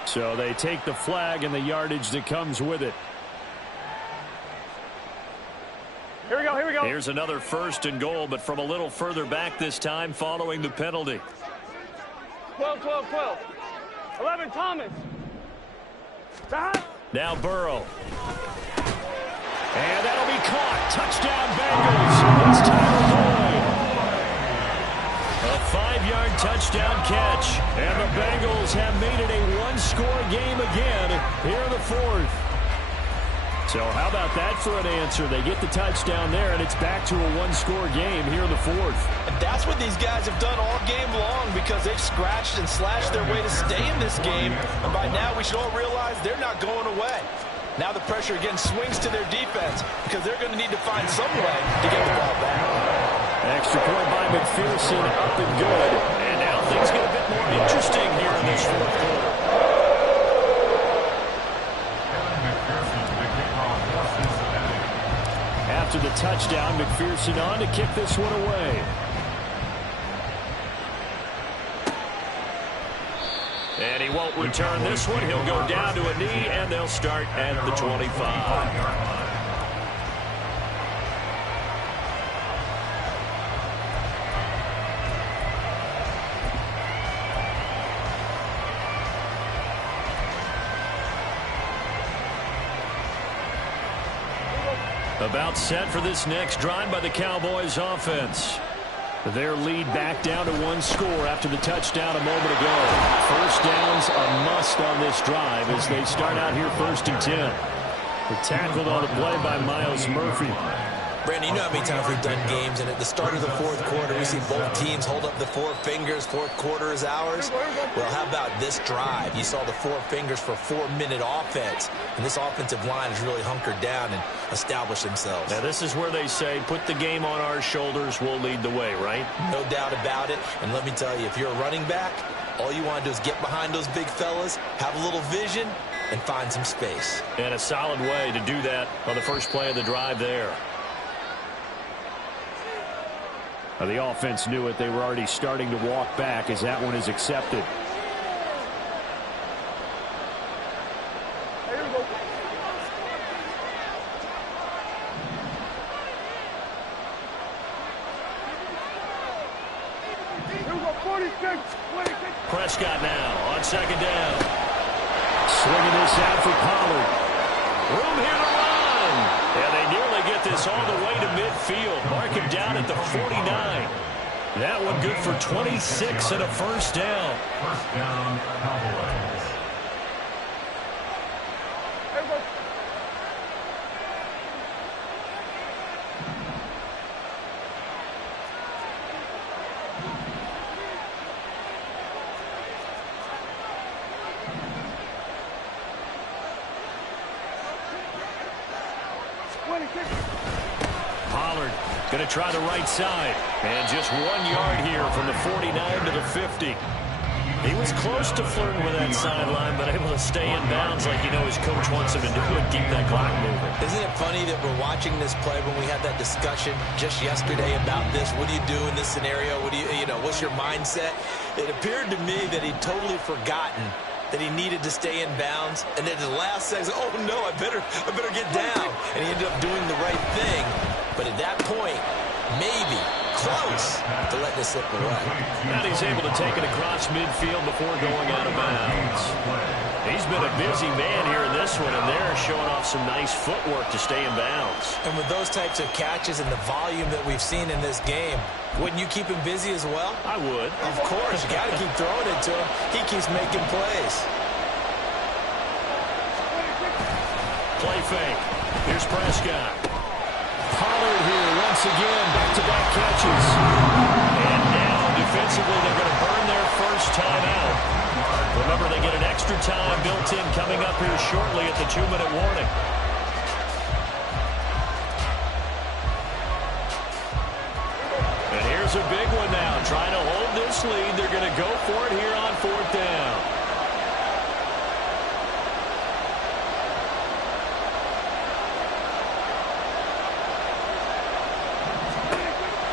So they take the flag and the yardage that comes with it. Here we go, here we go. Here's another 1st and goal, but from a little further back this time following the penalty. 12, 12, 12. 11, Thomas. Now Burrow. And that'll be caught. Touchdown Bengals. It's Tyler Boyd. A 5-yard touchdown catch. And the Bengals have made it a one-score game again here in the 4th. So how about that for an answer? They get the touchdown there, and it's back to a one-score game here in the 4th. And that's what these guys have done all game long because they've scratched and slashed their way to stay in this game. And by now we should all realize they're not going away. Now the pressure again swings to their defense because they're going to need to find some way to get the ball back. Extra point by McPherson, up and good. And now things get a bit more interesting here in this 4th quarter. After the touchdown, McPherson on to kick this one away. And he won't return this one. He'll go down to a knee, and they'll start at the 25. About set for this next drive by the Cowboys offense. Their lead back down to one score after the touchdown a moment ago. First down's a must on this drive as they start out here 1st and 10. They're tackled on the play by Miles Murphy. Brandon, you know how many times we've done games, and at the start of the 4th quarter, we see both teams hold up the 4 fingers, 4th quarter is ours. Well, how about this drive? You saw the 4 fingers for 4-minute offense, and this offensive line has really hunkered down and established themselves. Now, this is where they say, put the game on our shoulders, we'll lead the way, right? No doubt about it, and let me tell you, if you're a running back, all you want to do is get behind those big fellas, have a little vision, and find some space. And a solid way to do that on the first play of the drive there. The offense knew it. They were already starting to walk back as that one is accepted. Here we go. Here we go, 46, 26. Prescott now on second down. Swinging this out for Pollard. Room here to run. And they nearly get this all the way to midfield. Mark him down at the 49. That one good for 26 and a first down. First down, Cowboys. Here we go. Pollard going to try the right side. And just 1 yard here from the 49 to the 50. He was close to flirting with that sideline, but able to stay in bounds like you know his coach wants him to do and keep that clock moving. Isn't it funny that we're watching this play when we had that discussion just yesterday about this? What do you do in this scenario? What do you know, what's your mindset? It appeared to me that he'd totally forgotten that he needed to stay in bounds, and then the last second, oh no, I better get down. And he ended up doing the right thing. But at that point, maybe close to letting it slip away. And he's able to take it across midfield before going out of bounds. He's been a busy man here in this one, and they're showing off some nice footwork to stay in bounds. And with those types of catches and the volume that we've seen in this game, wouldn't you keep him busy as well? I would. Of course. You got to keep throwing it to him. He keeps making plays. Play fake. Here's Prescott. Pollard here once again. Back-to-back catches. And now defensively they're going to burn their first time out. Remember, they get an extra time built in coming up here shortly at the 2-minute warning. And here's a big one now. Trying to hold this lead. They're going to go for it here on 4th down.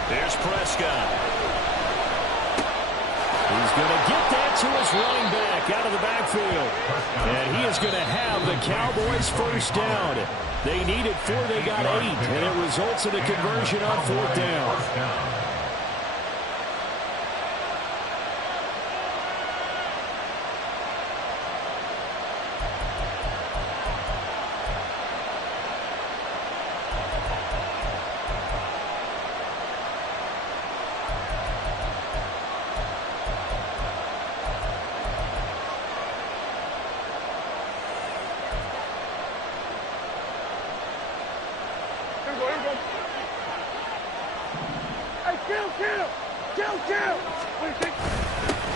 There's Prescott. He's going to get that to his running back out of the backfield. And he is going to have the Cowboys first down. They needed 4, they got 8. And it results in a conversion on 4th down.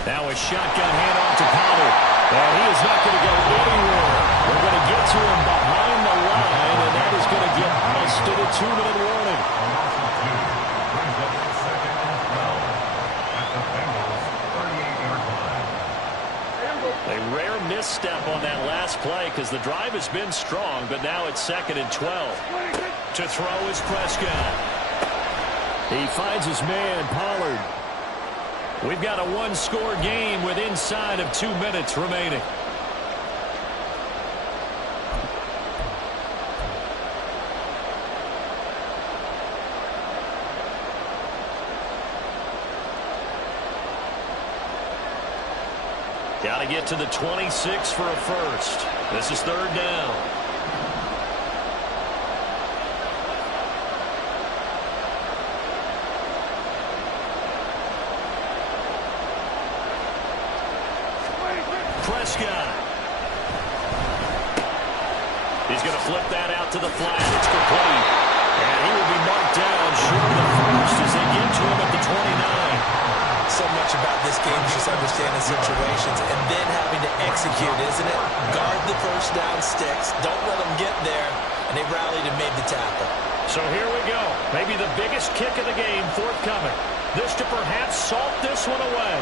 Now a shotgun handoff to Pollard. And he is not going to go anywhere. They're going to get to him behind the line, and that is going to get us to the 2-minute warning. A rare misstep on that last play because the drive has been strong, but now it's 2nd and 12. To throw is Prescott. He finds his man, Pollard. We've got a 1-score game with inside of 2 minutes remaining. Got to get to the 26 for a first. This is 3rd down. Prescott. He's going to flip that out to the flat. It's complete. And he will be marked down short of the first as they get to him at the 29. So much about this game, just understanding situations and then having to execute, isn't it? Guard the first down sticks. Don't let them get there. And they rallied and made the tackle. So here we go. Maybe the biggest kick of the game forthcoming. This to perhaps salt this one away.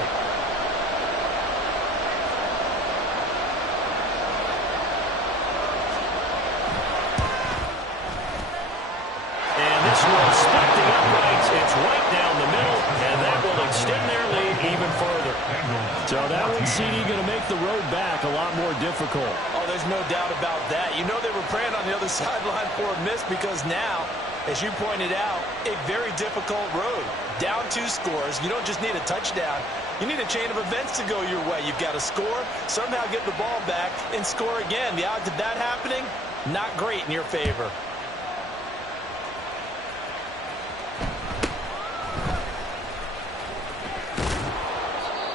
And this one split the uprights. It's right down the middle. So that one, CD, going to make the road back a lot more difficult. Oh, there's no doubt about that. You know they were praying on the other sideline for a miss because now, as you pointed out, a very difficult road. Down 2 scores. You don't just need a touchdown. You need a chain of events to go your way. You've got to score, somehow get the ball back, and score again. The odds of that happening, not great in your favor.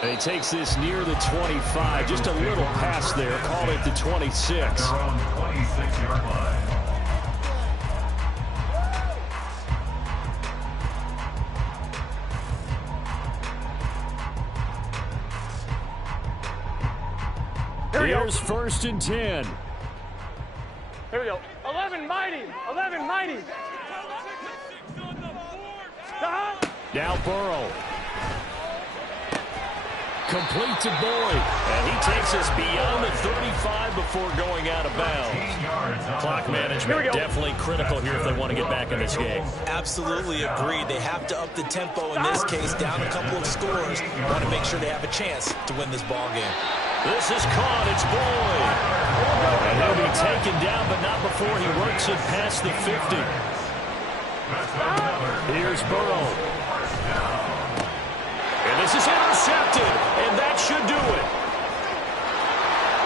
And he takes this near the 25. Just a little pass there. Call it the 26. Their own 26-yard line. Here's 1st and 10. Here we go. 11 mighty. 11 mighty. Now Burrow. Complete to Boyd. And he takes us beyond the 35 before going out of bounds. Clock management definitely critical here if they want to get back in this game. Absolutely agreed. They have to up the tempo in this case, down a couple of scores. Want to make sure they have a chance to win this ball game. This is caught. It's Boyd. And he'll be taken down, but not before he works it past the 50. Here's Burrow. And this is intercepted, and that should do it.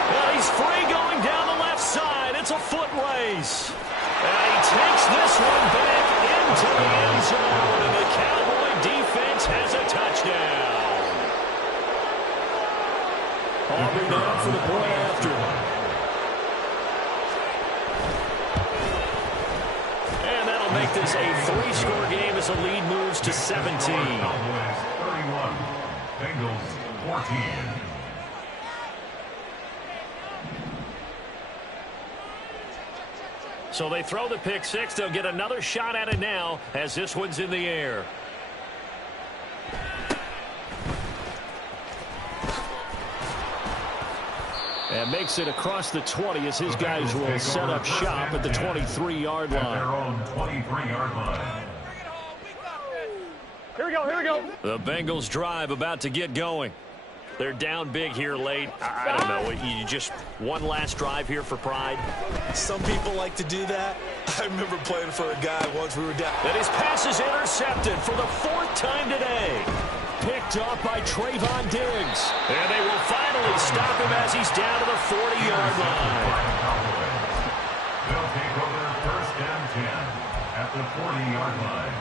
Well, he's free going down the left side. It's a foot race. And he takes this one back into the end zone, and the Cowboy defense has a touchdown. Aubrey down for the point after. And that'll make this a 3-score game as the lead moves to 17. Cowboys 31, Bengals 14. So they throw the pick 6. They'll get another shot at it now as this one's in the air. And makes it across the 20 as his guys will set up shop at the 23-yard At their line. own 23-yard line. Here we go. Here we go. The Bengals drive about to get going. They're down big here late. I don't know. You just one last drive here for pride. Some people like to do that. I remember playing for a guy once we were down. And his pass is intercepted for the 4th time today. Picked up by Trayvon Diggs. And they will finally stop him as he's down to the 40-yard line. They'll take over 1st and 10 at the 40-yard line.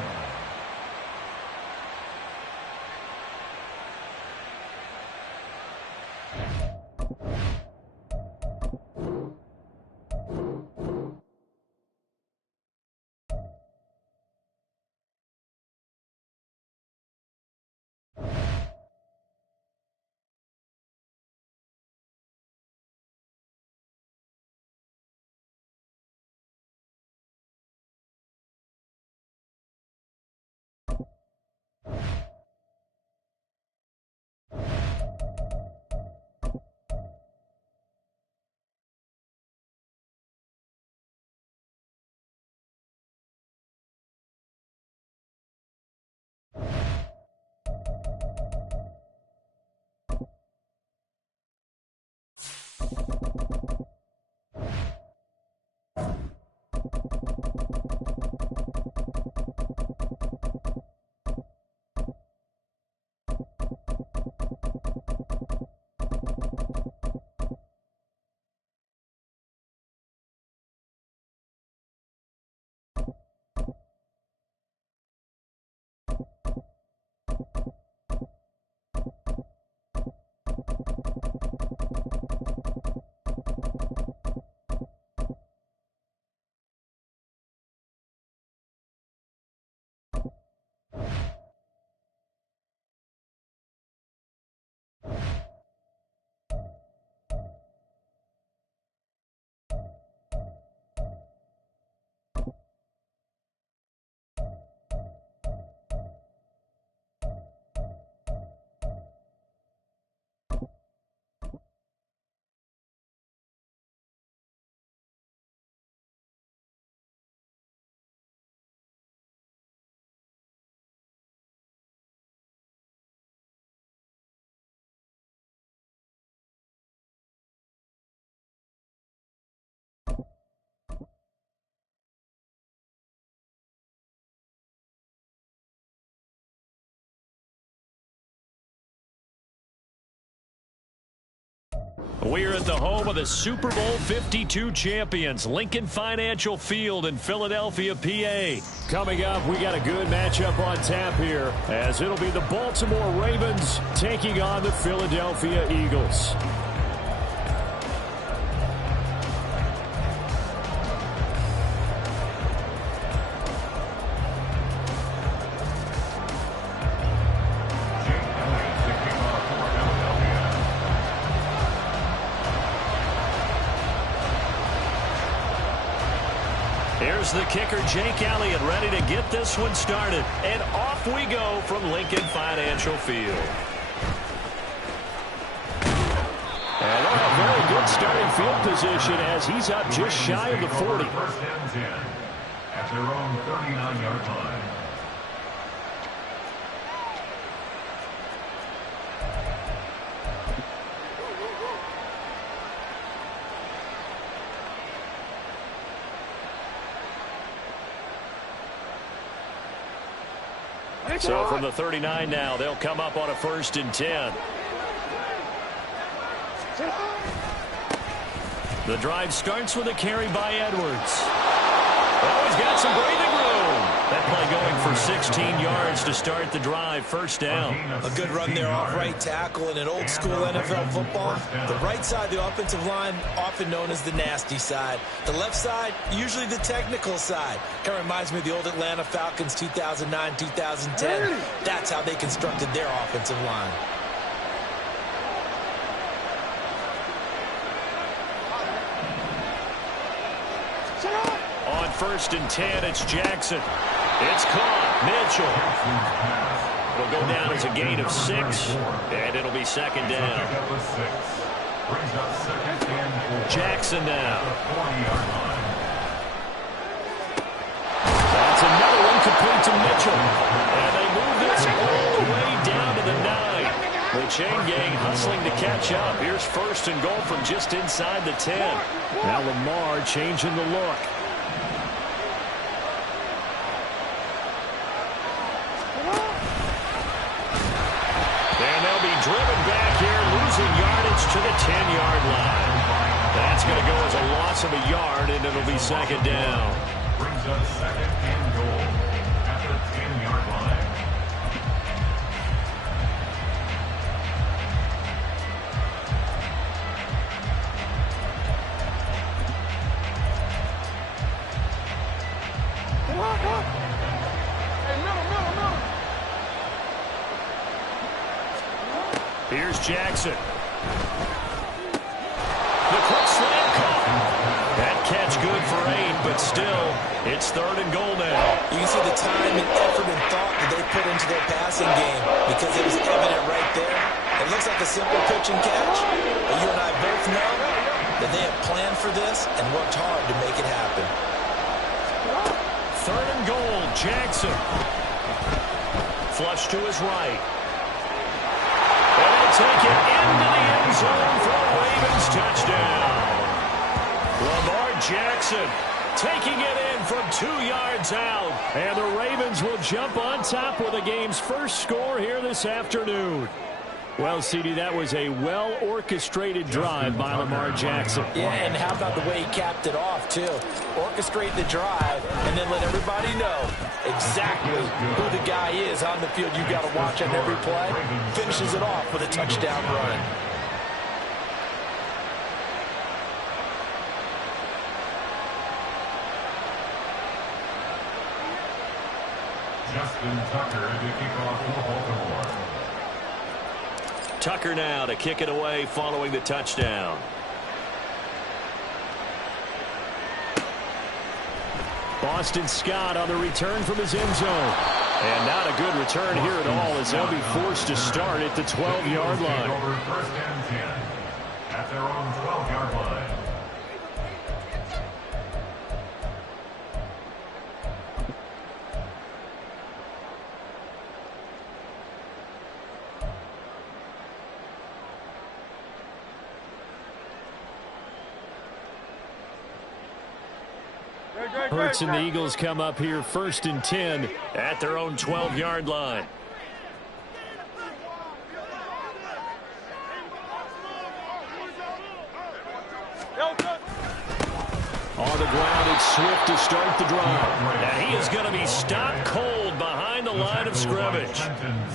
We're at the home of the Super Bowl 52 champions, Lincoln Financial Field in Philadelphia, PA. Coming up, we got a good matchup on tap here, as it'll be the Baltimore Ravens taking on the Philadelphia Eagles. Here's the kicker, Jake Elliott, ready to get this one started. And off we go from Lincoln Financial Field. And a very good starting field position as he's up just shy of the 40. First and 10 at their own 39-yard line. So from the 39 now, they'll come up on a 1st and 10. The drive starts with a carry by Edwards. Oh, he's got some breathing room. That play going for 16 yards to start the drive. 1st down. A good run there off right tackle in an old school NFL football. The right side of the offensive line, often known as the nasty side. The left side, usually the technical side. Kind of reminds me of the old Atlanta Falcons 2009, 2010. That's how they constructed their offensive line. On 1st and 10, it's Jackson. It's caught. Mitchell. It'll go down as a gain of 6, and it'll be 2nd down. Jackson now. That's another one complete to Mitchell. And they move this all the way down to the 9. The chain gang hustling to catch up. Here's 1st and goal from just inside the 10. Now Lamar changing the look. Driven back here, losing yardage to the 10-yard line. That's going to go as a loss of a yard, and it'll be 2nd down. Brings up 2nd and goal at the 10-yard line. Here's Jackson. The quick slant caught. That catch good for 8, but still, it's 3rd and goal now. You can see the time and effort and thought that they put into their passing game because it was evident right there. It looks like a simple pitch and catch, but you and I both know that they have planned for this and worked hard to make it happen. 3rd and goal, Jackson. Flush to his right. Take it into the end zone for a Ravens touchdown. Lamar Jackson taking it in from 2 yards out. And the Ravens will jump on top with the game's first score here this afternoon. Well, CD, that was a well-orchestrated drive by Lamar Jackson. Yeah, and how about the way he capped it off, too? Orchestrate the drive and then let everybody know exactly who the guy is on the field you got to watch on every play. Finishes it off with a touchdown run. Justin Tucker to kick off for Baltimore. Tucker now to kick it away following the touchdown. Boston Scott on the return from his end zone. And not a good return here at all as they'll be forced to start at the 12-yard line. Over 1st and 10 at their own 12-yard line. Hurts and the Eagles come up here 1st and 10 at their own 12-yard line. On the ground, it's Swift to start the drive. And he is going to be stopped cold behind the line of scrimmage.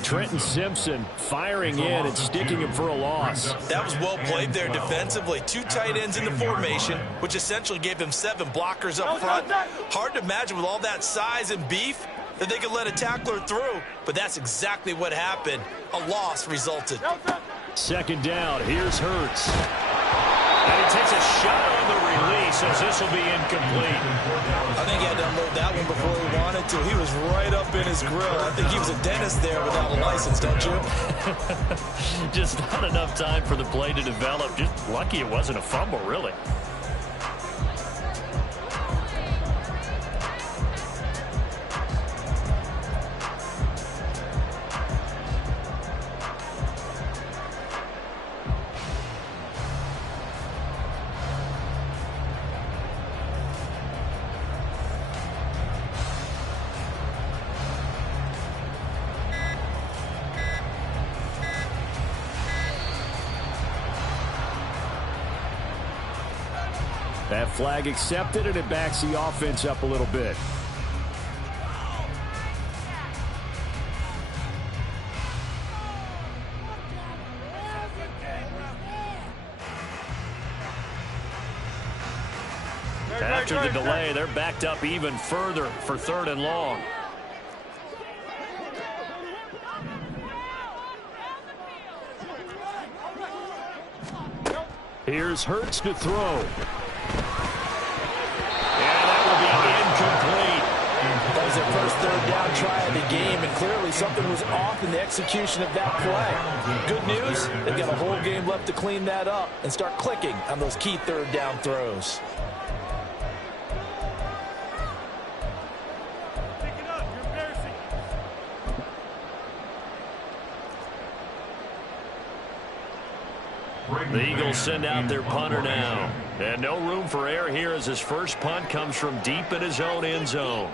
Trenton Simpson firing in and sticking him for a loss. That was well played there defensively. 2 tight ends in the formation, which essentially gave them 7 blockers up front. Hard to imagine with all that size and beef that they could let a tackler through, but that's exactly what happened. A loss resulted. Second down, here's Hurts. And he takes a shot on the release as this will be incomplete. I think he had to unload that one before he wanted to. He was right up in his grill. I think he was a dentist there without a license, don't you? Just not enough time for the play to develop. Just lucky it wasn't a fumble, really. That flag accepted, and it backs the offense up a little bit. After the delay, they're backed up even further for 3rd and long. Here's Hurts to throw. Incomplete. That was their first 3rd down try of the game, and clearly something was off in the execution of that play. Good news, they've got a whole game left to clean that up and start clicking on those key 3rd down throws. The Eagles send out their punter now. And no room for error here as his first punt comes from deep in his own end zone.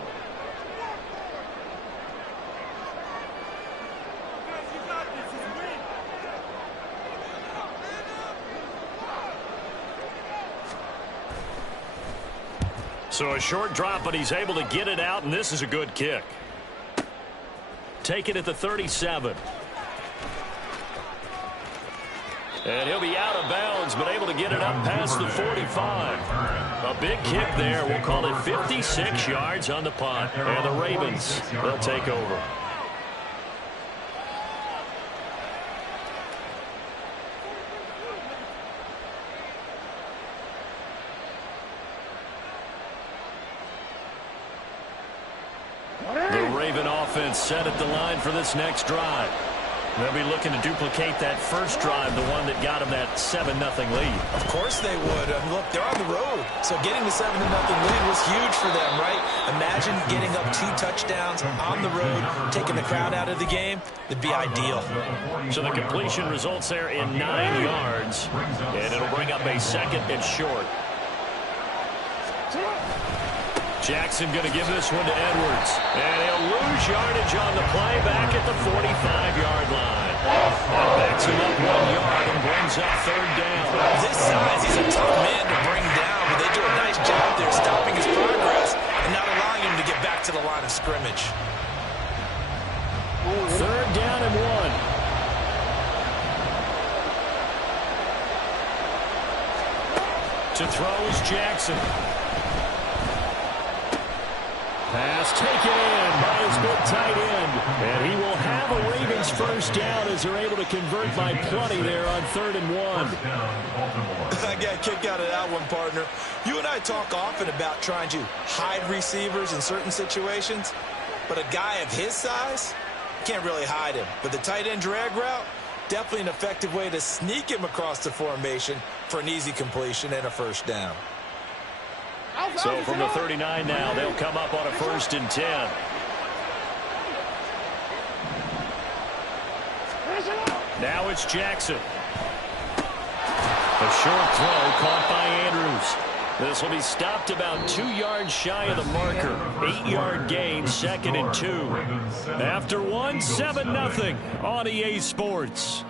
So a short drop, but he's able to get it out, and this is a good kick. Take it at the 37. And he'll be out of bounds, but able to get it up past the 45. A big kick there. We'll call it 56 yards on the punt. And the Ravens, they'll take over. The Raven offense set at the line for this next drive. They'll be looking to duplicate that first drive, the one that got them that 7-0 lead. Of course they would. Look, they're on the road, so getting the 7-0 lead was huge for them, right? Imagine getting up 2 touchdowns on the road, taking the crowd out of the game. It'd be ideal. So the completion results there in 9 yards, and it'll bring up a 2nd and short. Jackson going to give this one to Edwards. And he'll lose yardage on the play back at the 45-yard line. That backs him up 1 yard and brings up 3rd down. This size, he's a tough man to bring down, but they do a nice job there stopping his progress and not allowing him to get back to the line of scrimmage. 3rd down and 1. To throw is Jackson. Pass taken in by his big tight end. And he will have a Ravens first down as they're able to convert by plenty there on 3rd and 1. I got a kick out of that one, partner. You and I talk often about trying to hide receivers in certain situations, but a guy of his size, can't really hide him. But the tight end drag route, definitely an effective way to sneak him across the formation for an easy completion and a first down. So from the 39 now, they'll come up on a 1st and 10. Now it's Jackson. A short throw caught by Andrews. This will be stopped about 2 yards shy of the marker. 8-yard gain, 2nd and 2. After 1, 7-0 on EA Sports.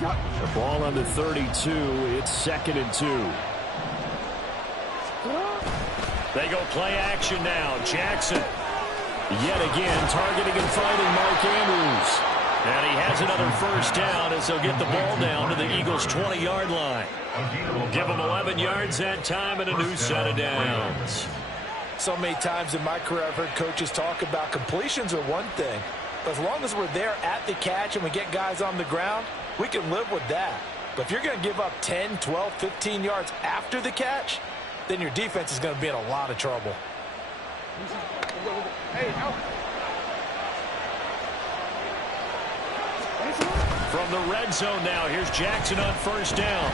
The ball on the 32. It's 2nd and 2. They go play action now. Jackson yet again targeting and fighting Mark Andrews. And he has another first down as they'll get the ball down to the Eagles' 20-yard line. Give them 11 yards that time and a new set of downs. So many times in my career I've heard coaches talk about completions are one thing. But as long as we're there at the catch and we get guys on the ground, we can live with that. But if you're going to give up 10, 12, 15 yards after the catch, then your defense is going to be in a lot of trouble. From the red zone now, here's Jackson on first down.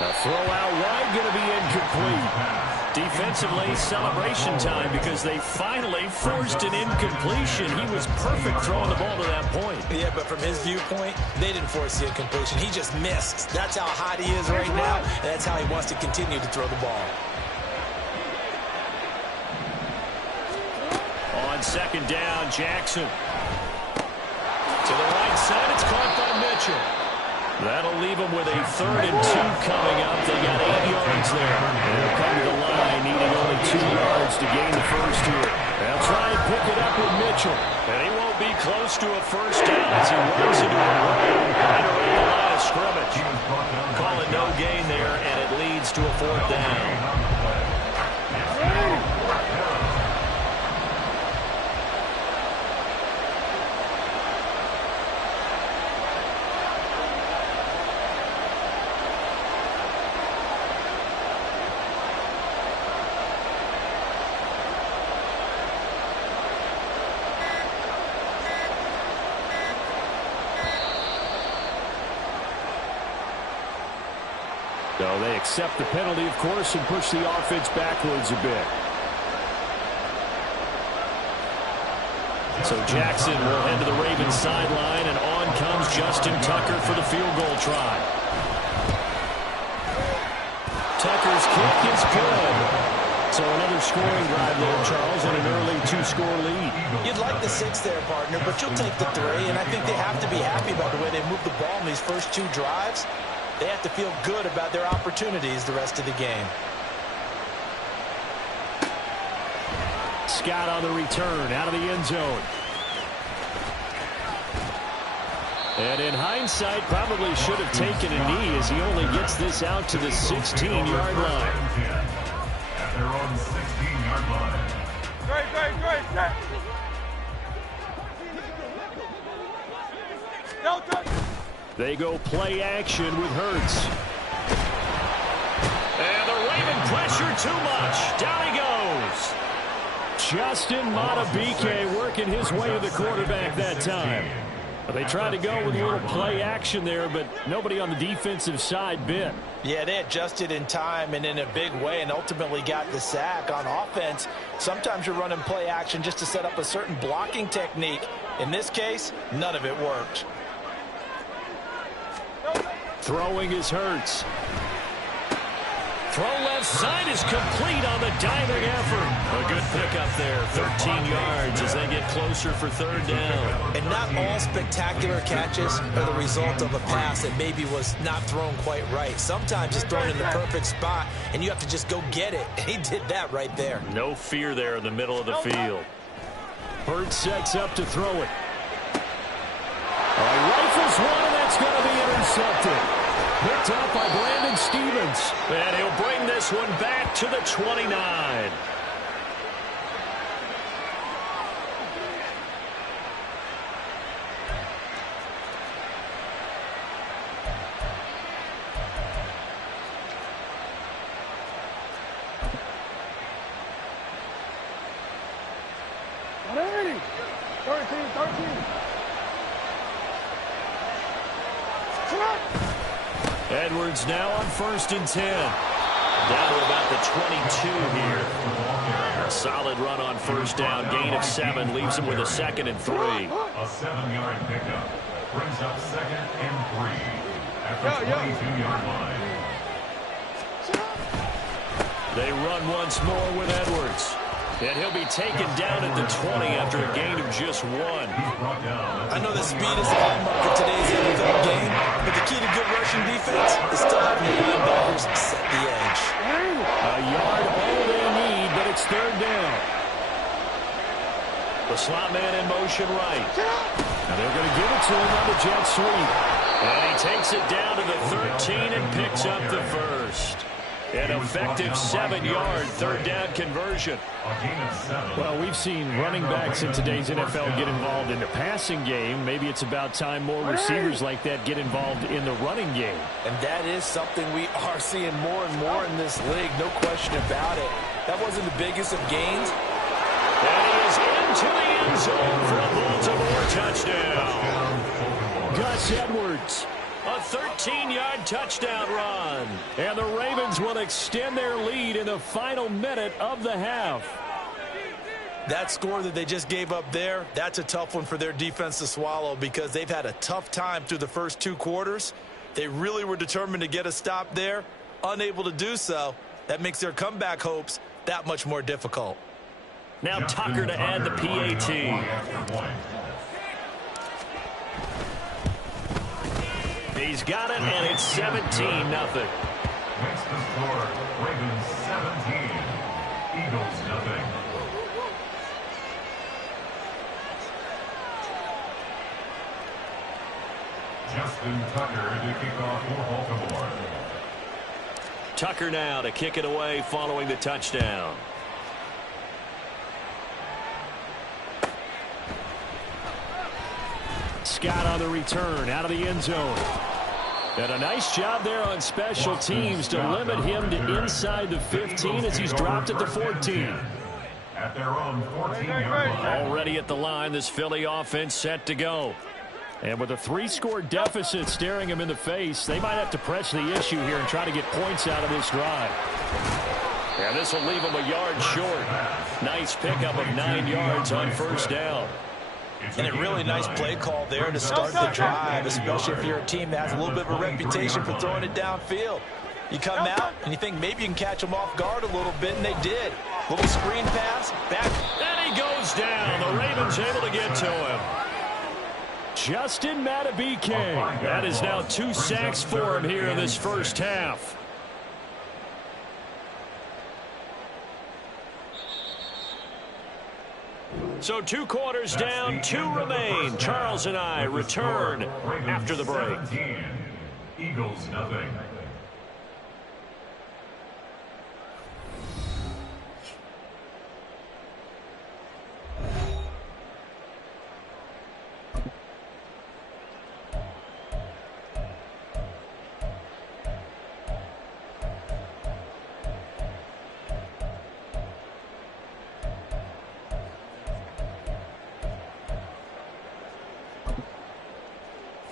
A throw out wide, going to be incomplete. Defensively, celebration time because they finally forced an incompletion. He was perfect throwing the ball to that point. Yeah, but from his viewpoint, they didn't force the incompletion. He just missed. That's how hot he is right now, and that's how he wants to continue to throw the ball. On second down, Jackson. To the right side, it's caught by Mitchell. That'll leave them with a 3rd and 2 coming up. They got 8 yards there. They'll come to the line, needing only 2 yards to gain the first here. They'll try and pick it up with Mitchell. And he won't be close to a first down as he runs into a right around the line of scrimmage. Call it no gain there, and it leads to a 4th down. So they accept the penalty, of course, and push the offense backwards a bit. So Jackson will head to the Ravens sideline, and on comes Justin Tucker for the field goal try. Tucker's kick is good. So another scoring drive there, Charles, and an early 2-score lead. You'd like the 6 there, partner, but you'll take the 3, and I think they have to be happy about the way they moved the ball in these first 2 drives. They have to feel good about their opportunities the rest of the game. Scott on the return, out of the end zone. And in hindsight, probably should have taken a knee as he only gets this out to the 16-yard line. At their own 16-yard line. Great. They go play action with Hurts. And the Raven pressure too much. Down he goes. Justin Madubuike working his way to the quarterback that time. They tried to go with a little play action there, but nobody on the defensive side bit. Yeah, they adjusted in time and in a big way and ultimately got the sack. On offense, sometimes you're running play action just to set up a certain blocking technique. In this case, none of it worked. Throwing is Hurts. Throw left side is complete on the diving effort. A good pickup there, 13 yards as they get closer for 3rd down. And not all spectacular catches are the result of a pass that maybe was not thrown quite right. Sometimes it's thrown in the perfect spot, and you have to just go get it. He did that right there. No fear there in the middle of the field. Hurts sets up to throw it. Rifles one, and that's going to be intercepted. Picked up by Brandon Stevens. And he'll bring this one back to the 29. Edwards now on 1st and 10. Down to about the 22 here. A solid run on 1st down. Gain of 7 leaves him with a 2nd and 3. A 7-yard pickup brings up 2nd and 3 at the 22-yard line. They run once more with Edwards. And he'll be taken down at the 20 after a gain of just 1. I know that speed is the hallmark of today's NFL game, but the key to good rushing defense is still having the linebackers set the edge. A yard all they need, but it's 3rd down. The slot man in motion right. And they're going to give it to him on the jet sweep. And he takes it down to the 13 and picks up the first. An effective 7-yard 3rd down conversion. Well, we've seen running backs in today's NFL get involved in the passing game. Maybe it's about time more receivers like that get involved in the running game. And that is something we are seeing more and more in this league, no question about it. That wasn't the biggest of gains. And he is into the end zone for a Baltimore touchdown. Gus Edwards. A 13-yard touchdown run. And the Ravens will extend their lead in the final minute of the half. That score that they just gave up there, that's a tough one for their defense to swallow because they've had a tough time through the first 2 quarters. They really were determined to get a stop there, unable to do so. That makes their comeback hopes that much more difficult. Now Tucker to add the PAT. He's got it, and it's 17-0. Makes the score Ravens 17, Eagles 0. Justin Tucker to kick off for Baltimore. Tucker now to kick it away following the touchdown. Scott on the return out of the end zone. And a nice job there on special teams to limit him to inside the 15 as he's dropped at the 14. At their own 14-yard line. Already at the line, this Philly offense set to go. And with a 3-score deficit staring him in the face, they might have to press the issue here and try to get points out of this drive. And this will leave him a yard short. Nice pickup of 9 yards on 1st down. And a really nice play call there to start the drive, especially if you're a team that has a little bit of a reputation for throwing it downfield. You come out and you think maybe you can catch them off guard a little bit, and they did. Little screen pass, back. And he goes down. The Ravens able to get to him. Justin Matabike. That is now 2 sacks for him here in this first half. So 2 quarters down, 2 remain. Charles and I return after the break. 17, Eagles 0.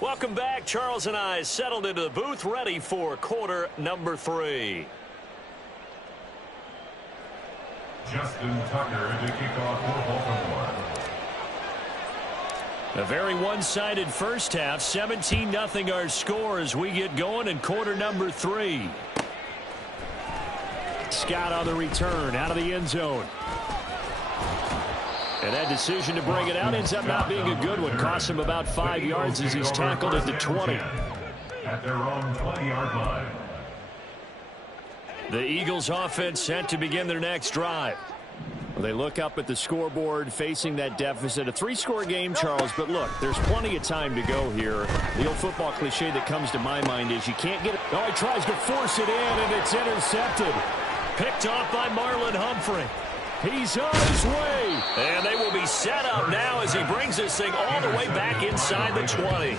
Welcome back. Charles and I settled into the booth, ready for quarter number 3. Justin Tucker to kick off for Baltimore. A very one-sided first half. 17-0 our score as we get going in quarter number 3. Scott on the return out of the end zone. And that decision to bring it out ends up not being a good one. Costs him about 5 yards as he's tackled at the 20. At their own 20-yard line. The Eagles offense set to begin their next drive. They look up at the scoreboard facing that deficit. A 3-score game, Charles, but look, there's plenty of time to go here. The old football cliche that comes to my mind is you can't get it. Oh, he tries to force it in, and it's intercepted. Picked off by Marlon Humphrey. He's on his way. And they will be set up now as he brings this thing all the way back inside the 20.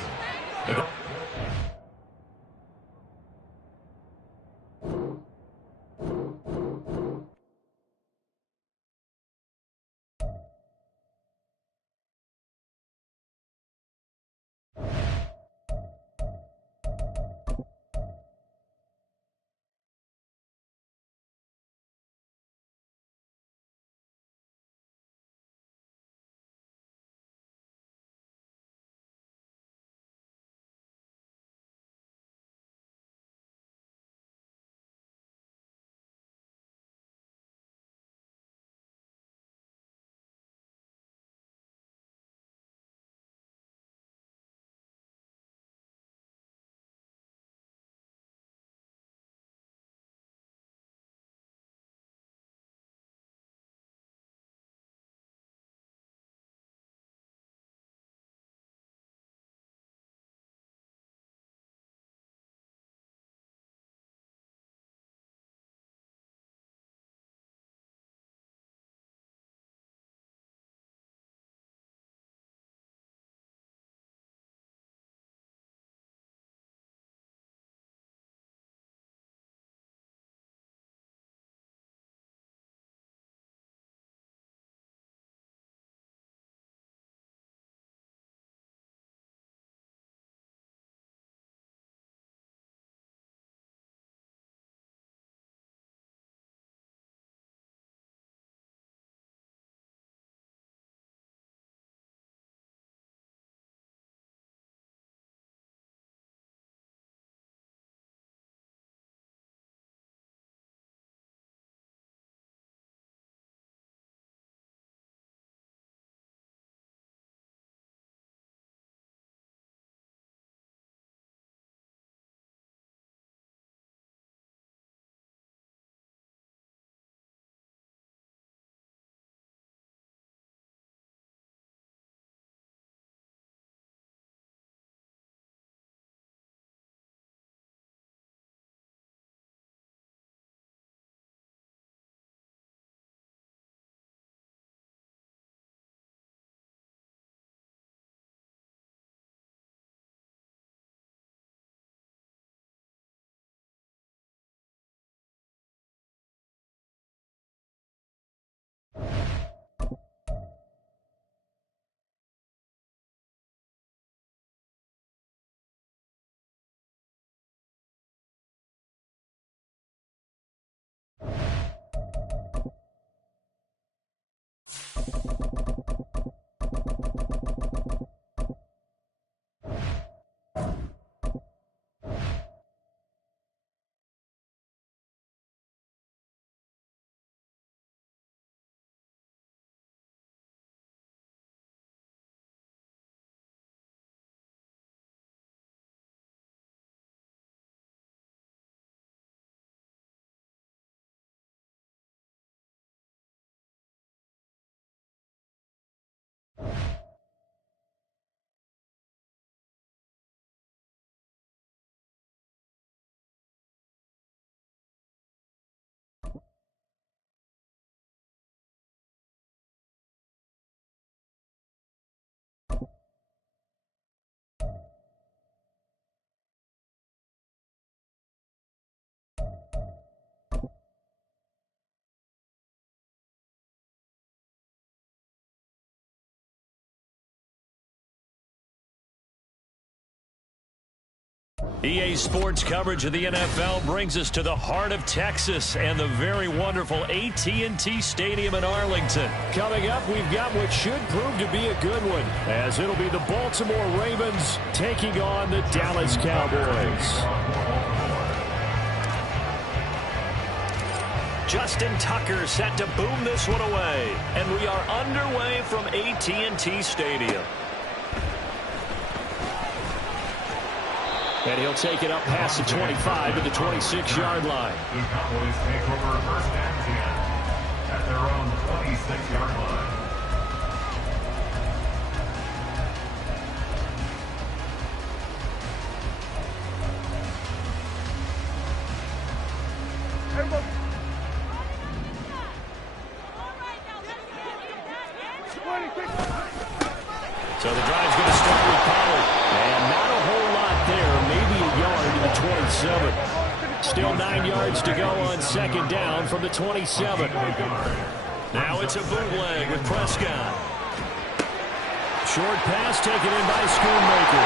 EA Sports coverage of the NFL brings us to the heart of Texas and the very wonderful AT&T Stadium in Arlington. Coming up, we've got what should prove to be a good one, as it'll be the Baltimore Ravens taking on the Dallas Cowboys. Justin Tucker set to boom this one away, and we are underway from AT&T Stadium. And he'll take it up past the 25 to the 26-yard line. The Cowboys take over first and 10 at their own 26-yard line. So the drive's going to start with Pollard. And not a whole lot there. Maybe a yard to the 27. Still 9 yards to go on second down from the 27. Now it's a bootleg with Prescott. Short pass taken in by Schoonmaker.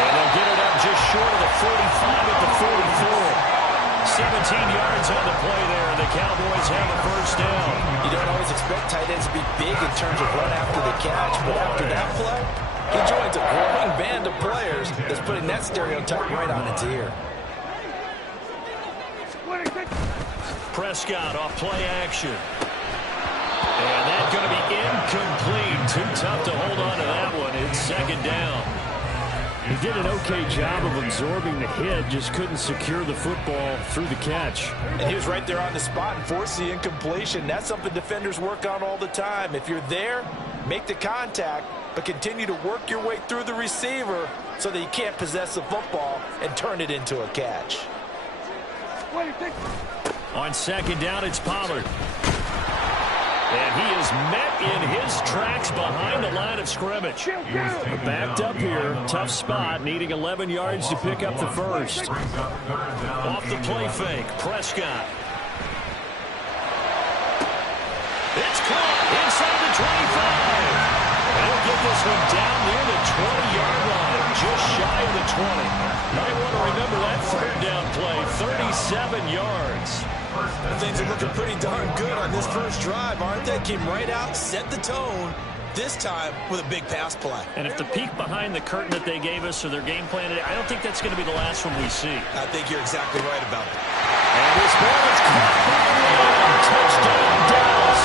And they'll get it up just short of the 45 at the 44. 17 yards on the play there, and the Cowboys have a first down. You don't always expect tight ends to be big in terms of run after the catch, but after that play, he joins a growing band of players that's putting that stereotype right on its ear. Prescott off play action. And that's going to be incomplete. Too tough to hold on to that one. It's second down. He did an okay job of absorbing the hit, just couldn't secure the football through the catch. And he was right there on the spot and forced the incompletion. That's something defenders work on all the time. If you're there, make the contact, but continue to work your way through the receiver so that you can't possess the football and turn it into a catch. On second down, it's Pollard. And he is met in his tracks behind the line of scrimmage. Backed up here, tough spot, needing 11 yards to pick up the first. Off the play fake, Prescott. It's caught inside the 25. And he'll get this one down near the 20-yard line, just shy of the 20. Might want to remember that third down play, 37 yards. Things are looking pretty darn good on this first drive, aren't they? Came right out, set the tone, this time with a big pass play. And if the peek behind the curtain that they gave us or their game plan, I don't think that's going to be the last one we see. I think you're exactly right about it. And this ball is caught by Lamb. Touchdown, Dallas.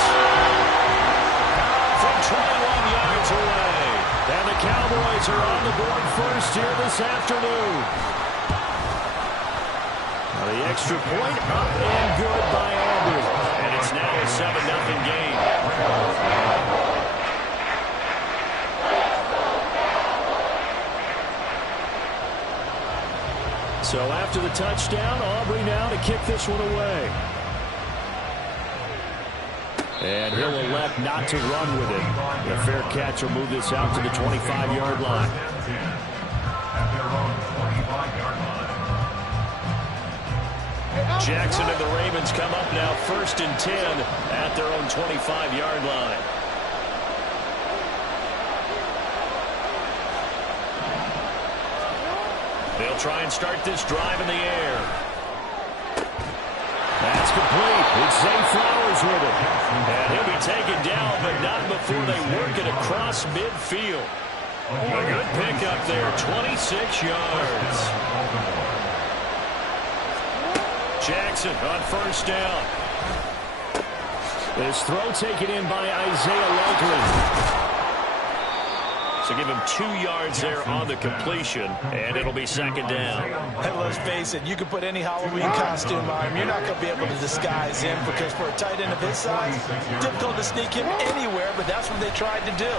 From 21 yards away. And the Cowboys are on the board first here this afternoon. The extra point up and good by Aubrey. And it's now a 7-0 game. So after the touchdown, Aubrey now to kick this one away. And he'll elect not to run with it. A fair catch will move this out to the 25-yard line. At their own 25-yard line. Jackson and the Ravens come up now first and 10 at their own 25-yard line. They'll try and start this drive in the air. That's complete. It's Zay Flowers with it. And he'll be taken down, but not before they work it across midfield. A good pickup there, 26 yards. Jackson on first down. This throw taken in by Isaiah Likely. So give him 2 yards there on the completion, and it'll be second down. And let's face it, you can put any Halloween costume on him. You're not going to be able to disguise him because for a tight end of his size, difficult to sneak him anywhere, but that's what they tried to do.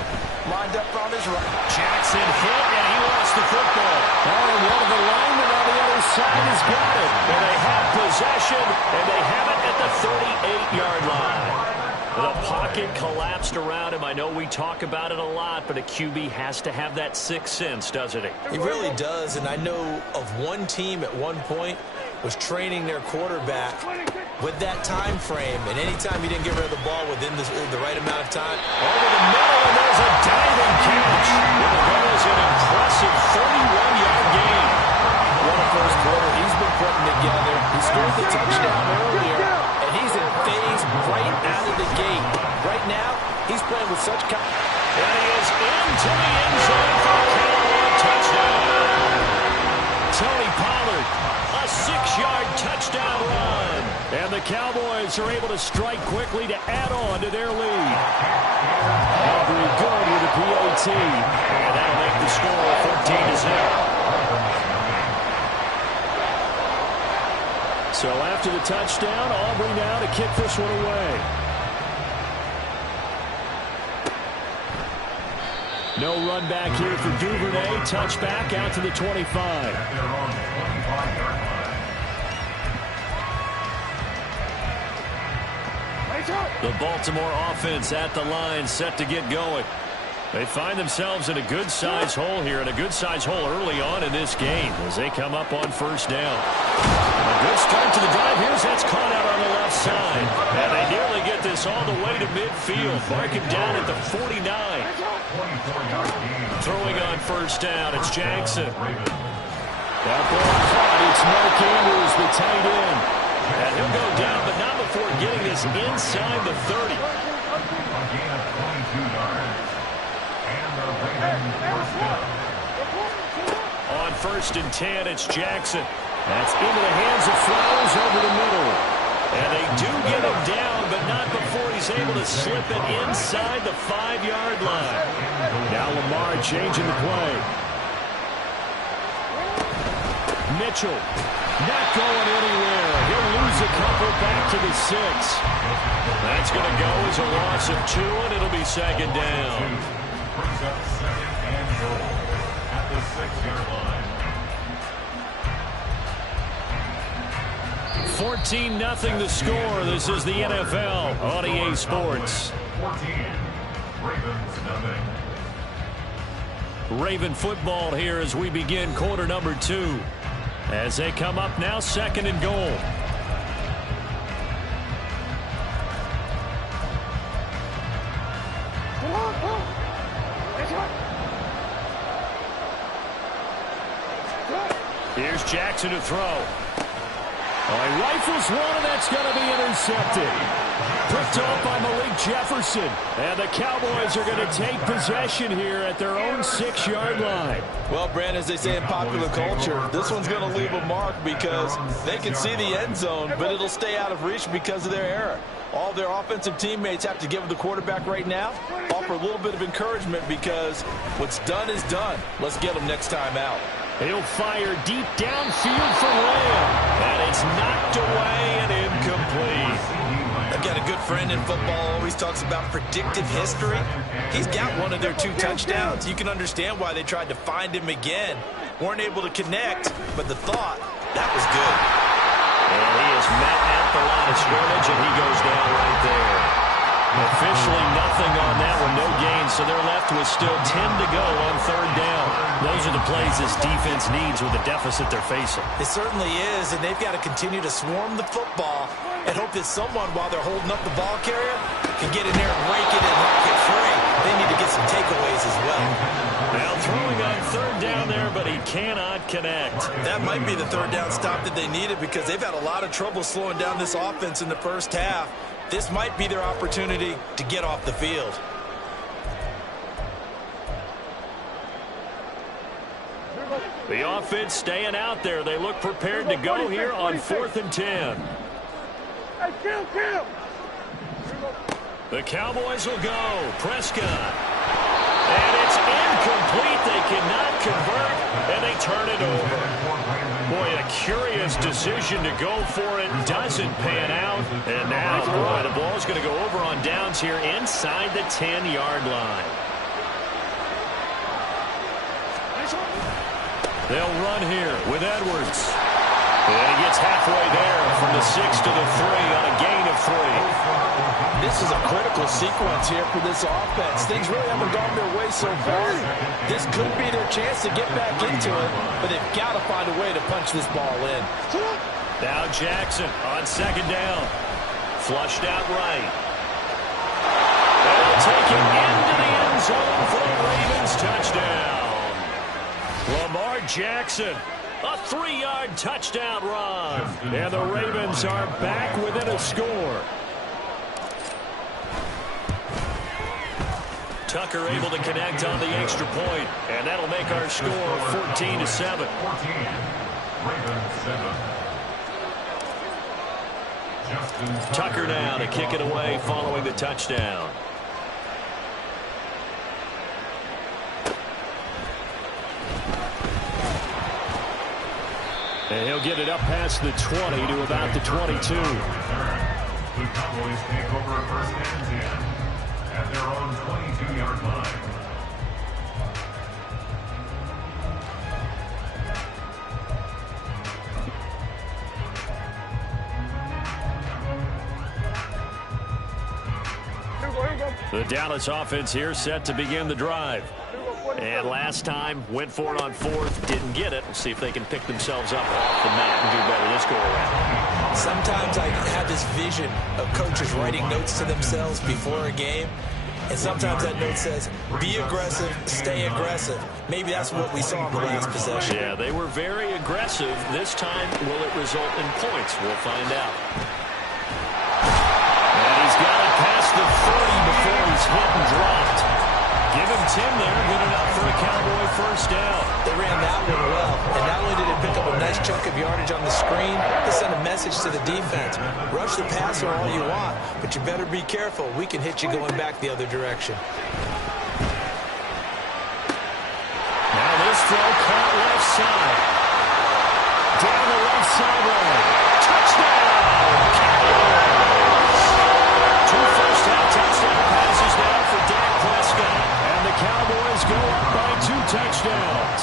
Lined up on his right. Jackson hit, and he lost the football. Oh, and one of the linemen on the other side has got it. And they have possession, and they have it at the 38-yard line. The pocket collapsed around him. I know we talk about it a lot, but a QB has to have that sixth sense, doesn't he? He really does, and I know of one team at one point was training their quarterback with that time frame, and anytime he didn't get rid of the ball within the right amount of time. Over the middle, and there's a diving catch. That was an impressive 31-yard gain. the first quarter. He's been putting together. He scored the touchdown earlier, and he's in phase right out of the gate. Right now, he's playing with such confidence. And he is into the end zone for a Cowboy touchdown. Tony Pollard, a 6-yard touchdown run. And the Cowboys are able to strike quickly to add on to their lead. Aubrey good with a PAT. And that'll make the score 14-0. So after the touchdown, Aubrey now to kick this one away. No run back here for Duvernay. Touchback out to the 25. The Baltimore offense at the line, set to get going. They find themselves in a good-sized hole here, and a good-sized hole early on in this game as they come up on first down. A good start to the drive. Here's that's caught out on the left side. And they nearly get this all the way to midfield. Marking down at the 49. Throwing on first down, it's Jackson. That ball caught. It's Mark Andrews, the tight end. And he'll go down, but not before getting this inside the 30. On first and 10, it's Jackson. That's into the hands of Flowers over the middle. And they do get him down, but not before he's able to slip it inside the 5-yard line. Now Lamar changing the play. Mitchell not going anywhere. He'll lose a couple back to the 6. That's going to go as a loss of 2, and it'll be second down. Brings up second and goal at the 6-yard line. 14-0 the score. This is the NFL on EA Sports. 14, Ravens nothing. Raven football here as we begin quarter number 2. As they come up now, second and goal. Here's Jackson to throw. Oh, he rifles one, and that's going to be intercepted. Picked off by Malik Jefferson. And the Cowboys are going to take possession here at their own 6-yard line. Well, Brandon, as they say in popular culture, this one's going to leave a mark because they can see the end zone, but it'll stay out of reach because of their error. All their offensive teammates have to give the quarterback right now, offer a little bit of encouragement because what's done is done. Let's get them next time out. He'll fire deep downfield for Lamb. And it's knocked away and incomplete. I've got a good friend in football, always talks about predictive history. He's got one of their 2 touchdowns. You can understand why they tried to find him again. Weren't able to connect, but the thought, that was good. And he is met at the line of scrimmage, and he goes down right there. Officially nothing on that one, no gain, so they're left with still 10 to go on third down. Those are the plays this defense needs with the deficit they're facing. It certainly is, and they've got to continue to swarm the football and hope that someone, while they're holding up the ball carrier, can get in there and rake it and knock it free. They need to get some takeaways as well. Now throwing on third down there, but he cannot connect. That might be the third down stop that they needed because they've had a lot of trouble slowing down this offense in the first half. This might be their opportunity to get off the field. The offense staying out there. They look prepared to go here on 4th and 10. The Cowboys will go. Prescott. And it's incomplete. They cannot convert, and they turn it over. Boy, a curious decision to go for it. Doesn't pan out. And now, boy, the ball's going to go over on downs here inside the 10-yard line. They'll run here with Edwards. And he gets halfway there from the 6 to the 3 on a gain of 3. This is a critical sequence here for this offense. Things really haven't gone their way so far. This could be their chance to get back into it, but they've got to find a way to punch this ball in. Now Jackson on second down. Flushed out right. They'll take him into the end zone for the Ravens touchdown. Lamar Jackson A 3-yard touchdown run. And the Ravens are back within a score. Tucker able to connect on the extra point, and that'll make our score 14-7. 14. Ravens 7. Tucker now to kick it away following the touchdown. And he'll get it up past the 20 to about the 22. The Cowboys take over first and 10 at their own 22-yard line. The Dallas offense here set to begin the drive. And last time, went for it on fourth, didn't get it. We'll see if they can pick themselves up off the mat and do better this go-around. Sometimes I have this vision of coaches writing notes to themselves before a game. And sometimes that note says, be aggressive, stay aggressive. Maybe that's what we saw in the last possession. Yeah, they were very aggressive. This time, will it result in points? We'll find out. And he's got it past the 30 before he's hit and dropped. Give him 10 there, good enough for a Cowboy first down. They ran that one well, and not only did it pick up a nice chunk of yardage on the screen, it sent a message to the defense. Rush the passer all you want, but you better be careful. We can hit you going back the other direction. Now this throw caught left side. Down the left sideline. Touchdown! Cowboys! 2 first-half touchdown passes now for Dak Prescott. And the Cowboys go up by 2 touchdowns.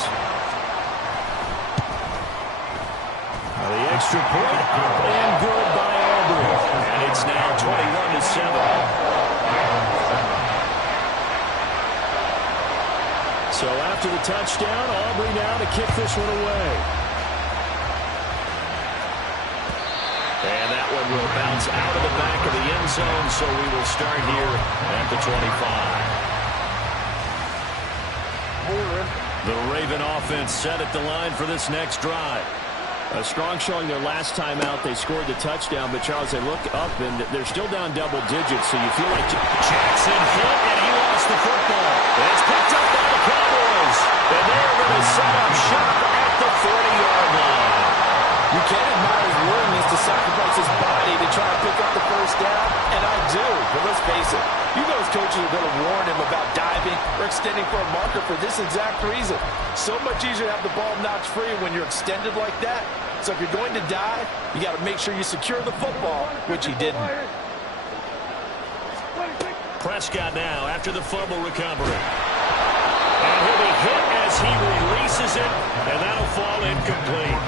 Now the extra point up and good by Aubrey. And it's now 21-7. So after the touchdown, Aubrey now to kick this one away. And that one will bounce out of the back of the end zone, so we will start here at the 25. The Raven offense set at the line for this next drive. A strong showing their last time out. They scored the touchdown, but Charles, they look up and they're still down double digits, so you feel like Jackson hit and he lost the football. It's picked up by the Cowboys, and they're going to set up shop at the 40-yard line. You can't admire his willingness to sacrifice his body to try and pick up the first down, and I do, but let's face it, you know his coaches are going to warn him about diving or extending for a marker for this exact reason. So much easier to have the ball notch free when you're extended like that. So if you're going to dive, you got to make sure you secure the football, which he didn't. Prescott now after the fumble recovery. And he'll be hit as he releases it, and that'll fall incomplete.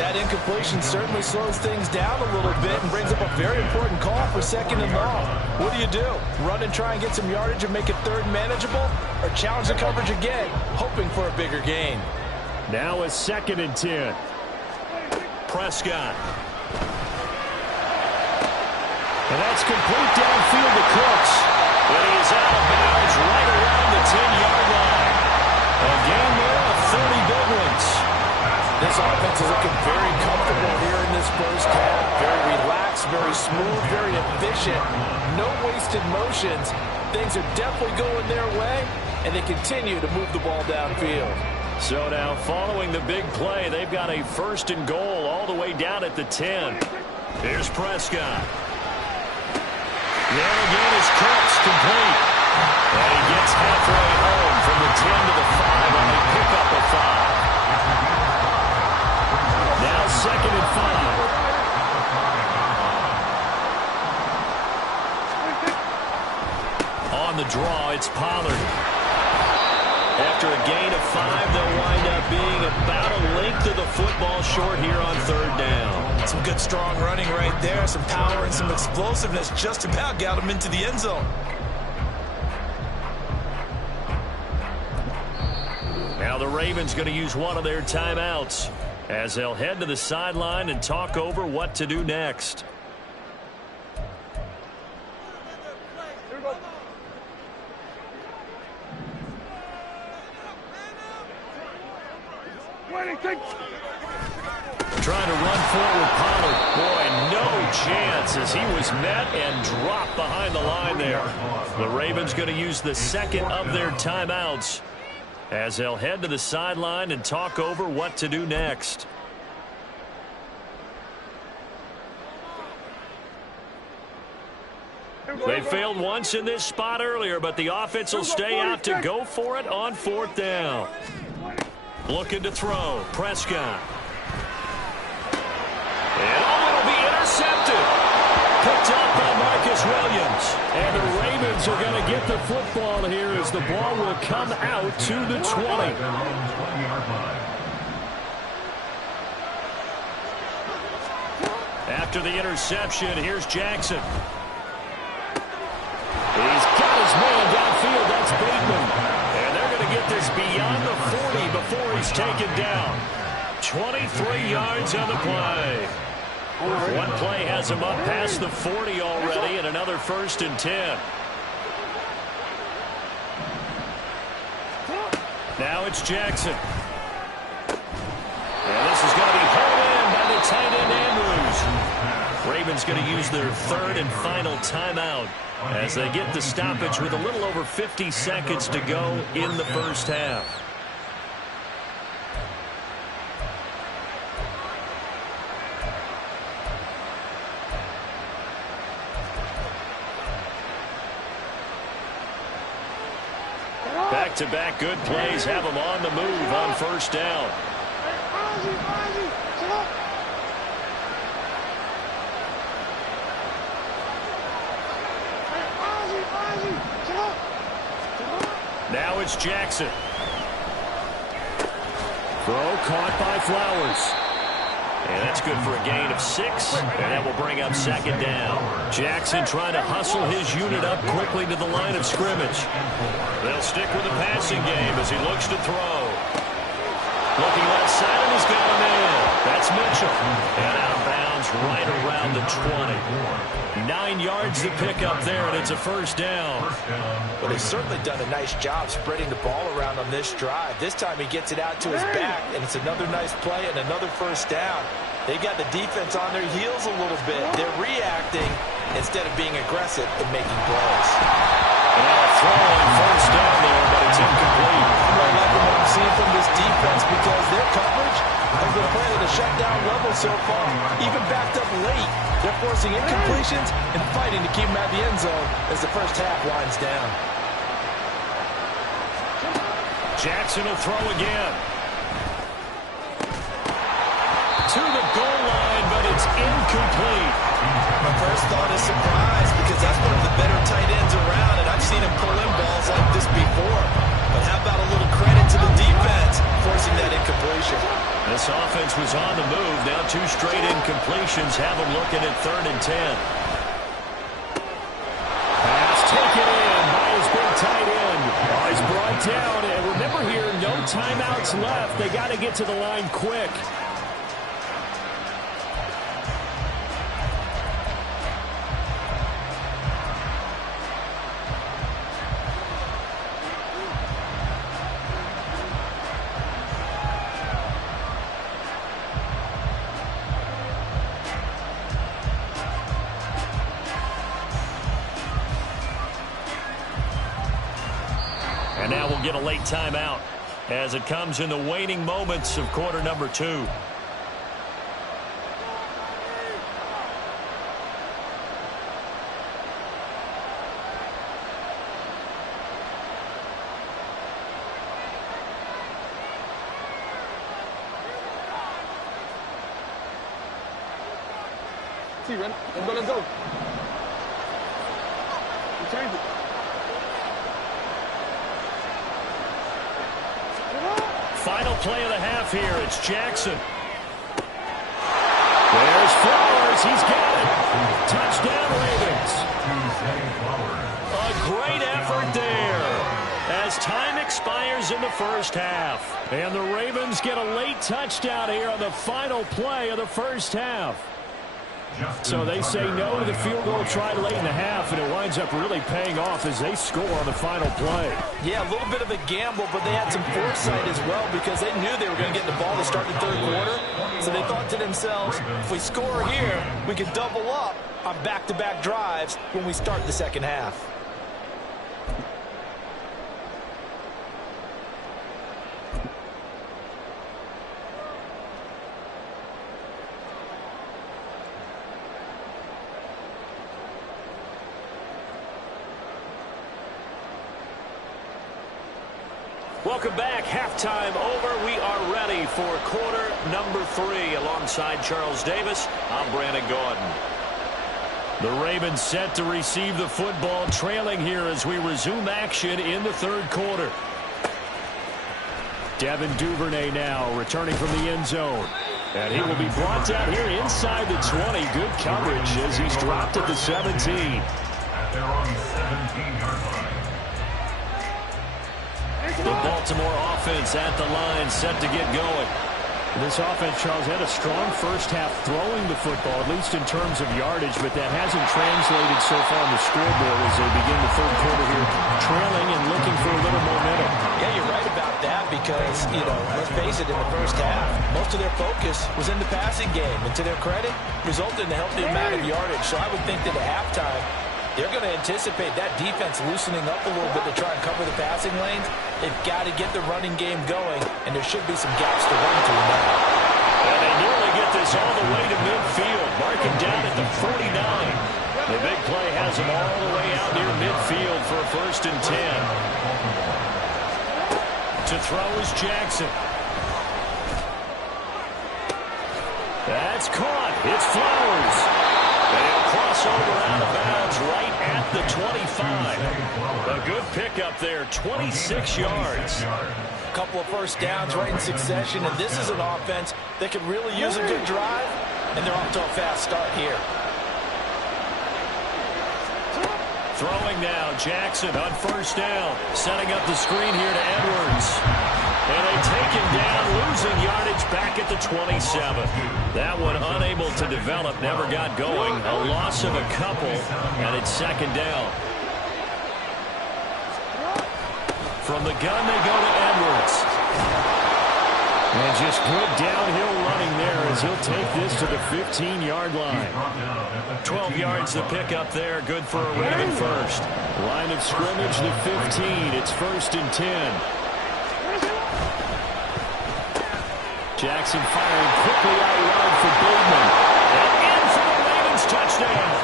That incompletion certainly slows things down a little bit and brings up a very important call for 2nd and long. What do? Run and try and get some yardage and make it third manageable, or challenge the coverage again, hoping for a bigger gain? Now a 2nd and 10. Prescott. And that's complete downfield to Cooks. But he is out of bounds right around the 10-yard line. A gain there of 30 big ones. This offense is looking very comfortable here in this first half. Very relaxed, very smooth, very efficient. No wasted motions. Things are definitely going their way, and they continue to move the ball downfield. So now, following the big play, they've got a 1st and goal all the way down at the 10. Here's Prescott. There again is Cooks, complete. And he gets halfway home from the 10 to the 5 on a pickup of 5. Now 2nd and 5. On the draw, it's Pollard. After a gain of 5, they'll wind up being about a length of the football short here on 3rd down. Some good, strong running right there. Some power and some explosiveness just about got him into the end zone. Now the Ravens going to use one of their timeouts as they'll head to the sideline and talk over what to do next. Trying to run forward, Pollard. Boy, no chance as he was met and dropped behind the line there. The Ravens going to use the second of their timeouts as they'll head to the sideline and talk over what to do next. They failed once in this spot earlier, but the offense will stay out to go for it on fourth down. Looking to throw. Prescott. And it'll be intercepted. Picked up by Marcus Williams. And the Ravens are going to get the football here as the ball will come out to the 20. After the interception, here's Jackson. He's got his man downfield. That's Bateman. And they're going to get this beyond the 40 before he's taken down. 23 yards on the play. One play has him up past the 40 already, and another 1st and 10. Now it's Jackson. And this is going to be held in by the tight end Andrews. Ravens going to use their third and final timeout as they get the stoppage with a little over 50 seconds to go in the first half. Back-to-back good plays have them on the move on first down. Now it's Jackson. Throw caught by Flowers. And that's good for a gain of 6, and that will bring up second down. Jackson trying to hustle his unit up quickly to the line of scrimmage. They'll stick with the passing game as he looks to throw. Looking left side, and he's got a man. That's Mitchell. And out of bounds right around the 20. 9 yards to pick up there, and it's a first down. Well, they've certainly done a nice job spreading the ball around on this drive. This time he gets it out to his back, and it's another nice play and another first down. They've got the defense on their heels a little bit. They're reacting instead of being aggressive and making plays. And throwing first down there, but it's incomplete. I'm not liking what I'm seeing from this defense because their coverage has been playing at a shutdown level so far, even backed up late. They're forcing incompletions and fighting to keep them out of the end zone as the first half winds down. Jackson will throw again. To the goal line, but it's incomplete. My first thought is surprise because that's one of the better tight ends around, and I've seen him pull in balls like this before. But how about a little credit to the defense forcing that incompletion? This offense was on the move. Now 2 straight incompletions have them looking at 3rd and 10. Pass taken in by his big tight end. Oh, he's brought down. And remember here, no timeouts left. They got to get to the line quick. And now we'll get a late timeout as it comes in the waning moments of quarter number 2. See, Ren. Let's go. You change it. Final play of the half here. It's Jackson. There's Flowers. He's got it. Touchdown, Ravens. A great effort there as time expires in the first half. And the Ravens get a late touchdown here on the final play of the first half. So they say no to the field goal tried late in the half, and it winds up really paying off as they score on the final play. Yeah, a little bit of a gamble, but they had some foresight as well because they knew they were going to get the ball to start the third quarter. So they thought to themselves, if we score here, we can double up on back-to-back drives when we start the second half. Welcome back. Halftime over. We are ready for quarter number 3. Alongside Charles Davis, I'm Brandon Gordon. The Ravens set to receive the football, trailing here as we resume action in the third quarter. Devin Duvernay now returning from the end zone. And he will be brought down here inside the 20. Good coverage as he's dropped at the 17. At their own 17-yard line. The Baltimore offense at the line, set to get going. This offense, Charles, had a strong first half throwing the football, at least in terms of yardage, but that hasn't translated so far on the scoreboard as they begin the third quarter here, trailing and looking for a little momentum. Yeah, you're right about that because, let's face it, in the first half, most of their focus was in the passing game, and to their credit, resulted in a healthy amount of yardage. So I would think that at halftime, they're going to anticipate that defense loosening up a little bit to try and cover the passing lanes. They've got to get the running game going, and there should be some gaps to run through now. And they nearly get this all the way to midfield, marking down at the 49. The big play has them all the way out near midfield for a 1st and 10. To throw is Jackson. That's caught. It's Flowers. And he'll cross over out of bounds right at the 25. A good pickup there, 26 yards. A couple of first downs right in succession, and this is an offense that could really use a good drive, and they're off to a fast start here. Throwing now, Jackson on 1st down, setting up the screen here to Edwards. And they take him down, losing yardage back at the 27. That one unable to develop, never got going. A loss of a couple, and it's 2nd down. From the gun, they go to Edwards. And just good downhill running there as he'll take this to the 15-yard line. 12 yards to pick up there, good for a Raven first. Line of scrimmage, the 15. It's 1st and 10. Jackson firing quickly out wide for Bateman. And in for the Ravens touchdown.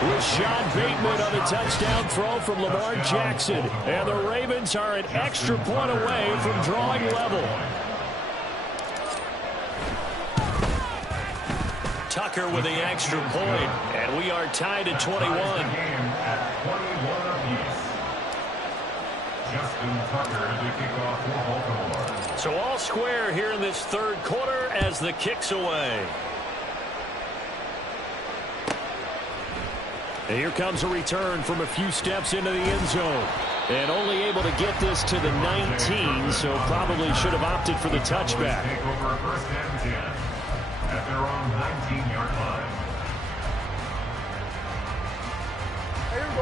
Rashad Bateman on the touchdown throw from Lamar Jackson. And the Ravens are an extra point away from drawing level. Tucker with the extra point. And we are tied at 21. Justin Tucker to kick off for Baltimore. So all square here in this third quarter as the kick's away. And here comes a return from a few steps into the end zone. And only able to get this to the 19, so probably should have opted for the touchback. Take over 1st and 10 at their own 19-yard line.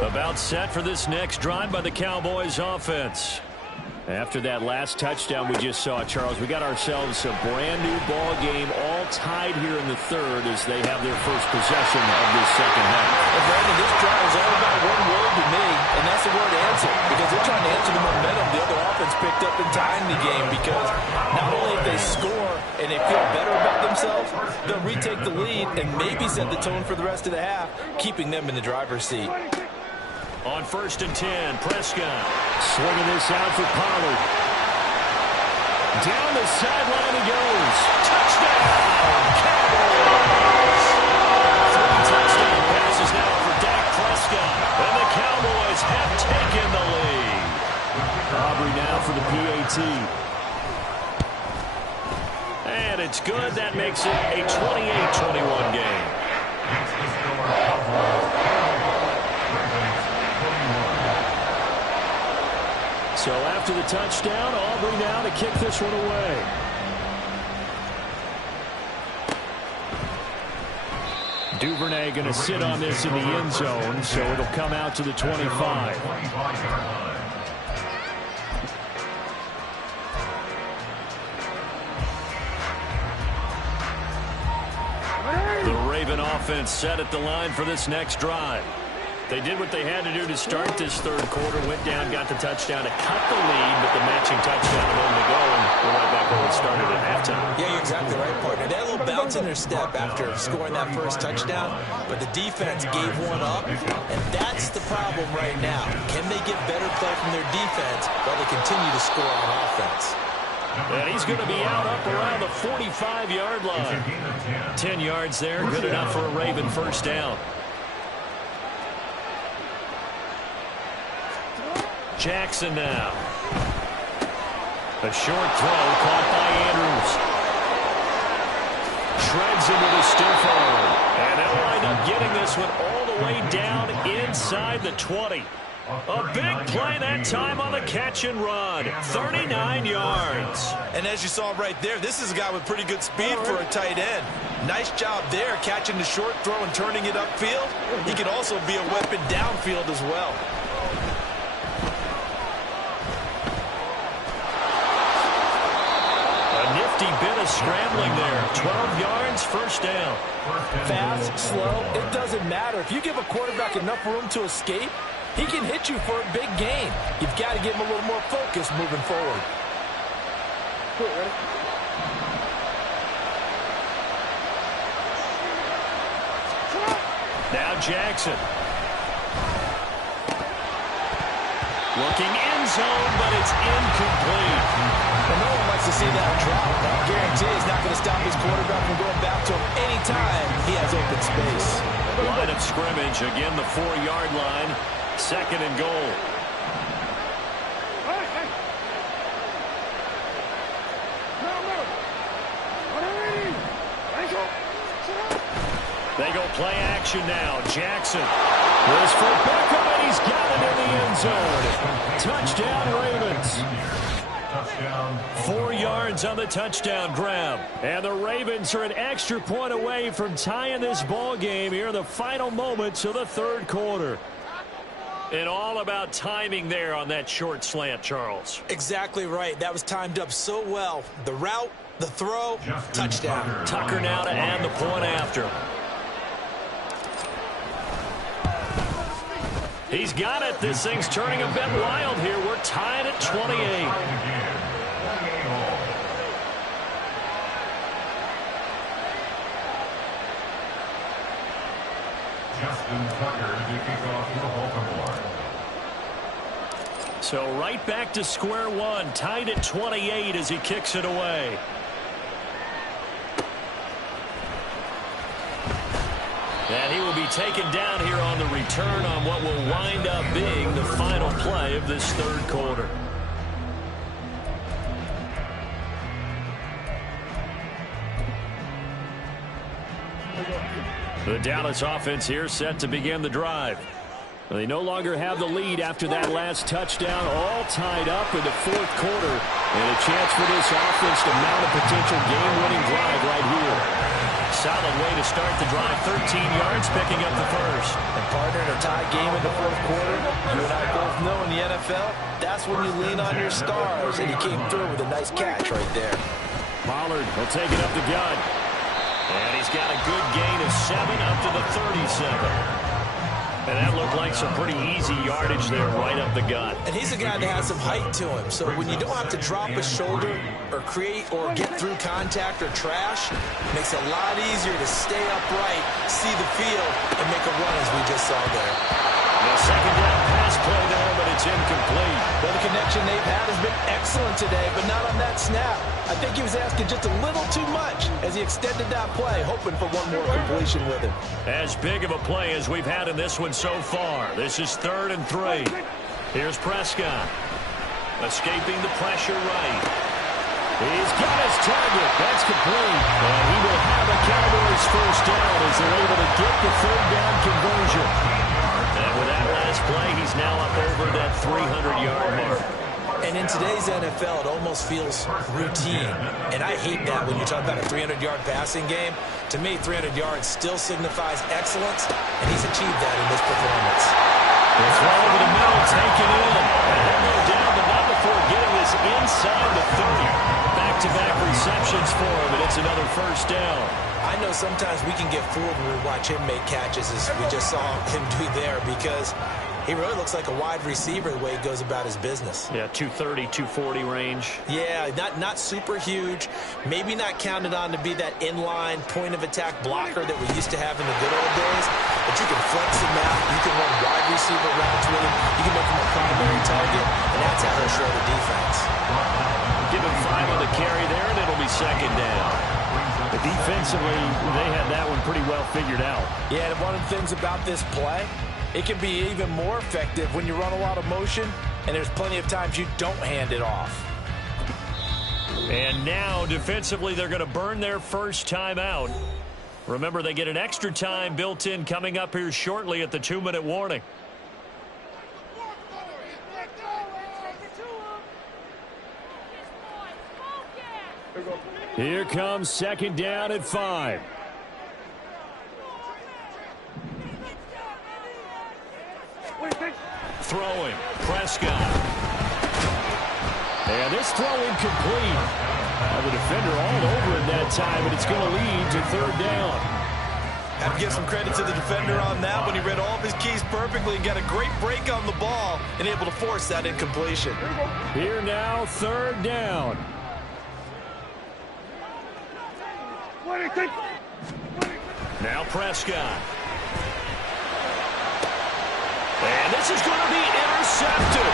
About set for this next drive by the Cowboys offense. After that last touchdown we just saw, Charles, we got ourselves a brand new ball game, all tied here in the third as they have their first possession of this second half. And Brandon, this drive is all about one word to me, and that's the word answer, because they're trying to answer the momentum the other offense picked up in tying the game, because not only if they score and they feel better about themselves, they'll retake the lead and maybe set the tone for the rest of the half, keeping them in the driver's seat. On 1st and 10, Prescott swinging this out for Pollard. Down the sideline he goes. Touchdown, Cowboys! 3 touchdown passes now for Dak Prescott. And the Cowboys have taken the lead. Aubrey now for the PAT. And it's good. That makes it a 28-21 game. So after the touchdown, Aubrey now to kick this one away. Duvernay going to sit on this in the end zone, so it'll come out to the 25. The Raven offense set at the line for this next drive. They did what they had to do to start this third quarter, went down, got the touchdown to cut the lead, but the matching touchdown a moment ago, and we're right back where we started at halftime. Yeah, you're exactly right, partner. They had a little bounce in their step after scoring that first touchdown, but the defense gave one up, and that's the problem right now. Can they get better play from their defense while they continue to score on offense? And he's going to be out up around the 45-yard line. 10 yards there, good enough for a Raven first down. Jackson now. A short throw caught by Andrews. Shreds into the stiff arm. And they'll wind up getting this one all the way down inside the 20. A big play that time on the catch and run. 39 yards. And as you saw right there, this is a guy with pretty good speed for a tight end. Nice job there catching the short throw and turning it upfield. He can also be a weapon downfield as well. Bit of scrambling there. 12 yards, first down. Fast, slow, it doesn't matter. If you give a quarterback enough room to escape, he can hit you for a big gain. You've got to give him a little more focus moving forward. Now Jackson. Looking end zone, but it's incomplete. Well, no one likes to see that drop. I guarantee he's not going to stop his quarterback from going back to him anytime he has open space. Line of scrimmage, again the 4-yard line. Second and goal. They go play action now. Jackson. Here's for Beckham, and he's got it in the end zone. Touchdown, Ravens. 4 yards on the touchdown grab. And the Ravens are an extra point away from tying this ball game here in the final moments of the third quarter. And all about timing there on that short slant, Charles. Exactly right. That was timed up so well. The route, the throw, touchdown. Tucker now to add the point after. He's got it. This thing's turning a bit wild here. We're tied at 28. Justin Tucker to kick off for Baltimore. So right back to square one. Tied at 28 as he kicks it away. And he will be taken down here on the return on what will wind up being the final play of this third quarter. The Dallas offense here set to begin the drive. They no longer have the lead after that last touchdown, all tied up in the fourth quarter. And a chance for this offense to mount a potential game-winning drive right here. Solid way to start the drive. 13 yards, picking up the first. And partner, in a tie game in the fourth quarter, you and I both know in the NFL, that's when you lean on your stars. And he came through with a nice catch right there. Pollard will take it up the gut. And he's got a good gain of 7 up to the 37. And that looked like some pretty easy yardage there right up the gut. And he's a guy that has some height to him. So when you don't have to drop a shoulder or create or get through contact or trash, it makes it a lot easier to stay upright, see the field, and make a run as we just saw there. The second down pass play there, but it's incomplete. Well, the connection they've had has been excellent today, but not on that snap. I think he was asking just a little too much as he extended that play, hoping for one more completion with him. As big of a play as we've had in this one so far. This is 3rd and 3. Here's Prescott. Escaping the pressure right. He's got his target. That's complete. And he will have a Cowboys first down as they're able to get the 3rd down conversion. And with that last play, he's now up over that 300-yard mark. And in today's NFL, it almost feels routine. And I hate that when you talk about a 300-yard passing game. To me, 300 yards still signifies excellence, and he's achieved that in this performance. The throw over the middle, taken in. And they'll go down the number before getting this inside the 30. Back-to-back receptions for him, and it's another first down. I know sometimes we can get fooled when we watch him make catches, as we just saw him do there, because he really looks like a wide receiver the way he goes about his business. Yeah, 230, 240 range. Yeah, not super huge. Maybe not counted on to be that inline point-of-attack blocker that we used to have in the good old days. But you can flex him out. You can run wide receiver routes with him. You can make him a primary target, and that's how he'll show the defense. Give him 5 on the carry there, and it'll be second down. But defensively, they had that one pretty well figured out. Yeah, and one of the things about this play, it can be even more effective when you run a lot of motion, and there's plenty of times you don't hand it off. And now, defensively, they're going to burn their first time out. Remember, they get an extra time built in coming up here shortly at the 2-minute warning. Here comes second down at 5. Throwing, Prescott. And this throw incomplete. The defender all over it that time, and it's going to lead to third down. Have to give some credit to the defender on that when he read all of his keys perfectly and got a great break on the ball and able to force that incompletion. Here now, third down. Now Prescott. And this is going to be intercepted.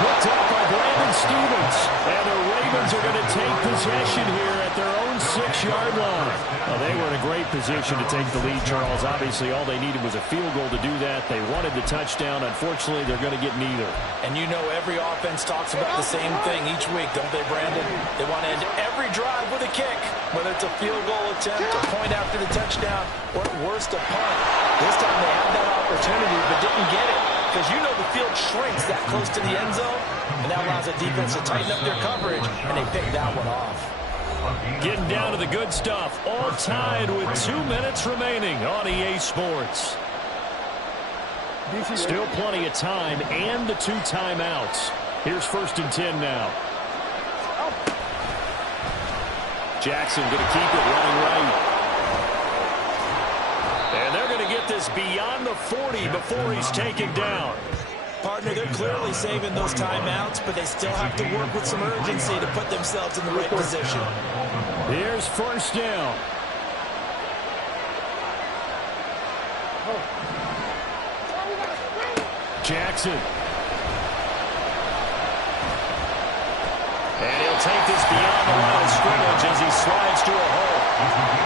Looked up by Brandon Stevens. And the Ravens are going to take possession here at their own 6-yard line. Well, they were in a great position to take the lead, Charles. Obviously, all they needed was a field goal to do that. They wanted the touchdown. Unfortunately, they're going to get neither. And you know every offense talks about the same thing each week, don't they, Brandon? They want to end every drive with a kick, whether it's a field goal attempt, a point after the touchdown, or at worst, a punt. This time they had that opportunity but didn't get it, because you know the field shrinks that close to the end zone, and that allows the defense to tighten up their coverage, and they picked that one off. Getting down to the good stuff, all tied with 2 minutes remaining on EA Sports. Still plenty of time and the 2 timeouts. Here's 1st and 10 now. Jackson going to keep it running right. And they're going to get this beyond the 40 before he's taken down. Partner, they're clearly saving those timeouts, but they still have to work with some urgency to put themselves in the right position. Here's 1st down. Jackson. And he'll take this beyond the line of scrimmage as he slides to a hole.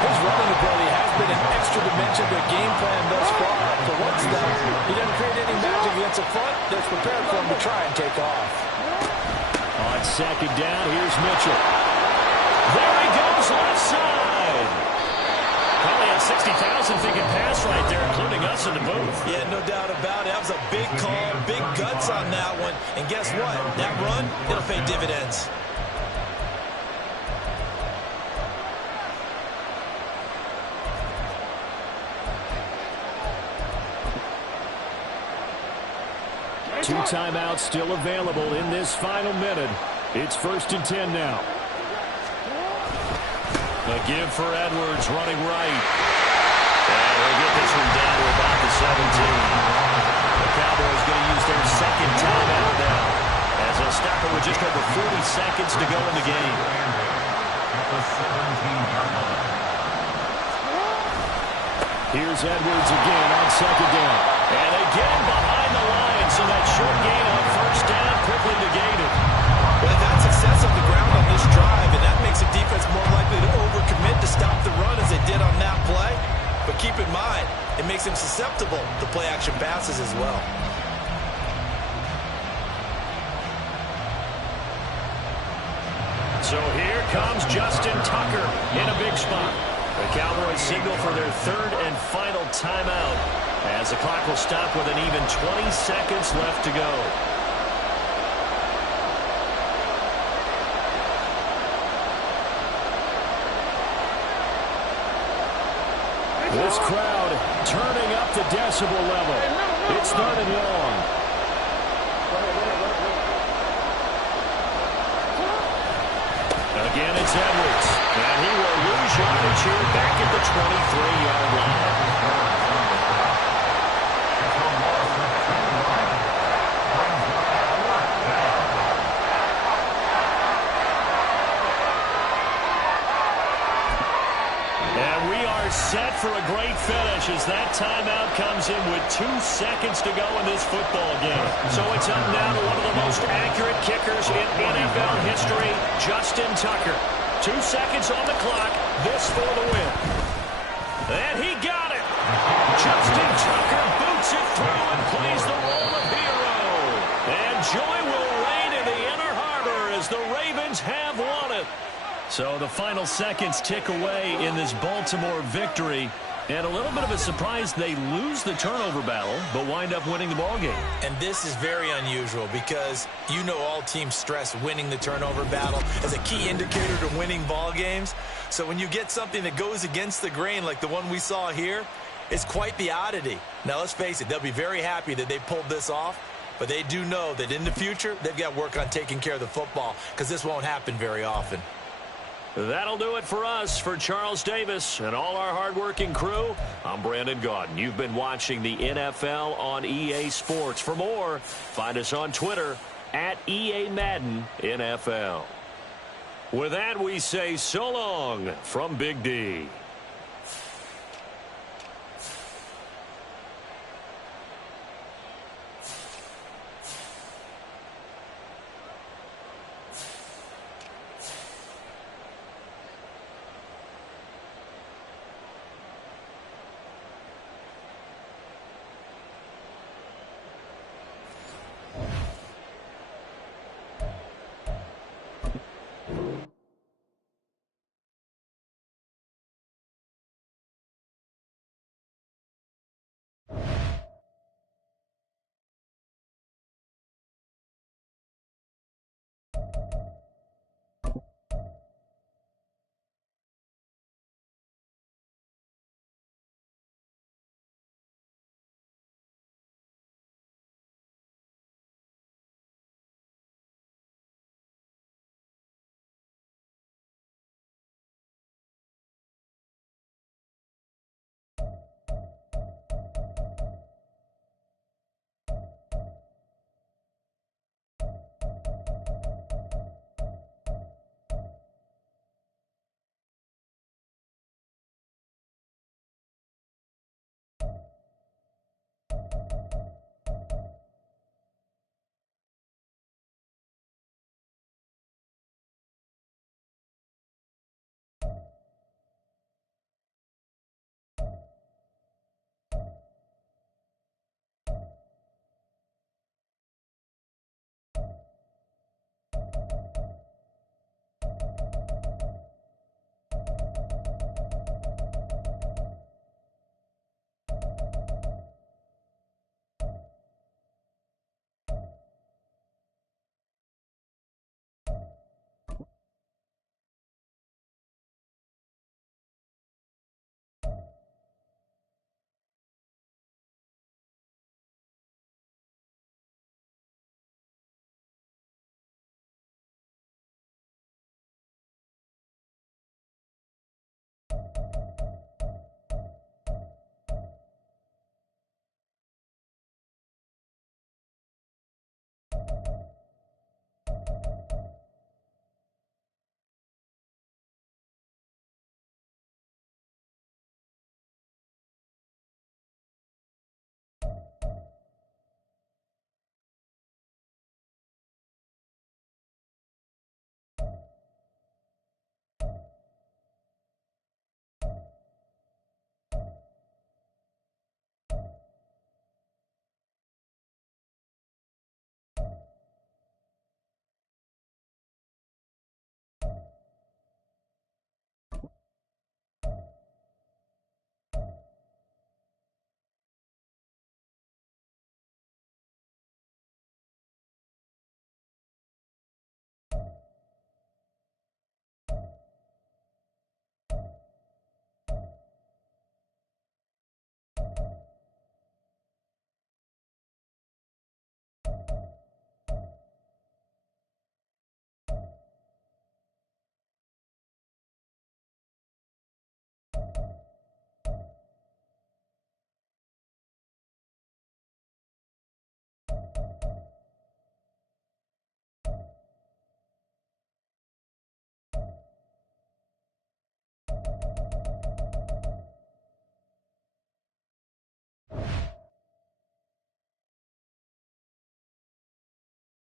His running ability has been an extra dimension to the game plan thus far. For once, though, he doesn't create any magic against a front that's prepared for him to try and take off. On second down, here's Mitchell. There he goes, left side. Probably had 60,000 thinking pass right there, including us in the booth. Yeah, no doubt about it. That was a big call, big guts on that one. And guess what? That run, it'll pay dividends. Two timeouts still available in this final minute. It's 1st and 10 now. A give for Edwards running right. And they'll get this one down to about the 17. The Cowboys going to use their second timeout now, as they'll stop it with just over 40 seconds to go in the game. Here's Edwards again on second down. And again behind the line, so that short gain on 1st down quickly negated. Well, they've had success on the ground on this drive, and that makes the defense more likely to overcommit to stop the run as they did on that play. But keep in mind, it makes them susceptible to play-action passes as well. So here comes Justin Tucker in a big spot. The Cowboys signal for their 3rd and final timeout, as the clock will stop with an even 20 seconds left to go. this crowd turning up the decibel level. It's 3rd and long. Again, it's Edwards. And he will lose yardage here back at the 23-yard line. And we are set for a great finish as that timeout comes in with 2 seconds to go in this football game. So it's up now to one of the most accurate kickers in NFL history, Justin Tucker. 2 seconds on the clock. This for the win. And he got it. Justin Tucker boots it through and plays the role of hero. And joy will reign in the Inner Harbor as the Ravens have won it. So the final seconds tick away in this Baltimore victory. And a little bit of a surprise, they lose the turnover battle, but wind up winning the ball game. And this is very unusual because you know all teams stress winning the turnover battle as a key indicator to winning ball games. So when you get something that goes against the grain like the one we saw here, it's quite the oddity. Now, let's face it, they'll be very happy that they pulled this off, but they do know that in the future, they've got to work on taking care of the football because this won't happen very often. That'll do it for us. For Charles Davis and all our hardworking crew, I'm Brandon Gaudin. You've been watching the NFL on EA Sports. For more, find us on Twitter at EA Madden NFL. With that, we say so long from Big D.